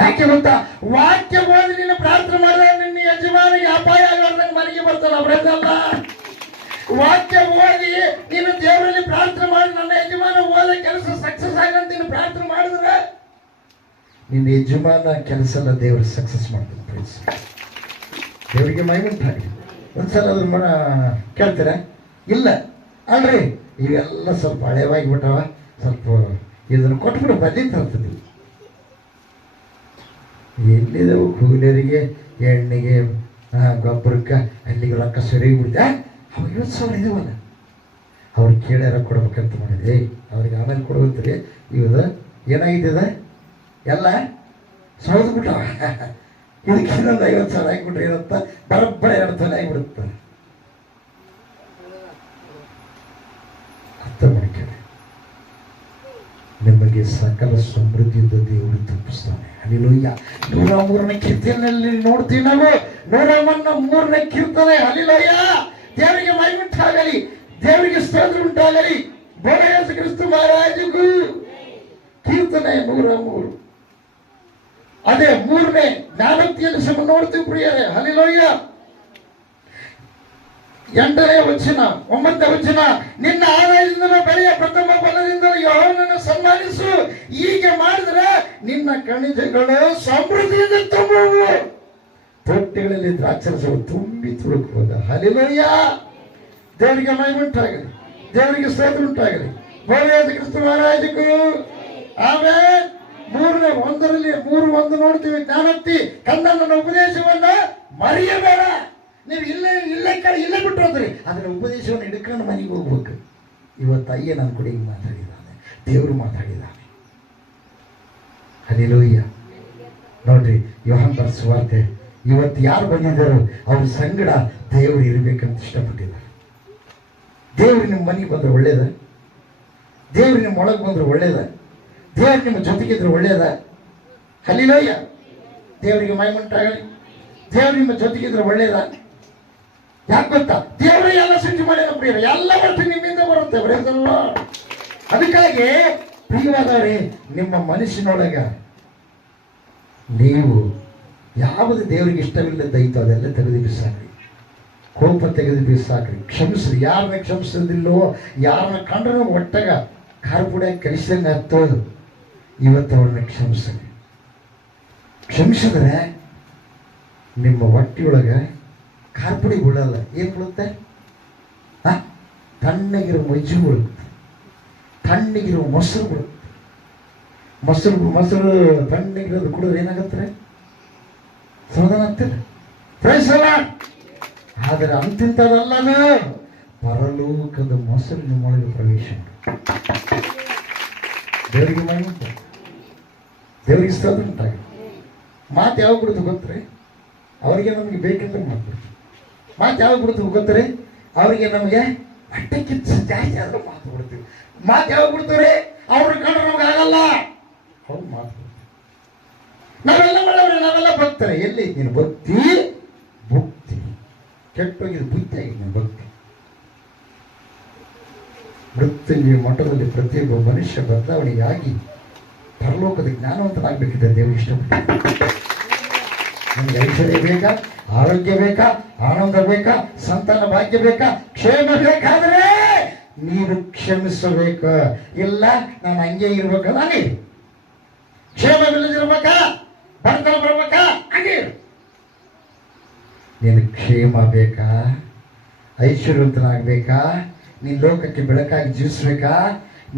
ಯಾಕೆ ಗೊತ್ತಾ? ವಾಕ್ಯ ಓದಿ ನೀನು ಪ್ರಾರ್ಥನೆ ಮಾಡಿದ್ರೆ ನಿನ್ನ ಯಜಮಾನಿಗೆ ಅಪಾಯ ಆಗಲಾರ್ದಂಗೆ ಮನೆಗೆ ಬರ್ತಾನ. ಬರೋದಲ್ಲ. ವಾಕ್ಯ ಓದಿ ನೀನು ದೇವರಲ್ಲಿ ಪ್ರಾರ್ಥನೆ ಮಾಡಿ ನನ್ನ ಯಜಮಾನ ಓದ ಕೆಲಸ ಸಕ್ಸಸ್ ಆಗಂತ ನೀನು ಪ್ರಾರ್ಥನೆ ಮಾಡಿದ್ರೆ ನಿನ್ನ ಯಜಮಾನ ಕೆಲಸ ಎಲ್ಲ ದೇವರು ಸಕ್ಸಸ್ ಮಾಡ್ತಾನೆ. ಫ್ರೆಂಡ್ಸ್, ದೇವರಿಗೆ ಮಹಿಮೆ ಉಂಟಾಗಲಿ. ಒಂದ್ಸಲ ಅದ್ರ ಕೇಳ್ತೀರ? ಇಲ್ಲ ಅಲ್ರಿ, ಇವೆಲ್ಲ ಸ್ವಲ್ಪ ಹಳೆವಾಗಿಬಿಟ್ಟವ, ಸ್ವಲ್ಪ ಇದನ್ನು ಕೊಟ್ಬಿಟ್ಟು ಬಂದಿದ್ದು ತರ್ತದೆ. ಎಲ್ಲಿದವು ಕೂಲಿಯರಿಗೆ, ಎಣ್ಣೆಗೆ, ಗೊಬ್ಬರಕ್ಕೆ, ಅಲ್ಲಿಗೆ ರೊಕ್ಕ ಸರಿ ಬಿಡ್ತಾ ಅವಾಗ 50,000 ಇದಾವಲ್ಲ, ಅವ್ರು ಕೇಳ್ಯಾರ ಕೊಡ್ಬೇಕಂತ ಮಾಡಿದೆ. ಅವ್ರಿಗೆ ಆಮೇಲೆ ಕೊಡ್ಬೇಕ್ರಿ. ಇವಾಗ ಏನಾಗಿದೆ? ಎಲ್ಲ ಸೌದು ಬಿಟ್ಟವ. ಇದಕ್ಕೆ ಇನ್ನೊಂದು 50,000 ಆಗಿಬಿಟ್ರೆ ಏನಂತ ಬರಬ್ಬರ 2 ತೊಲೆ ಆಗಿಬಿಡುತ್ತೆ. ಅರ್ಥ ಮಾಡ್ಕೊಳ್ಳಿ. ನಿಮ್ಮ ನಿಮಗೆ ಸಕಲ ಸಮೃದ್ಧಿಯಿಂದ ದೇವರು ತಪ್ಪಿಸ್ತಾನೆ. ಹಲ್ಲೆಲೂಯಾ. 103ನೇ ಕೀರ್ತನೆಯಲ್ಲಿ ನೋಡ್ತೀವಿ ನಾವು. 103ನೇ ಕೀರ್ತನೆ. ಹಲ್ಲೆಲೂಯಾ. ದೇವರಿಗೆ ಮಹಿಮೆ ಉಂಟಾಗಲಿ, ದೇವರಿಗೆ ಸ್ತೋತ್ರ ಉಂಟಾಗಲಿ. ಯೇಸು ಕ್ರಿಸ್ತ ಮಹಾರಾಜಗೂ ಕೀರ್ತನೆ 103. ಅದೇ 3ನೇ ಜ್ಞಾನೋಕ್ತಿಯಲ್ಲಿ ಸಮ ನೋಡ್ತೀವಿ ಪ್ರಿಯರೇ. ಹಲ್ಲೆಲೂಯಾ. 8ನೇ ವಚನ 9ನೇ ವಚನ, ನಿನ್ನ ಆದಾಯದಿಂದಲೂ ಬೆಳೆಯ ಪ್ರಥಮ ಫಲದಿಂದಲೂ ಯೆಹೋವನನ್ನು ಸನ್ಮಾನಿಸು. ಹೀಗೆ ಮಾಡಿದ್ರೆ ನಿನ್ನ ಖನಿಜಗಳು ಸಮೃದ್ಧಿಯಿಂದ ತುಂಬುವು, ತೊಟ್ಟಿಗಳಲ್ಲಿ ದ್ರಾಕ್ಷರಸವು ತುಂಬಿ ತುಳುಕುವುದು. ಹಲ್ಲೆಲೂಯಾ. ದೇವರಿಗೆ ಮಹಿಮೆ ಉಂಟಾಗಲಿ, ದೇವರಿಗೆ ಸ್ತೋತ್ರ ಉಂಟಾಗಲಿ. ಯೇಸು ಕ್ರಿಸ್ತ ಮಹಾರಾಜಗೂ ಆಮೆನ್. 3:1 3:1 ನೋಡ್ತೀವಿ. ಜ್ಞಾನೋಕ್ತಿ, ಕಂದನ ಉಪದೇಶವನ್ನ ಮರೆಯಬೇಡ. ನೀವು ಇಲ್ಲೇ ಬಿಟ್ಟು ಹೋದ್ರಿ, ಅದರ ಉಪದೇಶವನ್ನು ಹಿಡ್ಕೊಂಡು ಮನೆಗೆ ಹೋಗ್ಬೇಕು. ಇವತ್ತು ಅಯ್ಯ ನನ್ನ ಕೂಡ ಹಿಂಗೆ ಮಾತಾಡಿದ್ದಾನೆ, ದೇವರು ಮಾತಾಡಿದ್ದಾನೆ. ಹಲ್ಲೆಲೂಯಾ. ನೋಡ್ರಿ, ಯೋಹಾನ ಬರೆದ ಸುವಾರ್ತೆ. ಇವತ್ತು ಯಾರು ಬಂದಿದ್ದಾರೋ ಅವ್ರ ಸಂಗಡ ದೇವರು ಇರಬೇಕಂತ ಇಷ್ಟಪಟ್ಟಿದ್ದಾರೆ. ದೇವರು ನಿಮ್ಮ ಮನೆಗೆ ಬಂದ್ರೆ ಒಳ್ಳೇದ, ದೇವರು ನಿಮ್ಮ ಒಳಗೆ ಬಂದ್ರೆ ಒಳ್ಳೇದ, ದೇವರು ನಿಮ್ಮ ಜೊತೆಗಿದ್ರೆ ಒಳ್ಳೇದ. ಹಲ್ಲೆಲೂಯಾ. ದೇವರಿಗೆ ಮಹಿಮೆ ಉಂಟಾಗಲಿ. ದೇವರು ನಿಮ್ಮ ಜೊತೆಗಿದ್ರೆ ಒಳ್ಳೇದ. ಯಾಕೆ ಗೊತ್ತಾ? ದೇವರೇ ಎಲ್ಲ ಸೃಷ್ಟಿ ಮಾಡಿದ ಪ್ರಿಯರೇ. ಎಲ್ಲ ಬರ್ತದೆ ನಿಮ್ಮಿಂದ ಬರುತ್ತೆ. ಬರೆಯೋದಲ್ಲ. ಅದಕ್ಕಾಗಿ ಪ್ರಿಯವಾದವರೇ, ನಿಮ್ಮ ಮನಸ್ಸಿನೊಳಗ ನೀವು ಯಾವುದು ದೇವರಿಗೆ ಇಷ್ಟವಿಲ್ಲದೈತೋ ಅದೆಲ್ಲ ತೆಗೆದು ಬಿಸಾಕ್ರಿ. ಕೋಪ ತೆಗೆದು ಬಿಸಾಕ್ರಿ. ಕ್ಷಮಿಸ್ರಿ. ಯಾರನ್ನ ಕ್ಷಮಿಸೋದಿಲ್ಲೋ, ಯಾರನ್ನ ಕಂಡ್ರೂ ಒಟ್ಟಾಗ ಖಾರಪುಡ ಕಲಿಸಂಗೆ ಹತ್ತೋದು. ಇವತ್ತು ಅವ್ರನ್ನ ಕ್ಷಮಿಸ್ರಿ. ಕ್ಷಮಿಸಿದ್ರೆ ನಿಮ್ಮ ಹೊಟ್ಟೆಯೊಳಗೆ ಖಾರಪುಡಿ ಬಿಡಲ್ಲ. ಏನು ಬಿಡುತ್ತೆ? ತಣ್ಣಗಿರೋ ಮಜ್ಜು ಬಿಡುತ್ತೆ, ತಣ್ಣಗಿರೋ ಮೊಸರು ಬಿಡುತ್ತೆ. ಮೊಸರು ತಣ್ಣಗಿರೋದು ಕುಡಿದ್ರೆ ಏನಾಗತ್ತೆ? ಸಮಾಧಾನ ಆಗ್ತದೆ. ಆದರೆ ಅಂತಿಂತದಲ್ಲನು ಪರಲೋಕದ ಮೊಸರು ನಿಮ್ಮೊಳಗೆ ಪ್ರವೇಶ ಮಾಡಿ ದೇವರಿಗೆ ಮಹಿಮೆ ಉಂಟು, ದೇವರಿಗೆ ಸ್ತೋತ್ರ ಉಂಟಾಗಿ. ಮಾತು ಯಾವಾಗ ಬಿಡುತ್ತೆ ಗೊತ್ತರೆ? ಅವರಿಗೆ ನಮಗೆ ಬೇಕಂತ ಮಾತಾಡ್ತೀವಿ. ಮಾತು ಯಾವಾಗ ಬಿಡ್ತೀವಿ ಗೊತ್ತರೆ? ಅವರಿಗೆ ನಮಗೆ ಹೊಟ್ಟೆಕ್ಕಿಂತ ಜಾಸ್ತಿ ಆದ್ರೆ ಮಾತು ಬಿಡ್ತೀವಿ. ಮಾತು ಯಾವಾಗ ಬಿಡ್ತೀವ್ರಿ? ಅವ್ರ ಕಂಡ್ರೆ ನಮ್ಗೆ ಆಗಲ್ಲ. ಅವ್ರು ಮಾತು ಬಿಡ್ತೀವಿ. ನಾವೆಲ್ಲ ಮಾಡೋರು, ನಾವೆಲ್ಲ ಭಕ್ತರೆ. ಎಲ್ಲಿ ನೀನು ಭಕ್ತಿ? ಭಕ್ತಿ ಕೆಟ್ಟೋಗಿದ್ದು ಬುದ್ಧಿ ಆಗಿದೆ. ನೀನು ಭಕ್ತಿ ಮೃತ್ಯುಂಜಯ ಮಠದಲ್ಲಿ ಪ್ರತಿಯೊಬ್ಬ ಮನುಷ್ಯ ಬದಲಾವಣೆಯಾಗಿ ಪರಲೋಕದ ಜ್ಞಾನವಂತನಾಗಬೇಕಿದ್ದ ದೇವರು ಇಷ್ಟಪಡ್ತಾರೆ. ನಮ್ಗೆ ಐಶ್ವರ್ಯ ಬೇಕಾ, ಆರೋಗ್ಯ ಬೇಕಾ, ಆನಂದ ಬೇಕಾ, ಸಂತಾನ ಭಾಗ್ಯ ಬೇಕಾ, ಕ್ಷೇಮ ಬೇಕಾದ್ರೆ ನೀನು ಕ್ಷಮಿಸಬೇಕ. ಇಲ್ಲ ನಾನು ಹಂಗೆ ಇರ್ಬೇಕಲ್ಲ, ಹಂಗೆ ಕ್ಷೇಮವಿಲ್ಲದಿರ್ಬೇಕಾ, ಬಡತನ ಬರ್ಬೇಕಾ, ಹಂಗೆ ನೀನು ಕ್ಷೇಮ ಬೇಕಾ, ಐಶ್ವರ್ಯವಂತನಾಗಬೇಕಾ, ನೀನು ಲೋಕಕ್ಕೆ ಬೆಳಕಾಗಿ ಜೀವಿಸ್ಬೇಕಾ,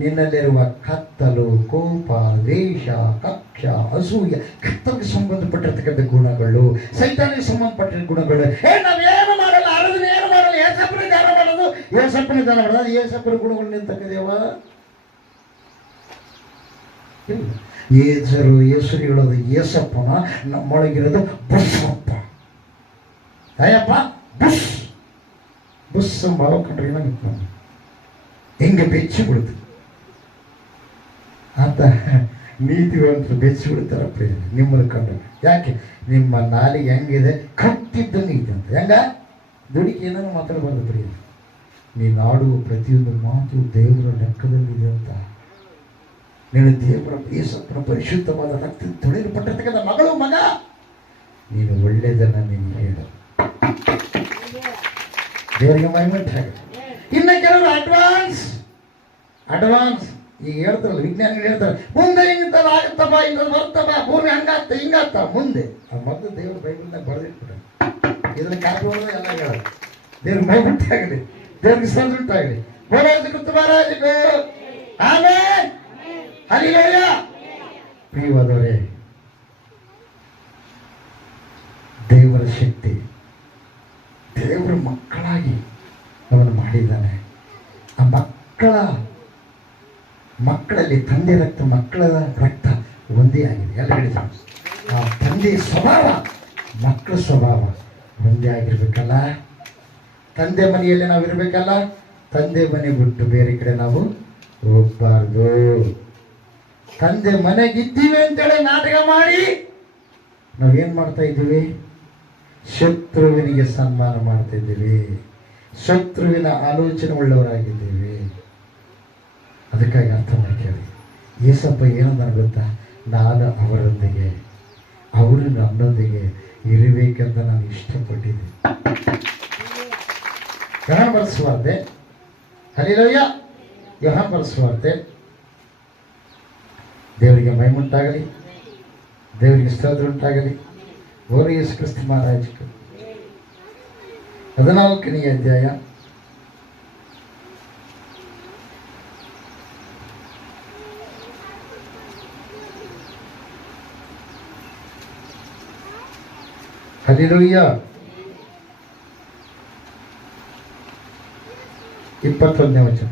ನಿನ್ನಲ್ಲಿರುವ ಕತ್ತಲು, ಕೋಪ, ದ್ವೇಷ, ಕಕ್ಷ, ಅಸೂಯ, ಕತ್ತಲಿಗೆ ಸಂಬಂಧಪಟ್ಟಿರ್ತಕ್ಕಂಥ ಗುಣಗಳು, ಸೈತಾನಿಗೆ ಸಂಬಂಧಪಟ್ಟ ಗುಣಗಳು. ನಾವೇನು ಮಾಡಲ್ಲ, ಆರಾಧನೆ ಏನು ಮಾಡಲ್ಲ, ಏಸಪ್ಪನ ದಾನ ಮಾಡೋದು, ಏಸಪ್ಪನ ದಾನ ಮಾಡೋದು. ಏಸಪ್ಪನ ಗುಣಗಳು ನಿಂತಕ್ಕದೇವ ಇಲ್ಲ. ಹೆಸರು ಹೇಳೋದು ಏಸಪ್ಪನ, ನಮ್ಮೊಳಗಿರೋದು ಬುಸ್ಸಪ್ಪ. ಅಯ್ಯಪ್ಪ ಬುಸ್ ಬುಸ್ ಬಾಳಕೊಂಡ್ರೆ ಏನಾಗುತ್ತೆ? ಹೆಂಗೆ ಬೆಚ್ಚಿ ಬಿಡುತ್ತೆ ಅಂತ ನೀತಿವಂತರು ಬೆಚ್ಚಿ ಬಿಡ್ತಾರ ಪ್ರಿಯ ನಿಮ್ಮನ್ನು ಕಂಡು. ಯಾಕೆ? ನಿಮ್ಮ ನಾಲಿಗೆ ಹೆಂಗಿದೆ? ಕಟ್ಟಿದ್ದಂಗೆ ಇದೆ ಅಂತ. ಹೆಂಗ ದುಡಿಕೆ ಏನೋ ಮಾತಾಡಬಾರ್ದು ಪ್ರಿಯ. ನೀನು ಆಡುವ ಪ್ರತಿಯೊಂದು ಮಾತು ದೇವರ ಲೆಕ್ಕದಲ್ಲಿದೆ ಅಂತ. ನೀನು ದೇವರ ಯೇಸಪ್ಪನ ಪರಿಶುದ್ಧವಾದ ರಕ್ತ ತೊಳೆಯಲ್ಪಟ್ಟಿರ್ತಕ್ಕಂಥ ಮಗಳು, ಮಗ. ನೀನು ಒಳ್ಳೆಯದನ್ನ ನೀನು ಹೇಳು. ದೇವರಿಗೆ ಮಹಿಮೆ ಉಂಟಾಗಲಿ. ಇನ್ನು ಕೆಲವರು ಅಡ್ವಾನ್ಸ್ ಈಗ ಹೇಳ್ತಾರಲ್ಲ, ವಿಜ್ಞಾನಿಗಳು ಹೇಳ್ತಾರೆ, ಮುಂದೆ ಹಿಂಗಂತಲ್ಲ ಆಗುತ್ತಪ್ಪ, ಹಿಂಗದು ಬರ್ತಪ್ಪ, ಭೂಮಿ ಹಂಗಾಗ್ತ ಹಿಂಗಾಗ್ತ ಮುಂದೆ. ಆ ಮೊದಲು ದೇವರು ಬೈಬಲ್ನಾಗ ಬರೆದಿಟ್ಬಿಟ್ಟ. ಇದನ್ನ ಕಾಪಾಡೋದು ಎಲ್ಲ ಹೇಳೋದು. ದೇವ್ರಿಗೆ ಮಹಿಮೆ ಉಂಟಾಗಲಿ, ದೇವ್ರಿಗೆ ಸ್ತೋತ್ರ ಉಂಟಾಗಲಿ. ಯೇಸು ಕ್ರಿಸ್ತ ಮಹಾರಾಜಗೂ ಆಮೆನ್. ಹಲ್ಲೆಲೂಯಾ. ಪ್ರಿಯವಾದವರೇ, ದೇವರ ಶಕ್ತಿ, ದೇವರ ಮಕ್ಕಳಾಗಿ ಅವನು ಮಾಡಿದ್ದಾನೆ. ಆ ಮಕ್ಕಳಲ್ಲಿ ತಂದೆ ರಕ್ತ, ಮಕ್ಕಳ ರಕ್ತ ಒಂದೇ ಆಗಿದೆ. ಎಲ್ಲ ಹೇಳಿದ ಆ ತಂದೆ ಸ್ವಭಾವ, ಮಕ್ಕಳ ಸ್ವಭಾವ ಒಂದೇ ಆಗಿರ್ಬೇಕಲ್ಲ. ತಂದೆ ಮನೆಯಲ್ಲಿ ನಾವು ಇರಬೇಕಲ್ಲ. ತಂದೆ ಮನೆ ಬಿಟ್ಟು ಬೇರೆ ಕಡೆ ನಾವು ಹೋಗಬಾರ್ದು. ತಂದೆ ಮನೆಗಿದ್ದೀವಿ ಅಂತೇಳಿ ನಾಟಕ ಮಾಡಿ ನಾವೇನ್ ಮಾಡ್ತಾ ಇದ್ದೀವಿ? ಶತ್ರುವಿನಿಗೆ ಸನ್ಮಾನ ಮಾಡ್ತಾ ಇದ್ದೀವಿ, ಶತ್ರುವಿನ ಆಲೋಚನೆ ಉಳ್ಳವರಾಗಿದ್ದೀವಿ. ಅದಕ್ಕಾಗಿ ಅರ್ಥ ಮಾಡ್ಕೊಳ್ಳಿ. ಏಸಪ್ಪ ಏನಂತ ಗೊತ್ತಾ? ನಾನು ಅವರೊಂದಿಗೆ, ಅವರು ನನ್ನೊಂದಿಗೆ ಇರಬೇಕಂತ ನಾನು ಇಷ್ಟಪಟ್ಟಿದ್ದೆ. ಯೋಹಾನ ಬರೆದ ಸುವಾರ್ತೆ, ಹಲ್ಲೆಲೂಯಾ, ಯೋಹಾನ ಬರೆದ ಸುವಾರ್ತೆ. ದೇವರಿಗೆ ಮಹಿಮುಂಟಾಗಲಿ, ದೇವರಿಗೆ ಸ್ತೋತ್ರ ಉಂಟಾಗಲಿ. ಓ ಯೇಸು ಕ್ರಿಸ್ತ ಮಹಾರಾಜಕ್ಕೆ 14ನೇ ಅಧ್ಯಾಯ ಹಲ್ಲೆಲೂಯಾ 21ನೇ ವಚನ.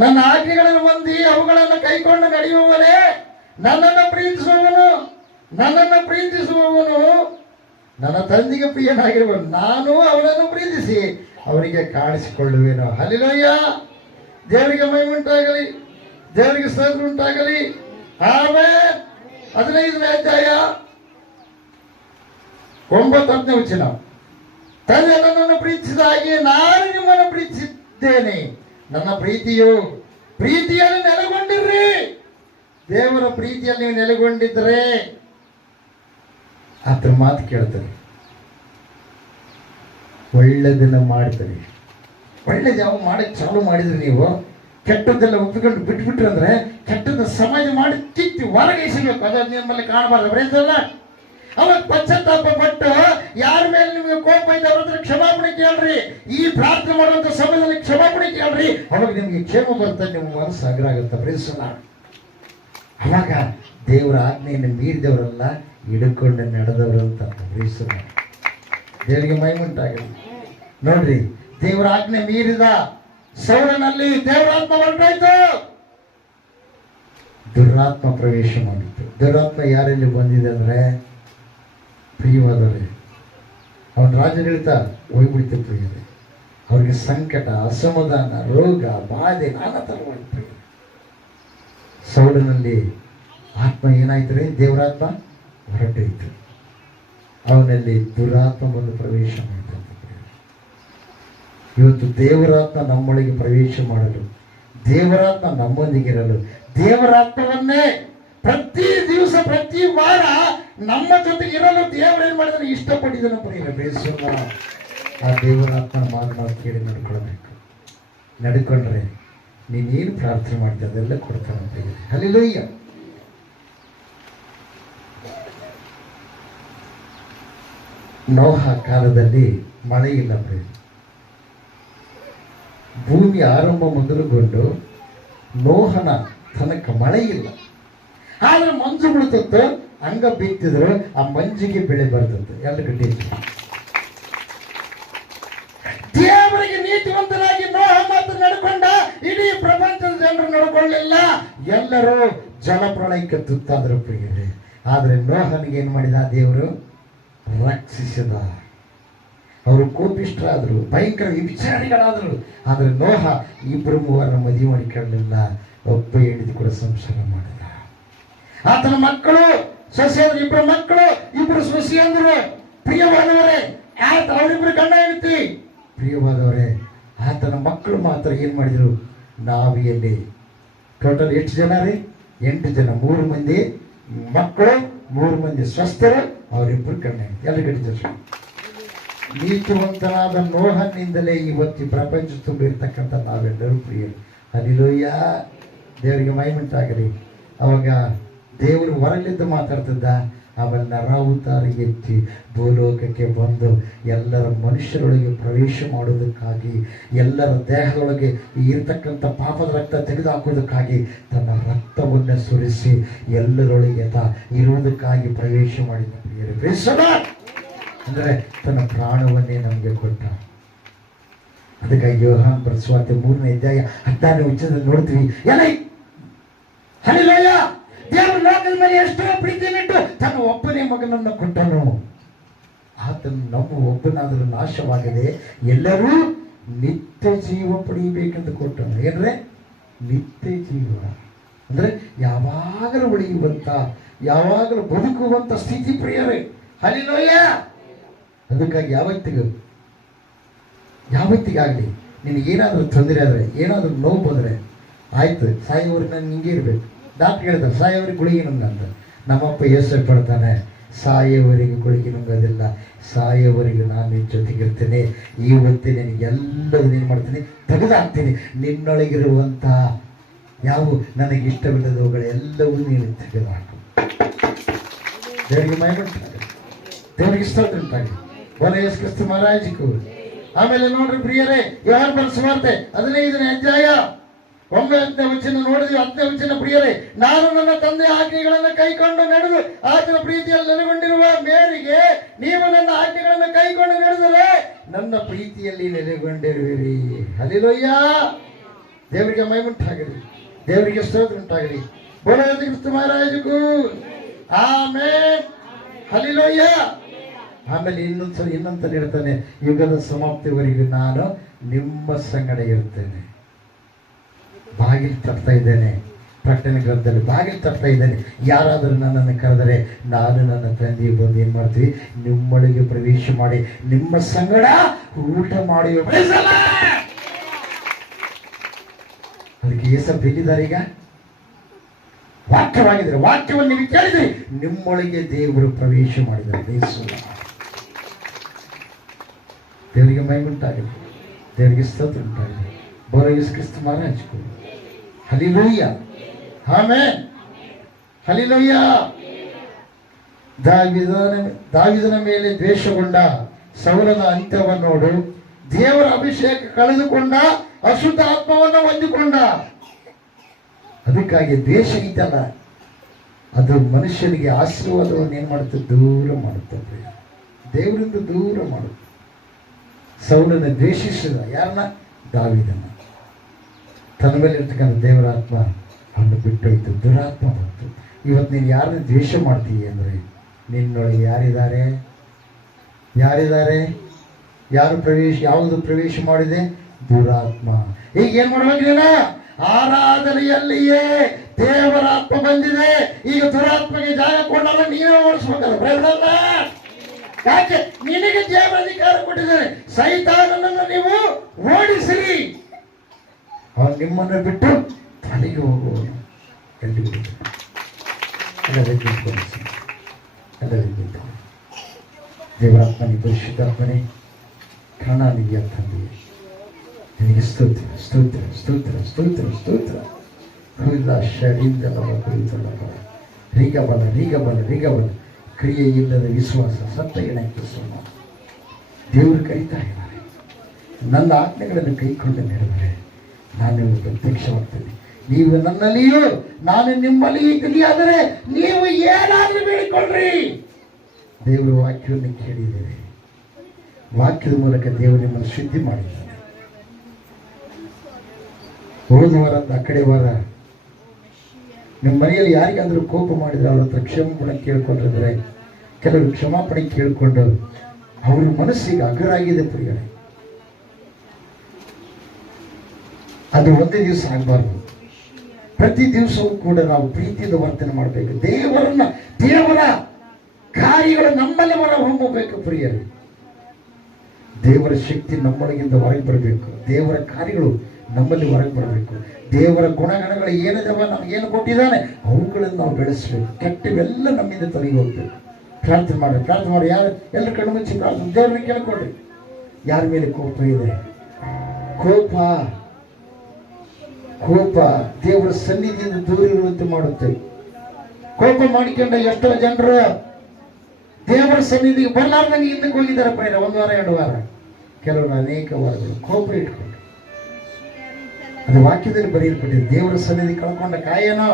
ನನ್ನ ಆಜ್ಞೆಗಳನ್ನು ಹೊಂದಿ ಅವುಗಳನ್ನು ಕೈಕೊಂಡು ನಡೆಯುವವನೇ ನನ್ನನ್ನು ಪ್ರೀತಿಸುವವನು, ನನ್ನನ್ನು ಪ್ರೀತಿಸುವವನು ನನ್ನ ತಂದೆಗೆ ಪ್ರಿಯನಾಗಿರುವನು. ನಾನು ಅವನನ್ನು ಪ್ರೀತಿಸಿ ಅವನಿಗೆ ಕಾಣಿಸಿಕೊಳ್ಳುವೆನು. ಹಲ್ಲೆಲೂಯಾ, ದೇವರಿಗೆ ಮಹಿಮೆ, ದೇವರಿಗೆ ಸ್ತೋತ್ರ ಉಂಟಾಗಲಿ. ಆಮೆನ್. 15ನೇ ಅಧ್ಯಾಯ 9ನೇ ವಚನ. ತಂದೆ ನನ್ನನ್ನು ಪ್ರೀತಿಸಿದ ಹಾಗೆ ನಾನು ನಿಮ್ಮನ್ನು ಪ್ರೀತಿಸಿದ್ದೇನೆ. ನನ್ನ ಪ್ರೀತಿಯಲ್ಲಿ ನೆಲೆಗೊಂಡಿರ್ರಿ. ದೇವರ ಪ್ರೀತಿಯಲ್ಲಿ ನೀವು ನೆಲೆಗೊಂಡಿದ್ರೆ ಆತರ ಮಾತು ಕೇಳ್ತಾರೆ, ಒಳ್ಳೆದನ್ನ ಮಾಡ್ತಾರೆ. ಒಳ್ಳೇದು ಯಾವ ಮಾಡಕ್ಕೆ ಚಾಲು ಮಾಡಿದ್ರಿ ನೀವು, ಕೆಟ್ಟದ್ದೆಲ್ಲ ಒಪ್ಪಿಕೊಂಡು ಬಿಟ್ಬಿಟ್ರಿ ಅಂದ್ರೆ ಕೆಟ್ಟದ ಸಮಾಜ ಮಾಡಿ ಕಿತ್ತಿ ಹೊರಗೆ ಎಸಬೇಕು. ಅದನ್ನು ನಿಮ್ಮಲ್ಲಿ ಕಾಣಬಾರ್ದು. ಬರೆಯಲ್ಲ, ಅವಾಗ ಪಶ್ಚಾತ್ತಾಪ ಪಟ್ಟು ಯಾರ ಮೇಲೆ ನಿಮಗೆ ಕೋಪ ಇದೆ ಅವ್ರ ಹತ್ರ ಕ್ಷಮಾಪಣೆ ಕೇಳ್ರಿ. ಈ ಪ್ರಾರ್ಥನೆ ಮಾಡುವಂತ ಸಮಯದಲ್ಲಿ ಕ್ಷಮಾಪಣೆ ಕೇಳ್ರಿ. ಅವಾಗ ನಿಮ್ಗೆ ಕ್ಷೇಮ ಬರ್ತದೆ, ನಿಮ್ಮ ಮನಸ್ಸು ಅಗ್ರ ಆಗುತ್ತೆ. ಪ್ರೀತಿಸಲ್ಲ, ಅವಾಗ ದೇವರ ಆಜ್ಞೆಯನ್ನು ಮೀರಿದವರಲ್ಲ, ಹಿಡ್ಕೊಂಡು ನಡೆದವರು ಅಂತ ಪ್ರೀತಿಸಲ್ಲ. ದೇವರಿಗೆ ಮಹಿಮುಂಟಾಗಲಿ. ನೋಡ್ರಿ, ದೇವರ ಆಜ್ಞೆ ಮೀರಿದ ಸೌರನಲ್ಲಿ ದೇವರಾತ್ಮ ಹೊರಟಾಯ್ತು, ದುರಾತ್ಮ ಪ್ರವೇಶ ಮಾಡಿತ್ತು. ದುರಾತ್ಮ ಯಾರಲ್ಲಿ ಬಂದಿದೆ ಅಂದ್ರೆ ಪ್ರಿಯವಾದವರೇ, ಅವನ ರಾಜಗಳಿತ ಹೋಗ್ಬಿಡ್ತು ಪ್ರಿಯರೇ. ಅವ್ರಿಗೆ ಸಂಕಟ, ಅಸಮಾಧಾನ, ರೋಗ, ಬಾಧೆ, ನಾನಾ ಥರವಾಗಿ ಪ್ರಿಯ. ಸೌಲನಲ್ಲಿ ಆತ್ಮ ಏನಾಯ್ತು ರೀ? ದೇವರಾತ್ಮ ಹೊರಟೈತು. ಅವನಲ್ಲಿ ದುರಾತ್ಮ ಬಂದು ಪ್ರವೇಶ ಮಾಡಿತು. ಇವತ್ತು ದೇವರಾತ್ಮ ನಮ್ಮೊಳಗೆ ಪ್ರವೇಶ ಮಾಡಲು, ದೇವರಾತ್ಮ ನಮ್ಮೊಂದಿಗಿರಲು, ದೇವರಾತ್ಮವನ್ನೇ ಪ್ರತಿ ದಿವಸ ಪ್ರತಿ ವಾರ ನಮ್ಮ ಜೊತೆಗೆ ಇರಲು ದೇವರೇನ್ ಮಾಡಿದ್ರೆ ಇಷ್ಟಪಟ್ಟಿದ್ದನ್ನು ಪ್ರಿಯರೇ. ಬೇಸರ ಆ ದೇವರಾತ್ಮನ ಮಾತು ಕೇಳಿ ನಡ್ಕೊಳ್ಬೇಕು. ನಡ್ಕೊಂಡ್ರೆ ನೀನೇನು ಪ್ರಾರ್ಥನೆ ಮಾಡ್ತೀಯ ಅದೆಲ್ಲ ಕೊಡ್ತಾನಂತ. ಹಲ್ಲೆಲೂಯಾ. ನೋಹ ಕಾಲದಲ್ಲಿ ಮಳೆ ಇಲ್ಲ ಪ್ರಿಯ. ಭೂಮಿ ಆರಂಭ ಮೊದಲುಗೊಂಡು ನೋಹನ ತನಕ ಮಳೆ ಇಲ್ಲ. ಆದ್ರೆ ಮಂಜು ಬೀಳ್ತತ್ತು, ಹಂಗ ಬಿತ್ತಿದ್ರು ಆ ಮಂಜಿಗೆ ಬೆಳೆ ಬರ್ತದೆ. ಎಲ್ಲ ಗಡ್ಡಿ ದೇವರಿಗೆ ನೀತಿವಂತನಾಗಿ ನೋಹ ಮಾತ್ರ ನಡ್ಕೊಂಡ. ಇಡೀ ಪ್ರಪಂಚದ ಜನರು ನಡ್ಕೊಳ್ಳಿಲ್ಲ, ಎಲ್ಲರೂ ಜಲಪ್ರಳಯಕ್ಕೆ ತುತ್ತಾದ್ರು ಪ್ರಿಯರೇ. ಆದ್ರೆ ನೋಹನಿಗೆ ಏನ್ ಮಾಡಿದ ದೇವರು? ರಕ್ಷಿಸಿದ. ಅವರು ಕೋಪಿಷ್ಠರಾದ್ರು, ಭಯಂಕರ ವಿಚಾರಿಗಳಾದ್ರು. ಆದ್ರೆ ನೋಹ ಇಬ್ಬರು ಮೂವರನ್ನ ಮದುವೆ ಮಾಡಿಕೊಳ್ಳಲಿಲ್ಲ, ಒಬ್ಬ ಹೆಂಡತಿ ಕೂಡ ಸಂಸಾರ ಮಾಡಿದ. ಆತನ ಮಕ್ಕಳು ಸೊಸೆಯಂದ್ರು, ಇಬ್ಬರು ಮಕ್ಕಳು, ಇಬ್ಬರು ಸೊಸೆಯಂದ್ರು. ಪ್ರಿಯವಾದವರೇ, ಆತ ಅವರಿಬ್ರು ಗಂಡ ಹೆಂಡತಿ. ಪ್ರಿಯವಾದವರೇ, ಆತನ ಮಕ್ಕಳು ಮಾತ್ರ ಏನ್ ಮಾಡಿದ್ರು? ನಾವಿಯಲ್ಲಿ ಟೋಟಲ್ ಎಷ್ಟು ಜನ ರೀ? 8 ಜನ. 3 ಮಂದಿ ಮಕ್ಕಳು, 3 ಮಂದಿ ಸ್ವಸ್ಥರು, ಅವರಿಬ್ಬರು ಗಂಡ ಹೆಂಡತಿ. ಎಲ್ಲ ಗಡಿದ್ರು. ನೀತಿವಂತನಾದ ನೋಹನಿಂದಲೇ ಇವತ್ತು ಪ್ರಪಂಚ ತುಂಬಿರ್ತಕ್ಕಂಥ ನಾವೆಲ್ಲರೂ ಪ್ರಿಯರು. ಹಲ್ಲೆಲೂಯಾ, ದೇವರಿಗೆ ಮಹಿಮೆಯುಂಟಾಗಲಿ. ಅವಾಗ ದೇವರು ಹೊರಲಿದ್ದು ಮಾತಾಡ್ತಿದ್ದ. ಆಮೇಲೆ ನರಾವತಾರ ಎತ್ತಿ ಭೂಲೋಕಕ್ಕೆ ಬಂದು ಎಲ್ಲರ ಮನುಷ್ಯರೊಳಗೆ ಪ್ರವೇಶ ಮಾಡೋದಕ್ಕಾಗಿ, ಎಲ್ಲರ ದೇಹದೊಳಗೆ ಇರತಕ್ಕಂಥ ಪಾಪದ ರಕ್ತ ತೆಗೆದುಹಾಕೋದಕ್ಕಾಗಿ ತನ್ನ ರಕ್ತವನ್ನು ಸುರಿಸಿ ಎಲ್ಲರೊಳಗೆ ಇರುವುದಕ್ಕಾಗಿ ಪ್ರವೇಶ ಮಾಡಿದ ಪ್ರಿಯರೇ. ಅಂದರೆ ತನ್ನ ಪ್ರಾಣವನ್ನೇ ನಮಗೆ ಕೊಟ್ಟ. ಅದಕ್ಕಾಗಿ ಯೋಹಾನ ಬರೆದ ಸುವಾರ್ತೆ 3ನೇ ಅಧ್ಯಾಯ 16ನೇ ವಚನದಲ್ಲಿ ನೋಡ್ತೀವಿ. ಹಲ್ಲೆಲೂಯಾ, ದೇವರು ಲೋಕದ ಮೇಲೆ ಎಷ್ಟೋ ಪ್ರೀತಿಯನ್ನಿಟ್ಟು ತನ್ನ ಒಬ್ಬನೇ ಮಗನನ್ನು ಕೊಟ್ಟನು. ಆತನು ನಮ್ಮ ಒಬ್ಬನಾದರೂ ನಾಶವಾಗದೆ ಎಲ್ಲರೂ ನಿತ್ಯ ಜೀವ ಪಡೆಯಬೇಕೆಂದು ಕೊಟ್ಟನು. ಏನ್ರೆ? ನಿತ್ಯ ಜೀವ. ಅಂದ್ರೆ ಯಾವಾಗಲೂ ಉಳಿಯುವಂತ, ಯಾವಾಗಲೂ ಬದುಕುವಂತ ಸ್ಥಿತಿ ಪ್ರಿಯರೇ. ಹಲ್ಲಿಲೂಯ. ಅದಕ್ಕಾಗಿ ಯಾವತ್ತಿಗಾಗಲಿ ನಿನಗೇನಾದರೂ ತೊಂದರೆ ಆದರೆ, ಏನಾದರೂ ನೋವು ಬಂದರೆ ಆಯ್ತು, ಸಾಯೋವ್ರಿಗೆ ನಾನು ಹಿಂಗೆ ಇರಬೇಕು. ಡಾಕ್ಟರ್ ಹೇಳ್ತಾರೆ ಸಾಯೋವ್ರಿಗೆ ಗುಳಿಗೆ ನುಂಗಂತ. ನಮ್ಮಪ್ಪ ಯೋಚನೆ ಪಡ್ತಾನೆ, ಸಾಯೋವರೆಗೆ ಗುಳಿಗೆ ನುಂಗೋದಿಲ್ಲ, ಸಾಯೋವರೆಗೆ ನಾನು ನಿನ್ನ ಜೊತೆಗಿರ್ತೇನೆ. ಇವತ್ತೇ ನಿನಗೆಲ್ಲವೂ ಏನು ಮಾಡ್ತೀನಿ, ತೆಗೆದಾಕ್ತೀನಿ. ನಿನ್ನೊಳಗಿರುವಂಥ ಯಾವ ನನಗಿಷ್ಟವಿಲ್ಲದವುಗಳೆಲ್ಲವೂ ನೀನು ತೆಗೆದುಹಾಕು. ದೇವರಿಗೆ ಮಹಿಮೆ, ದೇವರಿಗೆ ಸ್ತೋತ್ರ ಉಂಟಾಗಲಿ. ಬೋಲ ಯೇಸು ಕ್ರಿಸ್ತ ಮಹಾರಾಜಕ್ಕೂ. ಆಮೇಲೆ ನೋಡ್ರಿ ಪ್ರಿಯರೇ, ಯೋಹಾನನ ಸುವಾರ್ತೆ 15ನೇ ಅಧ್ಯಾಯ 9ನೇ ವಚನ ನೋಡಿದ್ವಿ. 10ನೇ ವಚನ, ಪ್ರಿಯರೇ, ನಾನು ನನ್ನ ತಂದೆಯ ಆಜ್ಞೆಗಳನ್ನು ಕೈಕೊಂಡು ನಡೆದು ಆತನ ಪ್ರೀತಿಯಲ್ಲಿ ನೆಲೆಗೊಂಡಿರುವ ಮೇರೆಗೆ ನೀವು ನನ್ನ ಆಜ್ಞೆಗಳನ್ನು ಕೈಕೊಂಡು ನಡೆದರೆ ನನ್ನ ಪ್ರೀತಿಯಲ್ಲಿ ನೆಲೆಗೊಂಡಿರುವಿರಿ. ಹಲ್ಲೆಲೂಯಾ. ದೇವರಿಗೆ ಮಹಿಮೆ ಉಂಟಾಗಲಿ, ದೇವರಿಗೆ ಸ್ತೋತ್ರ ಉಂಟಾಗಲಿ. ಬೋಲ ಯೇಸು ಕ್ರಿಸ್ತ ಮಹಾರಾಜಕ್ಕೂ. ಆಮೆನ್. ಹಲ್ಲೆಲೂಯಾ. ಆಮೇಲೆ ಇನ್ನೊಂದ್ಸಲ ಹೇಳ್ತಾನೆ, ಯುಗದ ಸಮಾಪ್ತಿವರೆಗೂ ನಾನು ನಿಮ್ಮ ಸಂಗಡ ಇರ್ತೇನೆ. ಬಾಗಿಲು ತಟ್ತಾ ಇದ್ದೇನೆ. ಪ್ರಕಟಣೆ ಗ್ರಂಥದಲ್ಲಿ ಬಾಗಿಲು ತಟ್ತಾ ಇದ್ದೇನೆ. ಯಾರಾದರೂ ನನ್ನನ್ನು ಕರೆದರೆ ನಾನು ನನ್ನ ತಂದೆಗೆ ಬಂದು ಏನು ಮಾಡ್ತೀವಿ, ನಿಮ್ಮೊಳಗೆ ಪ್ರವೇಶ ಮಾಡಿ ನಿಮ್ಮ ಸಂಗಡ ಊಟ ಮಾಡಿ. ಅದಕ್ಕೆ ಏಸಪ್ಪ ಎಲ್ಲಿದ್ದಾರೆ ಈಗ? ವಾಕ್ಯವಾಗಿದ್ದಾರೆ. ವಾಕ್ಯವನ್ನು ನೀವು ಕೇಳಿದ್ರಿ, ನಿಮ್ಮೊಳಗೆ ದೇವರು ಪ್ರವೇಶ ಮಾಡಿದ್ದಾರೆ. ದೇವರಿಗೆ ಮಹಿಮೆ ಉಂಟಾಗಲಿ, ದೇವರಿಗೆ ಸ್ತೋತ್ರ ಉಂಟಾಗಲಿ. ಬೋಲ Yesu Krista ಮಹಾರಾಜಕ್ಕೂ. Hallelujah. Amen. Hallelujah. ದಾವೀದನ ಮೇಲೆ ದ್ವೇಷಗೊಂಡ ಸೌಲನ ಅಂತ್ಯವನ್ನು ನೋಡು. ದೇವರ ಅಭಿಷೇಕ ಕಳೆದುಕೊಂಡ, ಅಶುದ್ಧ ಆತ್ಮವನ್ನು ಹೊಂದಿಕೊಂಡ. ಅದಕ್ಕಾಗಿ ದ್ವೇಷ ಇದಲ್ಲ, ಅದು ಮನುಷ್ಯನಿಗೆ ಆಶೀರ್ವಾದವನ್ನು ಏನು ಮಾಡುತ್ತೆ, ದೂರ ಮಾಡುತ್ತದೆ, ದೇವರಿಂದ ದೂರ ಮಾಡುತ್ತೆ. ಸೌಲನ ದ್ವೇಷಿಸಿದ ಯಾರನ್ನ? ದಾವೀದನ. ತನ್ನ ಮೇಲೆ ಇರ್ತಕ್ಕಂಥ ದೇವರ ಆತ್ಮ ಅವನು ಬಿಟ್ಟೋಯ್ತು, ದುರಾತ್ಮ ಬಂತು. ಇವತ್ತು ನೀನು ಯಾರನ್ನ ದ್ವೇಷ ಮಾಡ್ತೀಯ ಅಂದರೆ ನಿನ್ನೊಳಗೆ ಯಾರಿದ್ದಾರೆ? ಯಾವುದು ಪ್ರವೇಶ ಮಾಡಿದೆ? ದುರಾತ್ಮ. ಈಗ ಏನ್ ಮಾಡ್ಬೇಕ್ರೀನ? ಆರಾಧನೆಯಲ್ಲಿಯೇ ದೇವರ ಆತ್ಮ ಬಂದಿದೆ. ಈಗ ದುರಾತ್ಮಗೆ ಜಾಗ ಕೊಡಲ್ಲ, ನೀವೇ ಓಡಿಸ್ಬೇಕಲ್ಲ. ಯಾಕೆ? ನಿನಗೆ ದೇವರ ಅಧಿಕಾರ ಕೊಟ್ಟಿದ್ದಾರೆ. ಸೈತಾನನನ್ನು ನೀವು ಓಡಿಸಿರಿ, ಅವನು ನಿಮ್ಮನ್ನು ಬಿಟ್ಟು ತಲೆಗೆ ಹೋಗುವನು. ದೇವರಾತ್ಮನಿ, ಪರಿಶುದ್ಧಾತ್ಮನೇ, ಕಾಣಾನಿಗೆ ತಂದೆಯೇ, ನಿನಗೆ ಸ್ತೋತ್ರ ಸ್ತೋತ್ರ ಸ್ತೋತ್ರ ಸ್ತೋತ್ರ ಸ್ತೋತ್ರ. ರೀಗಬಲ ಕ್ರಿಯೆ ಇಲ್ಲದ ವಿಶ್ವಾಸ, ಸತ್ತ ಏನಕ್ಕೆ ಸೋಮ. ದೇವರು ಕರೀತಾ ಇದ್ದಾರೆ, ನನ್ನ ಆಜ್ಞೆಗಳನ್ನು ಕೈಕೊಂಡು ನಡೆದರೆ ನಾನು ಪ್ರತ್ಯಕ್ಷವಾಗ್ತೇನೆ. ನೀವು ನನ್ನಲ್ಲಿಯೂ ನಾನು ನಿಮ್ಮಲ್ಲಿಯೂ ತಿಳಿಯಾದರೆ ನೀವು ಏನಾದರೂ ಬೇಡಿಕೊಳ್ಳ್ರಿ. ದೇವರ ವಾಕ್ಯವನ್ನು ಕೇಳಿದ್ದೇವೆ. ವಾಕ್ಯದ ಮೂಲಕ ದೇವರು ನಿಮ್ಮನ್ನು ಶುದ್ಧಿ ಮಾಡಿದ್ದಾರೆ. ಹೋದ ವಾರದ ಆ ಕಡೆ ವಾರ ನಿಮ್ಮ ಮನೆಯಲ್ಲಿ ಯಾರಿಗಾದರೂ ಕೋಪ ಮಾಡಿದರೆ ಅವ್ರ ಹತ್ರ ಕ್ಷಮಾಪಣೆ ಕೇಳ್ಕೊಂಡಿದ್ರೆ, ಕೆಲವರು ಕ್ಷಮಾಪಣೆ ಕೇಳಿಕೊಂಡು ಅವ್ರ ಮನಸ್ಸಿಗೆ ಅಗರಾಗಿದೆ ಪ್ರಿಯರೇ. ಅದು ಒಂದೇ ದಿವಸ ಆಗಬಾರ್ದು. ಪ್ರತಿ ದಿವಸವೂ ಕೂಡ ನಾವು ಪ್ರೀತಿಯಿಂದ ವರ್ತನೆ ಮಾಡಬೇಕು. ದೇವರ ಕಾರ್ಯಗಳು ನಮ್ಮಲ್ಲಿ ಹೊರ ಹೊಮ್ಮಬೇಕು ಪ್ರಿಯರೇ. ದೇವರ ಶಕ್ತಿ ನಮ್ಮೊಳಗಿಂದ ಹೊರಗೆ ಬರಬೇಕು. ದೇವರ ಕಾರ್ಯಗಳು ನಮ್ಮಲ್ಲಿ ಹೊರಗೆ ಬರಬೇಕು. ದೇವರ ಗುಣಗಣಗಳು ಏನಿದಾವ, ನಮಗೇನು ಕೊಟ್ಟಿದ್ದಾನೆ ಅವುಗಳನ್ನು ನಾವು ಬೆಳೆಸಬೇಕು. ಕೆಟ್ಟವೆಲ್ಲ ನಮ್ಮಿಂದ ತೊಲಗಿ ಹೋಗ್ಬೇಕು. ಪ್ರಾರ್ಥನೆ ಮಾಡಿ ಯಾರು ಎಲ್ಲ ಕಣ್ಣು ಮುಚ್ಚಿ ಪ್ರಾರ್ಥನೆ ದೇವರನ್ನ ಕೇಳ್ಕೊಡ್ರಿ. ಯಾರ ಮೇಲೆ ಕೋಪ ಇದೆ? ಕೋಪ ದೇವರ ಸನ್ನಿಧಿಯಿಂದ ದೂರ ಇರುವಂತೆ ಮಾಡುತ್ತೆ. ಕೋಪ ಮಾಡಿಕೊಂಡ ಎಷ್ಟೋ ಜನರು ದೇವರ ಸನ್ನಿಧಿಗೆ ಬರಲಾರ್ದಂಗೆ ಹಿಂದಕ್ಕೆ ಹೋಗಿದ್ದಾರೆ ಪ್ರೇರ. 1 ವಾರ 2 ವಾರ, ಕೆಲವರು ಅನೇಕ ವಾರಗಳು ಕೋಪ ಇಟ್ಕೊಂಡು. ಅದು ವಾಕ್ಯದಲ್ಲಿ ಬರೆಯಲ್ಪಟ್ಟಿದೆ. ದೇವರ ಸನ್ನಿಧಿ ಕಳ್ಕೊಂಡ ಕಾಯನೋ.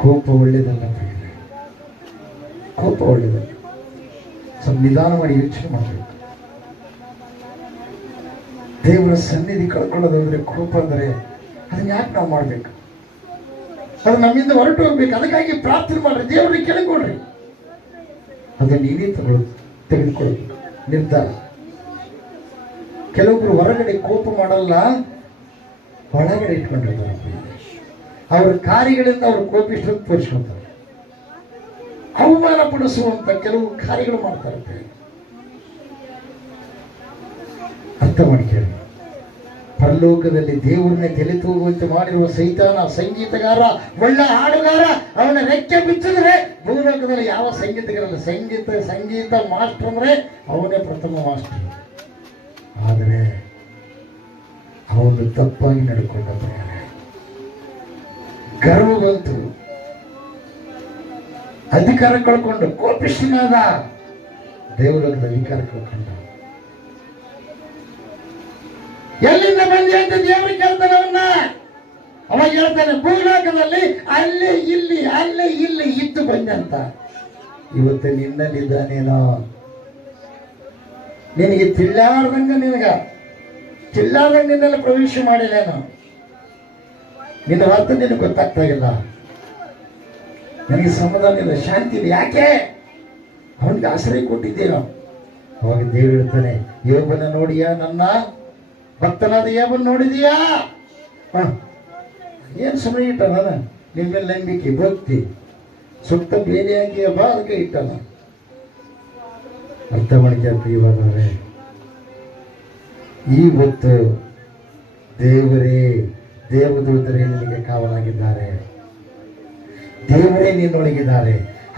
ಕೋಪ ಒಳ್ಳೇದಲ್ಲ ಪ್ರಿಯರೇ, ಕೋಪ ಒಳ್ಳೇದಲ್ಲ. ಸ್ವಲ್ಪ ನಿಧಾನ ಮಾಡಿ ಯೋಚನೆ ಮಾಡಬೇಕು. ದೇವರ ಸನ್ನಿಧಿ ಕಳ್ಕೊಳ್ಳೋದಾದ್ರೆ ಕೋಪ ಅಂದರೆ ಅದನ್ನ ಯಾಕೆ ನಾವು ಮಾಡ್ಬೇಕು? ಅದು ನಮ್ಮಿಂದ ಹೊರಟು ಹೋಗ್ಬೇಕು. ಅದಕ್ಕಾಗಿ ಪ್ರಾರ್ಥನೆ ಮಾಡ್ರಿ, ದೇವರಿಗೆ ಕೇಳಿಕೊಡ್ರಿ. ಅದನ್ನು ನೀವೇ ತೆಗೆದುಕೊಳ್ಬೇಕು ನಿರ್ಧಾರ. ಕೆಲವೊಬ್ರು ಹೊರಗಡೆ ಕೋಪ ಮಾಡಲ್ಲ, ಒಳಗಡೆ ಇಟ್ಕೊಂಡಿರ್ತಾರೆ. ಅವ್ರ ಕಾರ್ಯಗಳಿಂದ ಅವ್ರ ಕೋಪಿಷ್ಟನ್ನು ತೋರಿಸ್ಕೊಳ್ತಾರೆ. ಅವಮಾನ ಪಡಿಸುವಂತ ಕೆಲವು ಕಾರ್ಯಗಳು ಮಾಡ್ತಾ ಇರ್ತಾರೆ. ಅರ್ಥ ಮಾಡ್ಕೊಳ್ಳಿ. ಪರಲೋಕದಲ್ಲಿ ದೇವರನ್ನೇ ತಲೆ ತೂಗುವಂತೆ ಮಾಡಿರುವ ಸೈತಾನ ಸಂಗೀತಗಾರ, ಒಳ್ಳೆ ಹಾಡುಗಾರ, ಅವನ ರೆಕ್ಕೆ ಬಿಚ್ಚಿದ್ರೆ ಭೂಲೋಕದಲ್ಲಿ ಯಾವ ಸಂಗೀತಗಾರಲ್ಲ. ಸಂಗೀತ ಮಾಸ್ಟರ್ ಅಂದ್ರೆ ಅವನೇ ಪ್ರಥಮ ಮಾಸ್ಟರ್. ಆದರೆ ಅವನು ತಪ್ಪಾಗಿ ನಡ್ಕೊಂಡ ಗರ್ವ ಬಂತು, ಅಧಿಕಾರ ಕಳ್ಕೊಂಡು ಕೋಪಿಷ್ಠನಾದ, ದೇವಲೋಕದ ಅಧಿಕಾರ ಕಳ್ಕೊಂಡ. ಎಲ್ಲಿಂದ ಬಂದಿ ಅಂತ ದೇವರಿಗೆ ಕೇಳ್ತಾನೆ ಅವನ್ನ. ಅವಾಗ ಹೇಳ್ತಾನೆ, ಭೂಲೋಕದಲ್ಲಿ ಅಲ್ಲೇ ಇಲ್ಲಿ ಇದ್ದು ಬಂದಂತ. ಇವತ್ತು ನಿನ್ನಲ್ಲಿದ್ದಾನೇನೋ, ನಿನಗೆ ತಿಳ್ಳಾರ್ದಂಗ ನಿನ್ನೆಲ್ಲ ಪ್ರವೇಶ ಮಾಡಿಲ್ಲೇನೋ, ನಿನ್ನ ಅರ್ಥ ನಿನಗೆ ಗೊತ್ತಾಗ್ತಾ ಇಲ್ಲ. ನನಗೆ ಸಮಾಧಾನ ಇಲ್ಲ, ಶಾಂತಿ ಇಲ್ಲ. ಯಾಕೆ? ಅವನಿಗೆ ಆಶ್ರಯ ಕೊಟ್ಟಿದ್ದೇನೋ. ಅವಾಗ ದೇವರು ಹೇಳ್ತಾನೆ, ಯೋಬನ ನೋಡಿಯಾ? ನನ್ನ ಭಕ್ತನಾದ ಯೋಬನ ನೋಡಿದೀಯಾ? ಏನು ಸುಮ್ಮನೆ ಇಟ್ಟಾನ ನಿಮ್ಮ ಮೇಲೆ ನಂಬಿಕೆ ಭಕ್ತಿ ಸುತ್ತ ಬೇರೆಯಾಗಿ ಬಾ ಅದಕ್ಕೆ ಇಟ್ಟಾನ. ಅರ್ಥ ಮಾಡ್ಕೊಂತ ಇವಾಗಂದ್ರೆ ಇವತ್ತು ದೇವರೇ ದೇವದೂತರೇ ನಿನಗೆ ಕಾವಲಾಗಿದ್ದಾರೆ, ದೇವರೇ ನಿನ್ನೊಳಗಿದ್ದಾರೆ.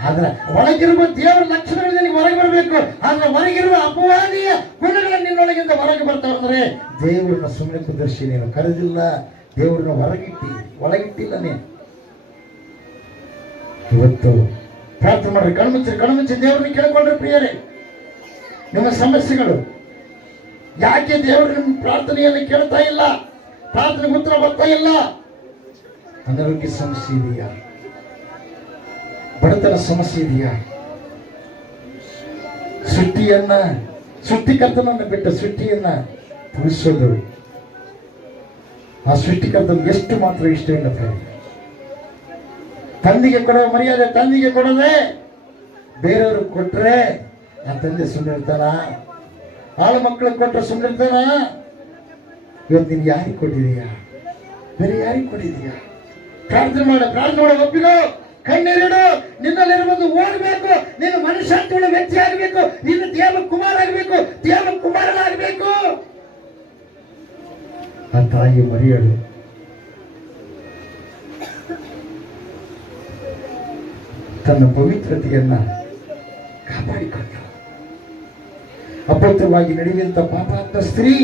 ಆದ್ರೆ ಒಳಗಿರುವ ದೇವರ ಲಕ್ಷಣಗಳು ನಿನಗೆ ಹೊರಗೆ ಬರಬೇಕು. ಆದ್ರೆ ಹೊರಗಿರುವ ಅಪವಾದಿಯ ಗುಣಗಳು ನಿನ್ನೊಳಗಿಂದ ಹೊರಗೆ ಬರ್ತಾವ. ಅಂದ್ರೆ ದೇವರನ್ನ ಸುಮ್ಮನೆ ಕುದರ್ಶಿ ನೀನು ಕರೆದಿಲ್ಲ, ದೇವರನ್ನ ಒಳಗಿಟ್ಟಿಲ್ಲ ನೀನು. ಇವತ್ತು ಪ್ರಾರ್ಥನೆ ಮಾಡ್ರಿ, ಕಣ್ಮುಚ್ಚಿ ದೇವರನ್ನ ಕೇಳ್ಕೊಂಡ್ರೆ ಪ್ರಿಯರೇ. ನಿಮ್ಮ ಸಮಸ್ಯೆಗಳು ಯಾಕೆ ದೇವರು ನಿಮ್ಮ ಪ್ರಾರ್ಥನೆಯನ್ನು ಕೇಳ್ತಾ ಇಲ್ಲ, ಪ್ರಾರ್ಥನೆಗೆ ಉತ್ತರ ಬರ್ತಾ ಇಲ್ಲ? ಅನಾರೋಗ್ಯ ಸಮಸ್ಯೆ ಇದೆಯಾ? ಬಡತನ ಸಮಸ್ಯೆ ಇದೆಯಾ? ಸೃಷ್ಟಿಕರ್ತನನ್ನು ಬಿಟ್ಟು ಸೃಷ್ಟಿಯನ್ನ ಉಳಿಸೋದು ಆ ಸೃಷ್ಟಿಕರ್ತನ ಎಷ್ಟು ಮಾತ್ರ ಇಷ್ಟ ಇಲ್ಲ. ತಂದೆಗೆ ಕೊಡೋ ಮರ್ಯಾದೆ ತಂದೆಗೆ ಕೊಡದೆ ಬೇರೆಯವ್ರಿಗೆ ಕೊಟ್ರೆ ಆ ತಂದೆ ಸುಮ್ಮನಿರ್ತಾನ? ಆಳು ಮಕ್ಕಳಿಗೆ ಕೊಟ್ಟರೆ ಸುಮ್ಮನಿರ್ತಾನ? ಇವತ್ತು ನೀನು ಯಾರಿಗೆ ಕೊಟ್ಟಿದೀಯಾ? ಬೇರೆ ಯಾರಿಗೆ ಕೊಟ್ಟಿದೀಯಾ? ಪ್ರಾರ್ಥನೆ ಮಾಡ ಒಪ್ಪಿರೋ, ಕಣ್ಣೀರಿಡು. ನಿನ್ನಲ್ಲಿರುವುದು ಓಡಬೇಕು. ನೀನು ಮನುಷ್ಯತ್ವದ ವ್ಯಕ್ತಿ ಆಗಬೇಕು. ನೀನು ದೇವ ಕುಮಾರನಾಗಬೇಕು. ಆ ತಾಯಿ ಮರಿಯಳು ತನ್ನ ಪವಿತ್ರತೆಯನ್ನ ಕಾಪಾಡಿಕೊಂಡ. ಅಪವಿತ್ರವಾಗಿ ನಡೆಯುವಂತ ಪಾಪಾತ್ಮ ಸ್ತ್ರೀ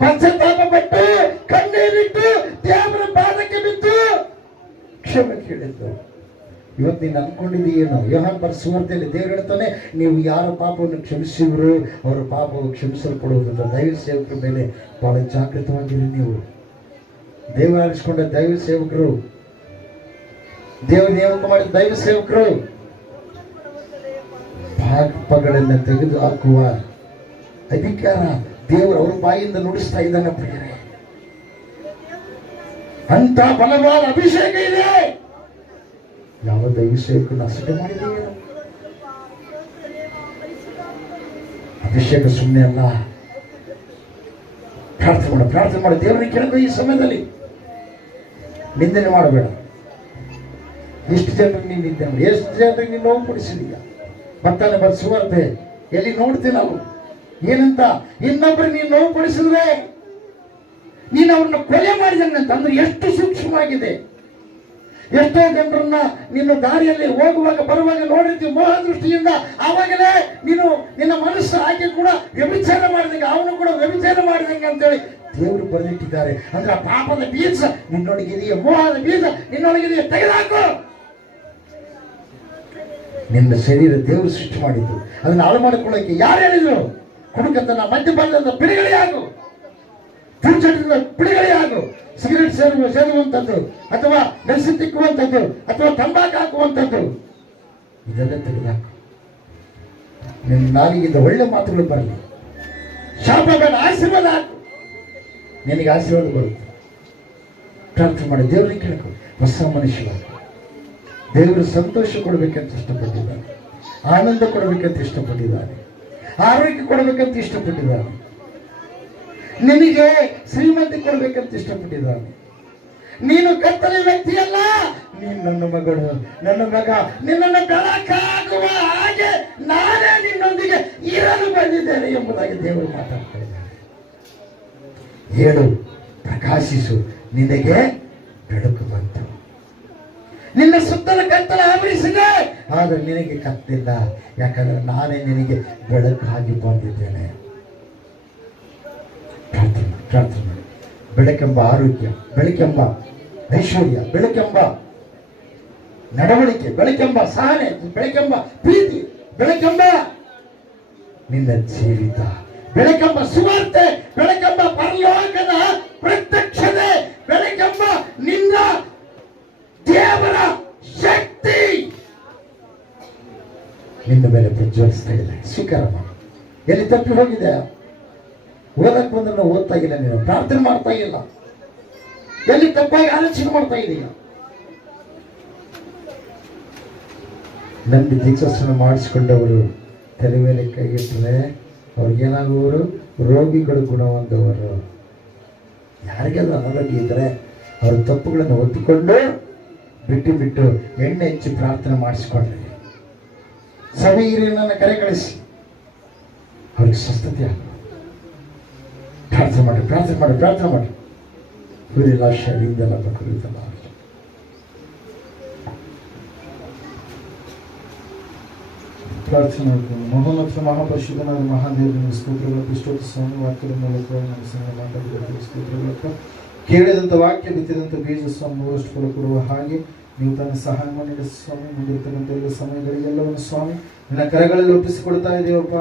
ಪಶ್ಚಾತ್ತಾಪ ಪಟ್ಟು ಕಣ್ಣೀರಿಟ್ಟು ದೇವರ ಪಾದಕ್ಕೆ ಬಿದ್ದು ಕ್ಷಮೆ ಕೇಳಿದ್ದು. ಇವತ್ತು ನೀನು ಅನ್ಕೊಂಡಿದೀಯೇನೋ? ಯೋಹಾನ ಬರೆದ ಸುವಾರ್ತೆಯಲ್ಲಿ ದೇವರು ಹೇಳ್ತಾನೆ, ನೀವು ಯಾರ ಪಾಪವನ್ನು ಕ್ಷಮಿಸಿದ್ರು ಅವರ ಪಾಪವು ಕ್ಷಮಿಸಲ್ಪಡುವುದಂತ. ದೈವ ಸೇವಕರ ಮೇಲೆ ಬಹಳ ಜಾಗೃತವಾಗಿರಿ. ನೀವು ದೇವರು ಆರಿಸಿಕೊಂಡ ದೈವ ಸೇವಕರು, ದೇವರು ನೇಮಕ ಮಾಡಿದ ದೈವ ಸೇವಕರು ಪಾಪಗಳನ್ನು ತೆಗೆದು ಹಾಕುವ ಅಧಿಕಾರ ದೇವರು ಅವ್ರ ಬಾಯಿಂದ ನುಡಿಸ್ತಾ ಇದ್ದಾನೆ ಪ್ರಿಯರೇ. ಅಂತ ಬಲವಾದ ಅಭಿಷೇಕ ಇದೆ. ಯಾವ ದೈವ ಸೇವಕನ್ನು ಅಸಡ್ಡೆ ಮಾಡಿದೆಯೇನು? ಅಭಿಷೇಕ ಸುಮ್ಮನೆ ಅಲ್ಲ. ಪ್ರಾರ್ಥನೆ ಮಾಡ ದೇವರಿಗೆ ಕೇಳಬೇಕು. ಈ ಸಮಯದಲ್ಲಿ ನಿಂದನೆ ಮಾಡಬೇಡ. ಎಷ್ಟು ಜನರಿಗೆ ನೀನು ನಿಂದನೆ ಮಾಡಿ, ಎಷ್ಟು ಜನರಿಗೆ ನೀನು ನೋವು ಪಡಿಸಿದೀಯ. ಬರ್ತಾನೆ ಸುವಾರ್ತೆ ಎಲ್ಲಿ ನೋಡ್ತೀವಿ ನಾವು ಏನಂತ? ಇನ್ನೊಬ್ಬರಿಗೆ ನೀನು ನೋವು ಪಡಿಸಿದ್ರೆ ನೀನು ಅವ್ರನ್ನ ಕೊಲೆ ಮಾಡಿದಂಗಂತ. ಅಂದ್ರೆ ಎಷ್ಟು ಸೂಕ್ಷ್ಮವಾಗಿದೆ. ಎಷ್ಟೋ ಜನರನ್ನ ನೀನು ದಾರಿಯಲ್ಲಿ ಹೋಗುವಾಗ ಬರುವಾಗ ನೋಡಿರ್ತೀವಿ ಮೋಹ ದೃಷ್ಟಿಯಿಂದ. ಆವಾಗಲೇ ನೀನು ನಿನ್ನ ಮನಸ್ಸು ಆಕೆ ಕೂಡ ವ್ಯಭಿಚಾರ ಮಾಡಿದಂಗೆ, ಅವನು ಕೂಡ ವ್ಯಭಿಚಾರ ಮಾಡಿದಂಗೆ ಅಂತೇಳಿ ದೇವರು ಬರೆದಿಟ್ಟಿದ್ದಾರೆ. ಅಂದ್ರೆ ಆ ಪಾಪದ ಬೀಜ ನಿನ್ನೊಳಗಿದೆಯಾ, ಮೋಹದ ಬೀಜ ನಿನ್ನೊಳಗಿದೆಯಾ, ತೆಗೆದುಹಾಕು. ನಿನ್ನ ಶರೀರ ದೇವರು ಸೃಷ್ಟಿ ಮಾಡಿದ್ದು, ಅದನ್ನ ಹಾಳು ಮಾಡಿಕೊಳ್ಳಕ್ಕೆ ಯಾರು ಹೇಳಿದ್ರು? ಕುಡುಕತನ, ಮದ್ಯಪಾನದ ಬಿಡುಗಡೆ ಆಗು, ಪುರುಷರಿಂದ ಬಿಡುಗಡೆ ಆಗು. ಸಿಗರೇಟ್ ಸೇರುವಂಥದ್ದು ಅಥವಾ ಮೆಣಸು ತಿಕ್ಕುವಂಥದ್ದು ಅಥವಾ ತಂಬಾಕು ಹಾಕುವಂಥದ್ದು ಇದೆಲ್ಲ ತೆಗೆದುಹಾಕು. ನಿನ್ನ ನಾಲಿಗೆಯಿಂದ ಒಳ್ಳೆ ಮಾತುಗಳು ಬರಲಿ. ಶಾಪ ಬೇಡ, ಆಶೀರ್ವಾದ ಹಾಕು. ನಿನಗೆ ಆಶೀರ್ವಾದ ಬರುತ್ತೆ. ಪ್ರಾರ್ಥನೆ ಮಾಡಿ ದೇವರಿಗೆ ಕೇಳ್ಕೊ. ಹೊಸ ಮನುಷ್ಯ ದೇವರು ಸಂತೋಷ ಕೊಡಬೇಕಂತ ಇಷ್ಟಪಟ್ಟಿದ್ದಾನೆ, ಆನಂದ ಕೊಡಬೇಕಂತ ಇಷ್ಟಪಟ್ಟಿದ್ದಾನೆ, ಆರೋಗ್ಯ ಕೊಡಬೇಕಂತ ಇಷ್ಟಪಟ್ಟಿದ್ದಾನೆ. ನಿನಗೆ ಶ್ರೀಮಂತಿ ಕೊಡ್ಬೇಕಂತ ಇಷ್ಟಪಟ್ಟಿದ್ದಾನೆ. ನೀನು ಕತ್ತಲೆ ವ್ಯಕ್ತಿಯಲ್ಲ, ನೀನು ನನ್ನ ಮಗಳು, ನನ್ನ ಮಗ. ನಿನ್ನನ್ನು ಬೆಳಕಾಗುವ ಹಾಗೆ ನಾನೇ ನಿನ್ನೊಂದಿಗೆ ಇರಲು ಬಂದಿದ್ದೇನೆ ಎಂಬುದಾಗಿ ದೇವರು ಮಾತಾಡ್ತಾ ಇದ್ದಾರೆ. ಹೇಳು, ಪ್ರಕಾಶಿಸು, ನಿನಗೆ ಬೆಳಕು ಬಂತು. ನಿನ್ನ ಸುತ್ತಲ ಕತ್ತಲ ಆವರಿಸಿದೆ, ಆದರೆ ನಿನಗೆ ಕತ್ತಿಲ್ಲ. ಯಾಕಂದ್ರೆ ನಾನೇ ನಿನಗೆ ಬೆಳಕಾಗಿ ಬಂದಿದ್ದೇನೆ. ಪ್ರಾರ್ಥನೆ ಮಾಡಿ. ಬೆಳಕೆಂಬ ಆರೋಗ್ಯ, ಬೆಳಕೆಂಬ ಐಶ್ವರ್ಯ, ಬೆಳಕೆಂಬ ನಡವಳಿಕೆ, ಬೆಳಕೆಂಬ ಸಹನೆ, ಬೆಳಕೆಂಬ ಪ್ರೀತಿ, ಬೆಳಕೆಂಬ ನಿನ್ನ ಜೀವಿತ, ಬೆಳಕೆಂಬ ಸುವಾರ್ತೆ, ಬೆಳಕೆಂಬ ಪರಲೋಕದ ಪ್ರತ್ಯಕ್ಷತೆ, ಬೆಳಕೆಂಬ ನಿನ್ನ ದೇವರ ಶಕ್ತಿ ನಿನ್ನ ಮೇಲೆ ಪ್ರಜ್ವಲಿಸ್ತಾ ಇದೆ. ಸ್ವೀಕಾರ ಮಾಡಿ. ಎಲ್ಲಿ ತಪ್ಪಿ ಹೋಗಿದೆ? ಓದಕ್ಕೆ ಬಂದ್ರೆ ಓದ್ತಾ ಇಲ್ಲ, ನೀನು ಪ್ರಾರ್ಥನೆ ಮಾಡ್ತಾ ಇಲ್ಲ. ಎಲ್ಲಿ ತಪ್ಪಾಗಿ ಆಲೋಚನೆ ಮಾಡ್ತಾ ಇದೀಯ? ನಂಬಿ ದೀಕ್ಷಾಸನ ಮಾಡಿಸಿಕೊಂಡವರು ತಲೆ ಮೇಲೆ ಕೈಯಿಟ್ಟರೆ ಅವ್ರಿಗೇನಾಗುವರು? ರೋಗಿಗಳು ಗುಣವಂತವರು. ಯಾರಿಗೆಲ್ಲ ಅನಾರೋಗ್ಯ ಇದ್ದರೆ ಅವ್ರ ತಪ್ಪುಗಳನ್ನು ಒತ್ತಿಕೊಂಡು ಬಿಟ್ಟು ಎಣ್ಣೆ ಹೆಚ್ಚಿ ಪ್ರಾರ್ಥನೆ ಮಾಡಿಸ್ಕೊಂಡ್ರಿ. ಸಭೆ ಹಿರಿಯರನ್ನ ಕರೆ ಕಳಿಸಿ ಅವ್ರಿಗೆ ಸ್ವಸ್ಥತೆ ಆಗ. ಪ್ರಾರ್ಥನೆ ಮಾಡಿ, ಪ್ರಾರ್ಥನೆ ಮಾಡಿ, ಪ್ರಾರ್ಥನೆ ಮಾಡಿ. ಕುರಿಲ್ಲ ಶರೀರದಲ್ಲ ಕುರಿತಲ್ಲ. ಪ್ರಾರ್ಥನೆ ಮಾಡ್ಕೊಂಡು ಮಹೋನ್ನತ ಮಹಾಪರಿಶುದ್ಧನಾದ ಮಹಾದೇವನ ಸ್ತೋತ್ರಗಳ ಪುಸ್ತಕ ಸ್ವಾಮಿ ವಾಕ್ಯದ ಮೂಲಕ ನಮ್ಮ ಸಂಘ ಮಾತಾಡಿದ ಸ್ತೋತ್ರಗಳಪ್ಪ. ಕೇಳಿದಂಥ ವಾಕ್ಯ ಬಿತ್ತಿದಂಥ ಬೀಜ ಸ್ವಾಮಿ ನೂರಷ್ಟು ಫಲ ಕೊಡುವ ಹಾಗೆ ನೀವು ತನ್ನ ಸಹಾಯ ಮಾಡಿ ಸ್ವಾಮಿ. ಮುಂದಿರ್ತಕ್ಕಂಥ ಎಲ್ಲ ಸಮಯಗಳಿಗೆಲ್ಲವನ್ನು ಸ್ವಾಮಿ ನಿನ್ನ ಕರೆಗಳಲ್ಲಿ ಒಪ್ಪಿಸಿಕೊಡ್ತಾ ಇದ್ದೀವಪ್ಪ.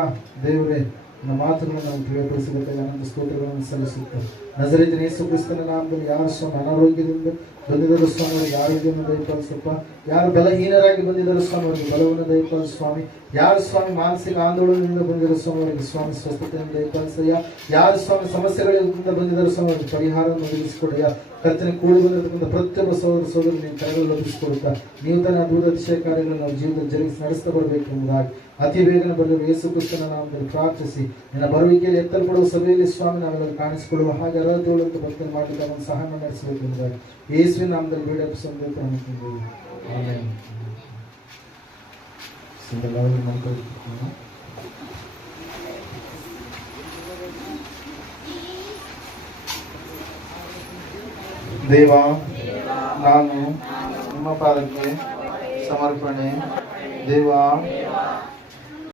ದೇವರೇ, ನಮ್ಮ ಮಾತುಗಳನ್ನು ನಾವು ತಿಳಿಯಪಡಿಸಬೇಕಾಗಿ ಆನಂದ ಸ್ತೋತ್ರಗಳನ್ನು ಸಲ್ಲಿಸುತ್ತೇವೆ. ನಜರೇತಿನ ಯೇಸು ಕ್ರಿಸ್ತನ ನಾಮದಲ್ಲಿ ಯಾರು ಸ್ವಾಮಿ ಅನಾರೋಗ್ಯದಿಂದ ಬಂದಿದ್ದರು ಸ್ವಾಮಿ ಅವರಿಗೆ ಆರೋಗ್ಯವನ್ನು ದಯಪಾಲಿಸಪ್ಪ. ಯಾರು ಬಲಹೀನರಾಗಿ ಬಂದಿದ್ದರು ಸ್ವಾಮಿ ಅವರಿಗೆ ಬಲವನ್ನು ದಯಪಾಲಿಸ ಸ್ವಾಮಿ. ಯಾರು ಸ್ವಾಮಿ ಮಾನಸಿಕ ಆಂದೋಲನದಿಂದ ಬಂದಿರೋ ಸ್ವಾಮಿ ಅವರಿಗೆ ಸ್ವಾಮಿ ಸ್ವಸ್ಥತೆಯನ್ನು ದಯಪಾಲಿಸಯ್ಯ. ಯಾರು ಸ್ವಾಮಿ ಸಮಸ್ಯೆಗಳಿಂದ ಬಂದಿದ್ದರು ಸ್ವಾಮಿ ಅವರಿಗೆ ಪರಿಹಾರವನ್ನು ಒದಗಿಸಿಕೊಡಯ್ಯ. ಕರ್ತನೆ ಕೂಡಿ ಬಂದಿರತಕ್ಕಂಥ ಪ್ರತಿಯೊಬ್ಬ ಸೋದರ ನೀವು ಕರೆಗಳು ಲಭಿಸಿಕೊಡುತ್ತಾ ನೀವು ತನ್ನ ಅದ್ಭುತ ಅತಿಶಯ ಕಾರ್ಯಗಳನ್ನು ನಾವು ಜೀವನದ ಜರುಗಿಸಿ ನಡೆಸ್ತಾ ಬರಬೇಕು ಎಂಬುದಾಗಿ ಅತಿ ಬೇಗನೆ ಬರಲು ಯೇಸು ಕ್ರಿಸ್ತನ ನಾಮದಲ್ಲಿ ಪ್ರಾರ್ಥಿಸಿ ನಿನ್ನ ಬರುವಿಕೆಯಲ್ಲಿ ಎತ್ತಲ್ಪಡುವ ಸಭೆಯಲ್ಲಿ ಸ್ವಾಮಿ ನಾವೆಲ್ಲರೂ ಕಾಣಿಸಿಕೊಳ್ಳುವ ಹಾಗೆ ಅರ್ಹತೆಯುಳ್ಳಂತ ಭಕ್ತನ ಮಾಡಲಿಕ್ಕೆ ಅವನು ಸಹಾಯ ನಡೆಸಬೇಕು ಎಂಬುದಾಗಿ ಯೇಸುವಿನ ನಾಮದಲ್ಲಿ ಬೇಡಪ್ಪಿಸಬೇಕು ಅನ್ನುತ್ತಿದ್ದೇವೆ. ಆಮೆನ್. ದೇವ, ನಾನು ನಿಮ್ಮ ಪಾದಕ್ಕೆ ಸಮರ್ಪಣೆ. ದೇವ,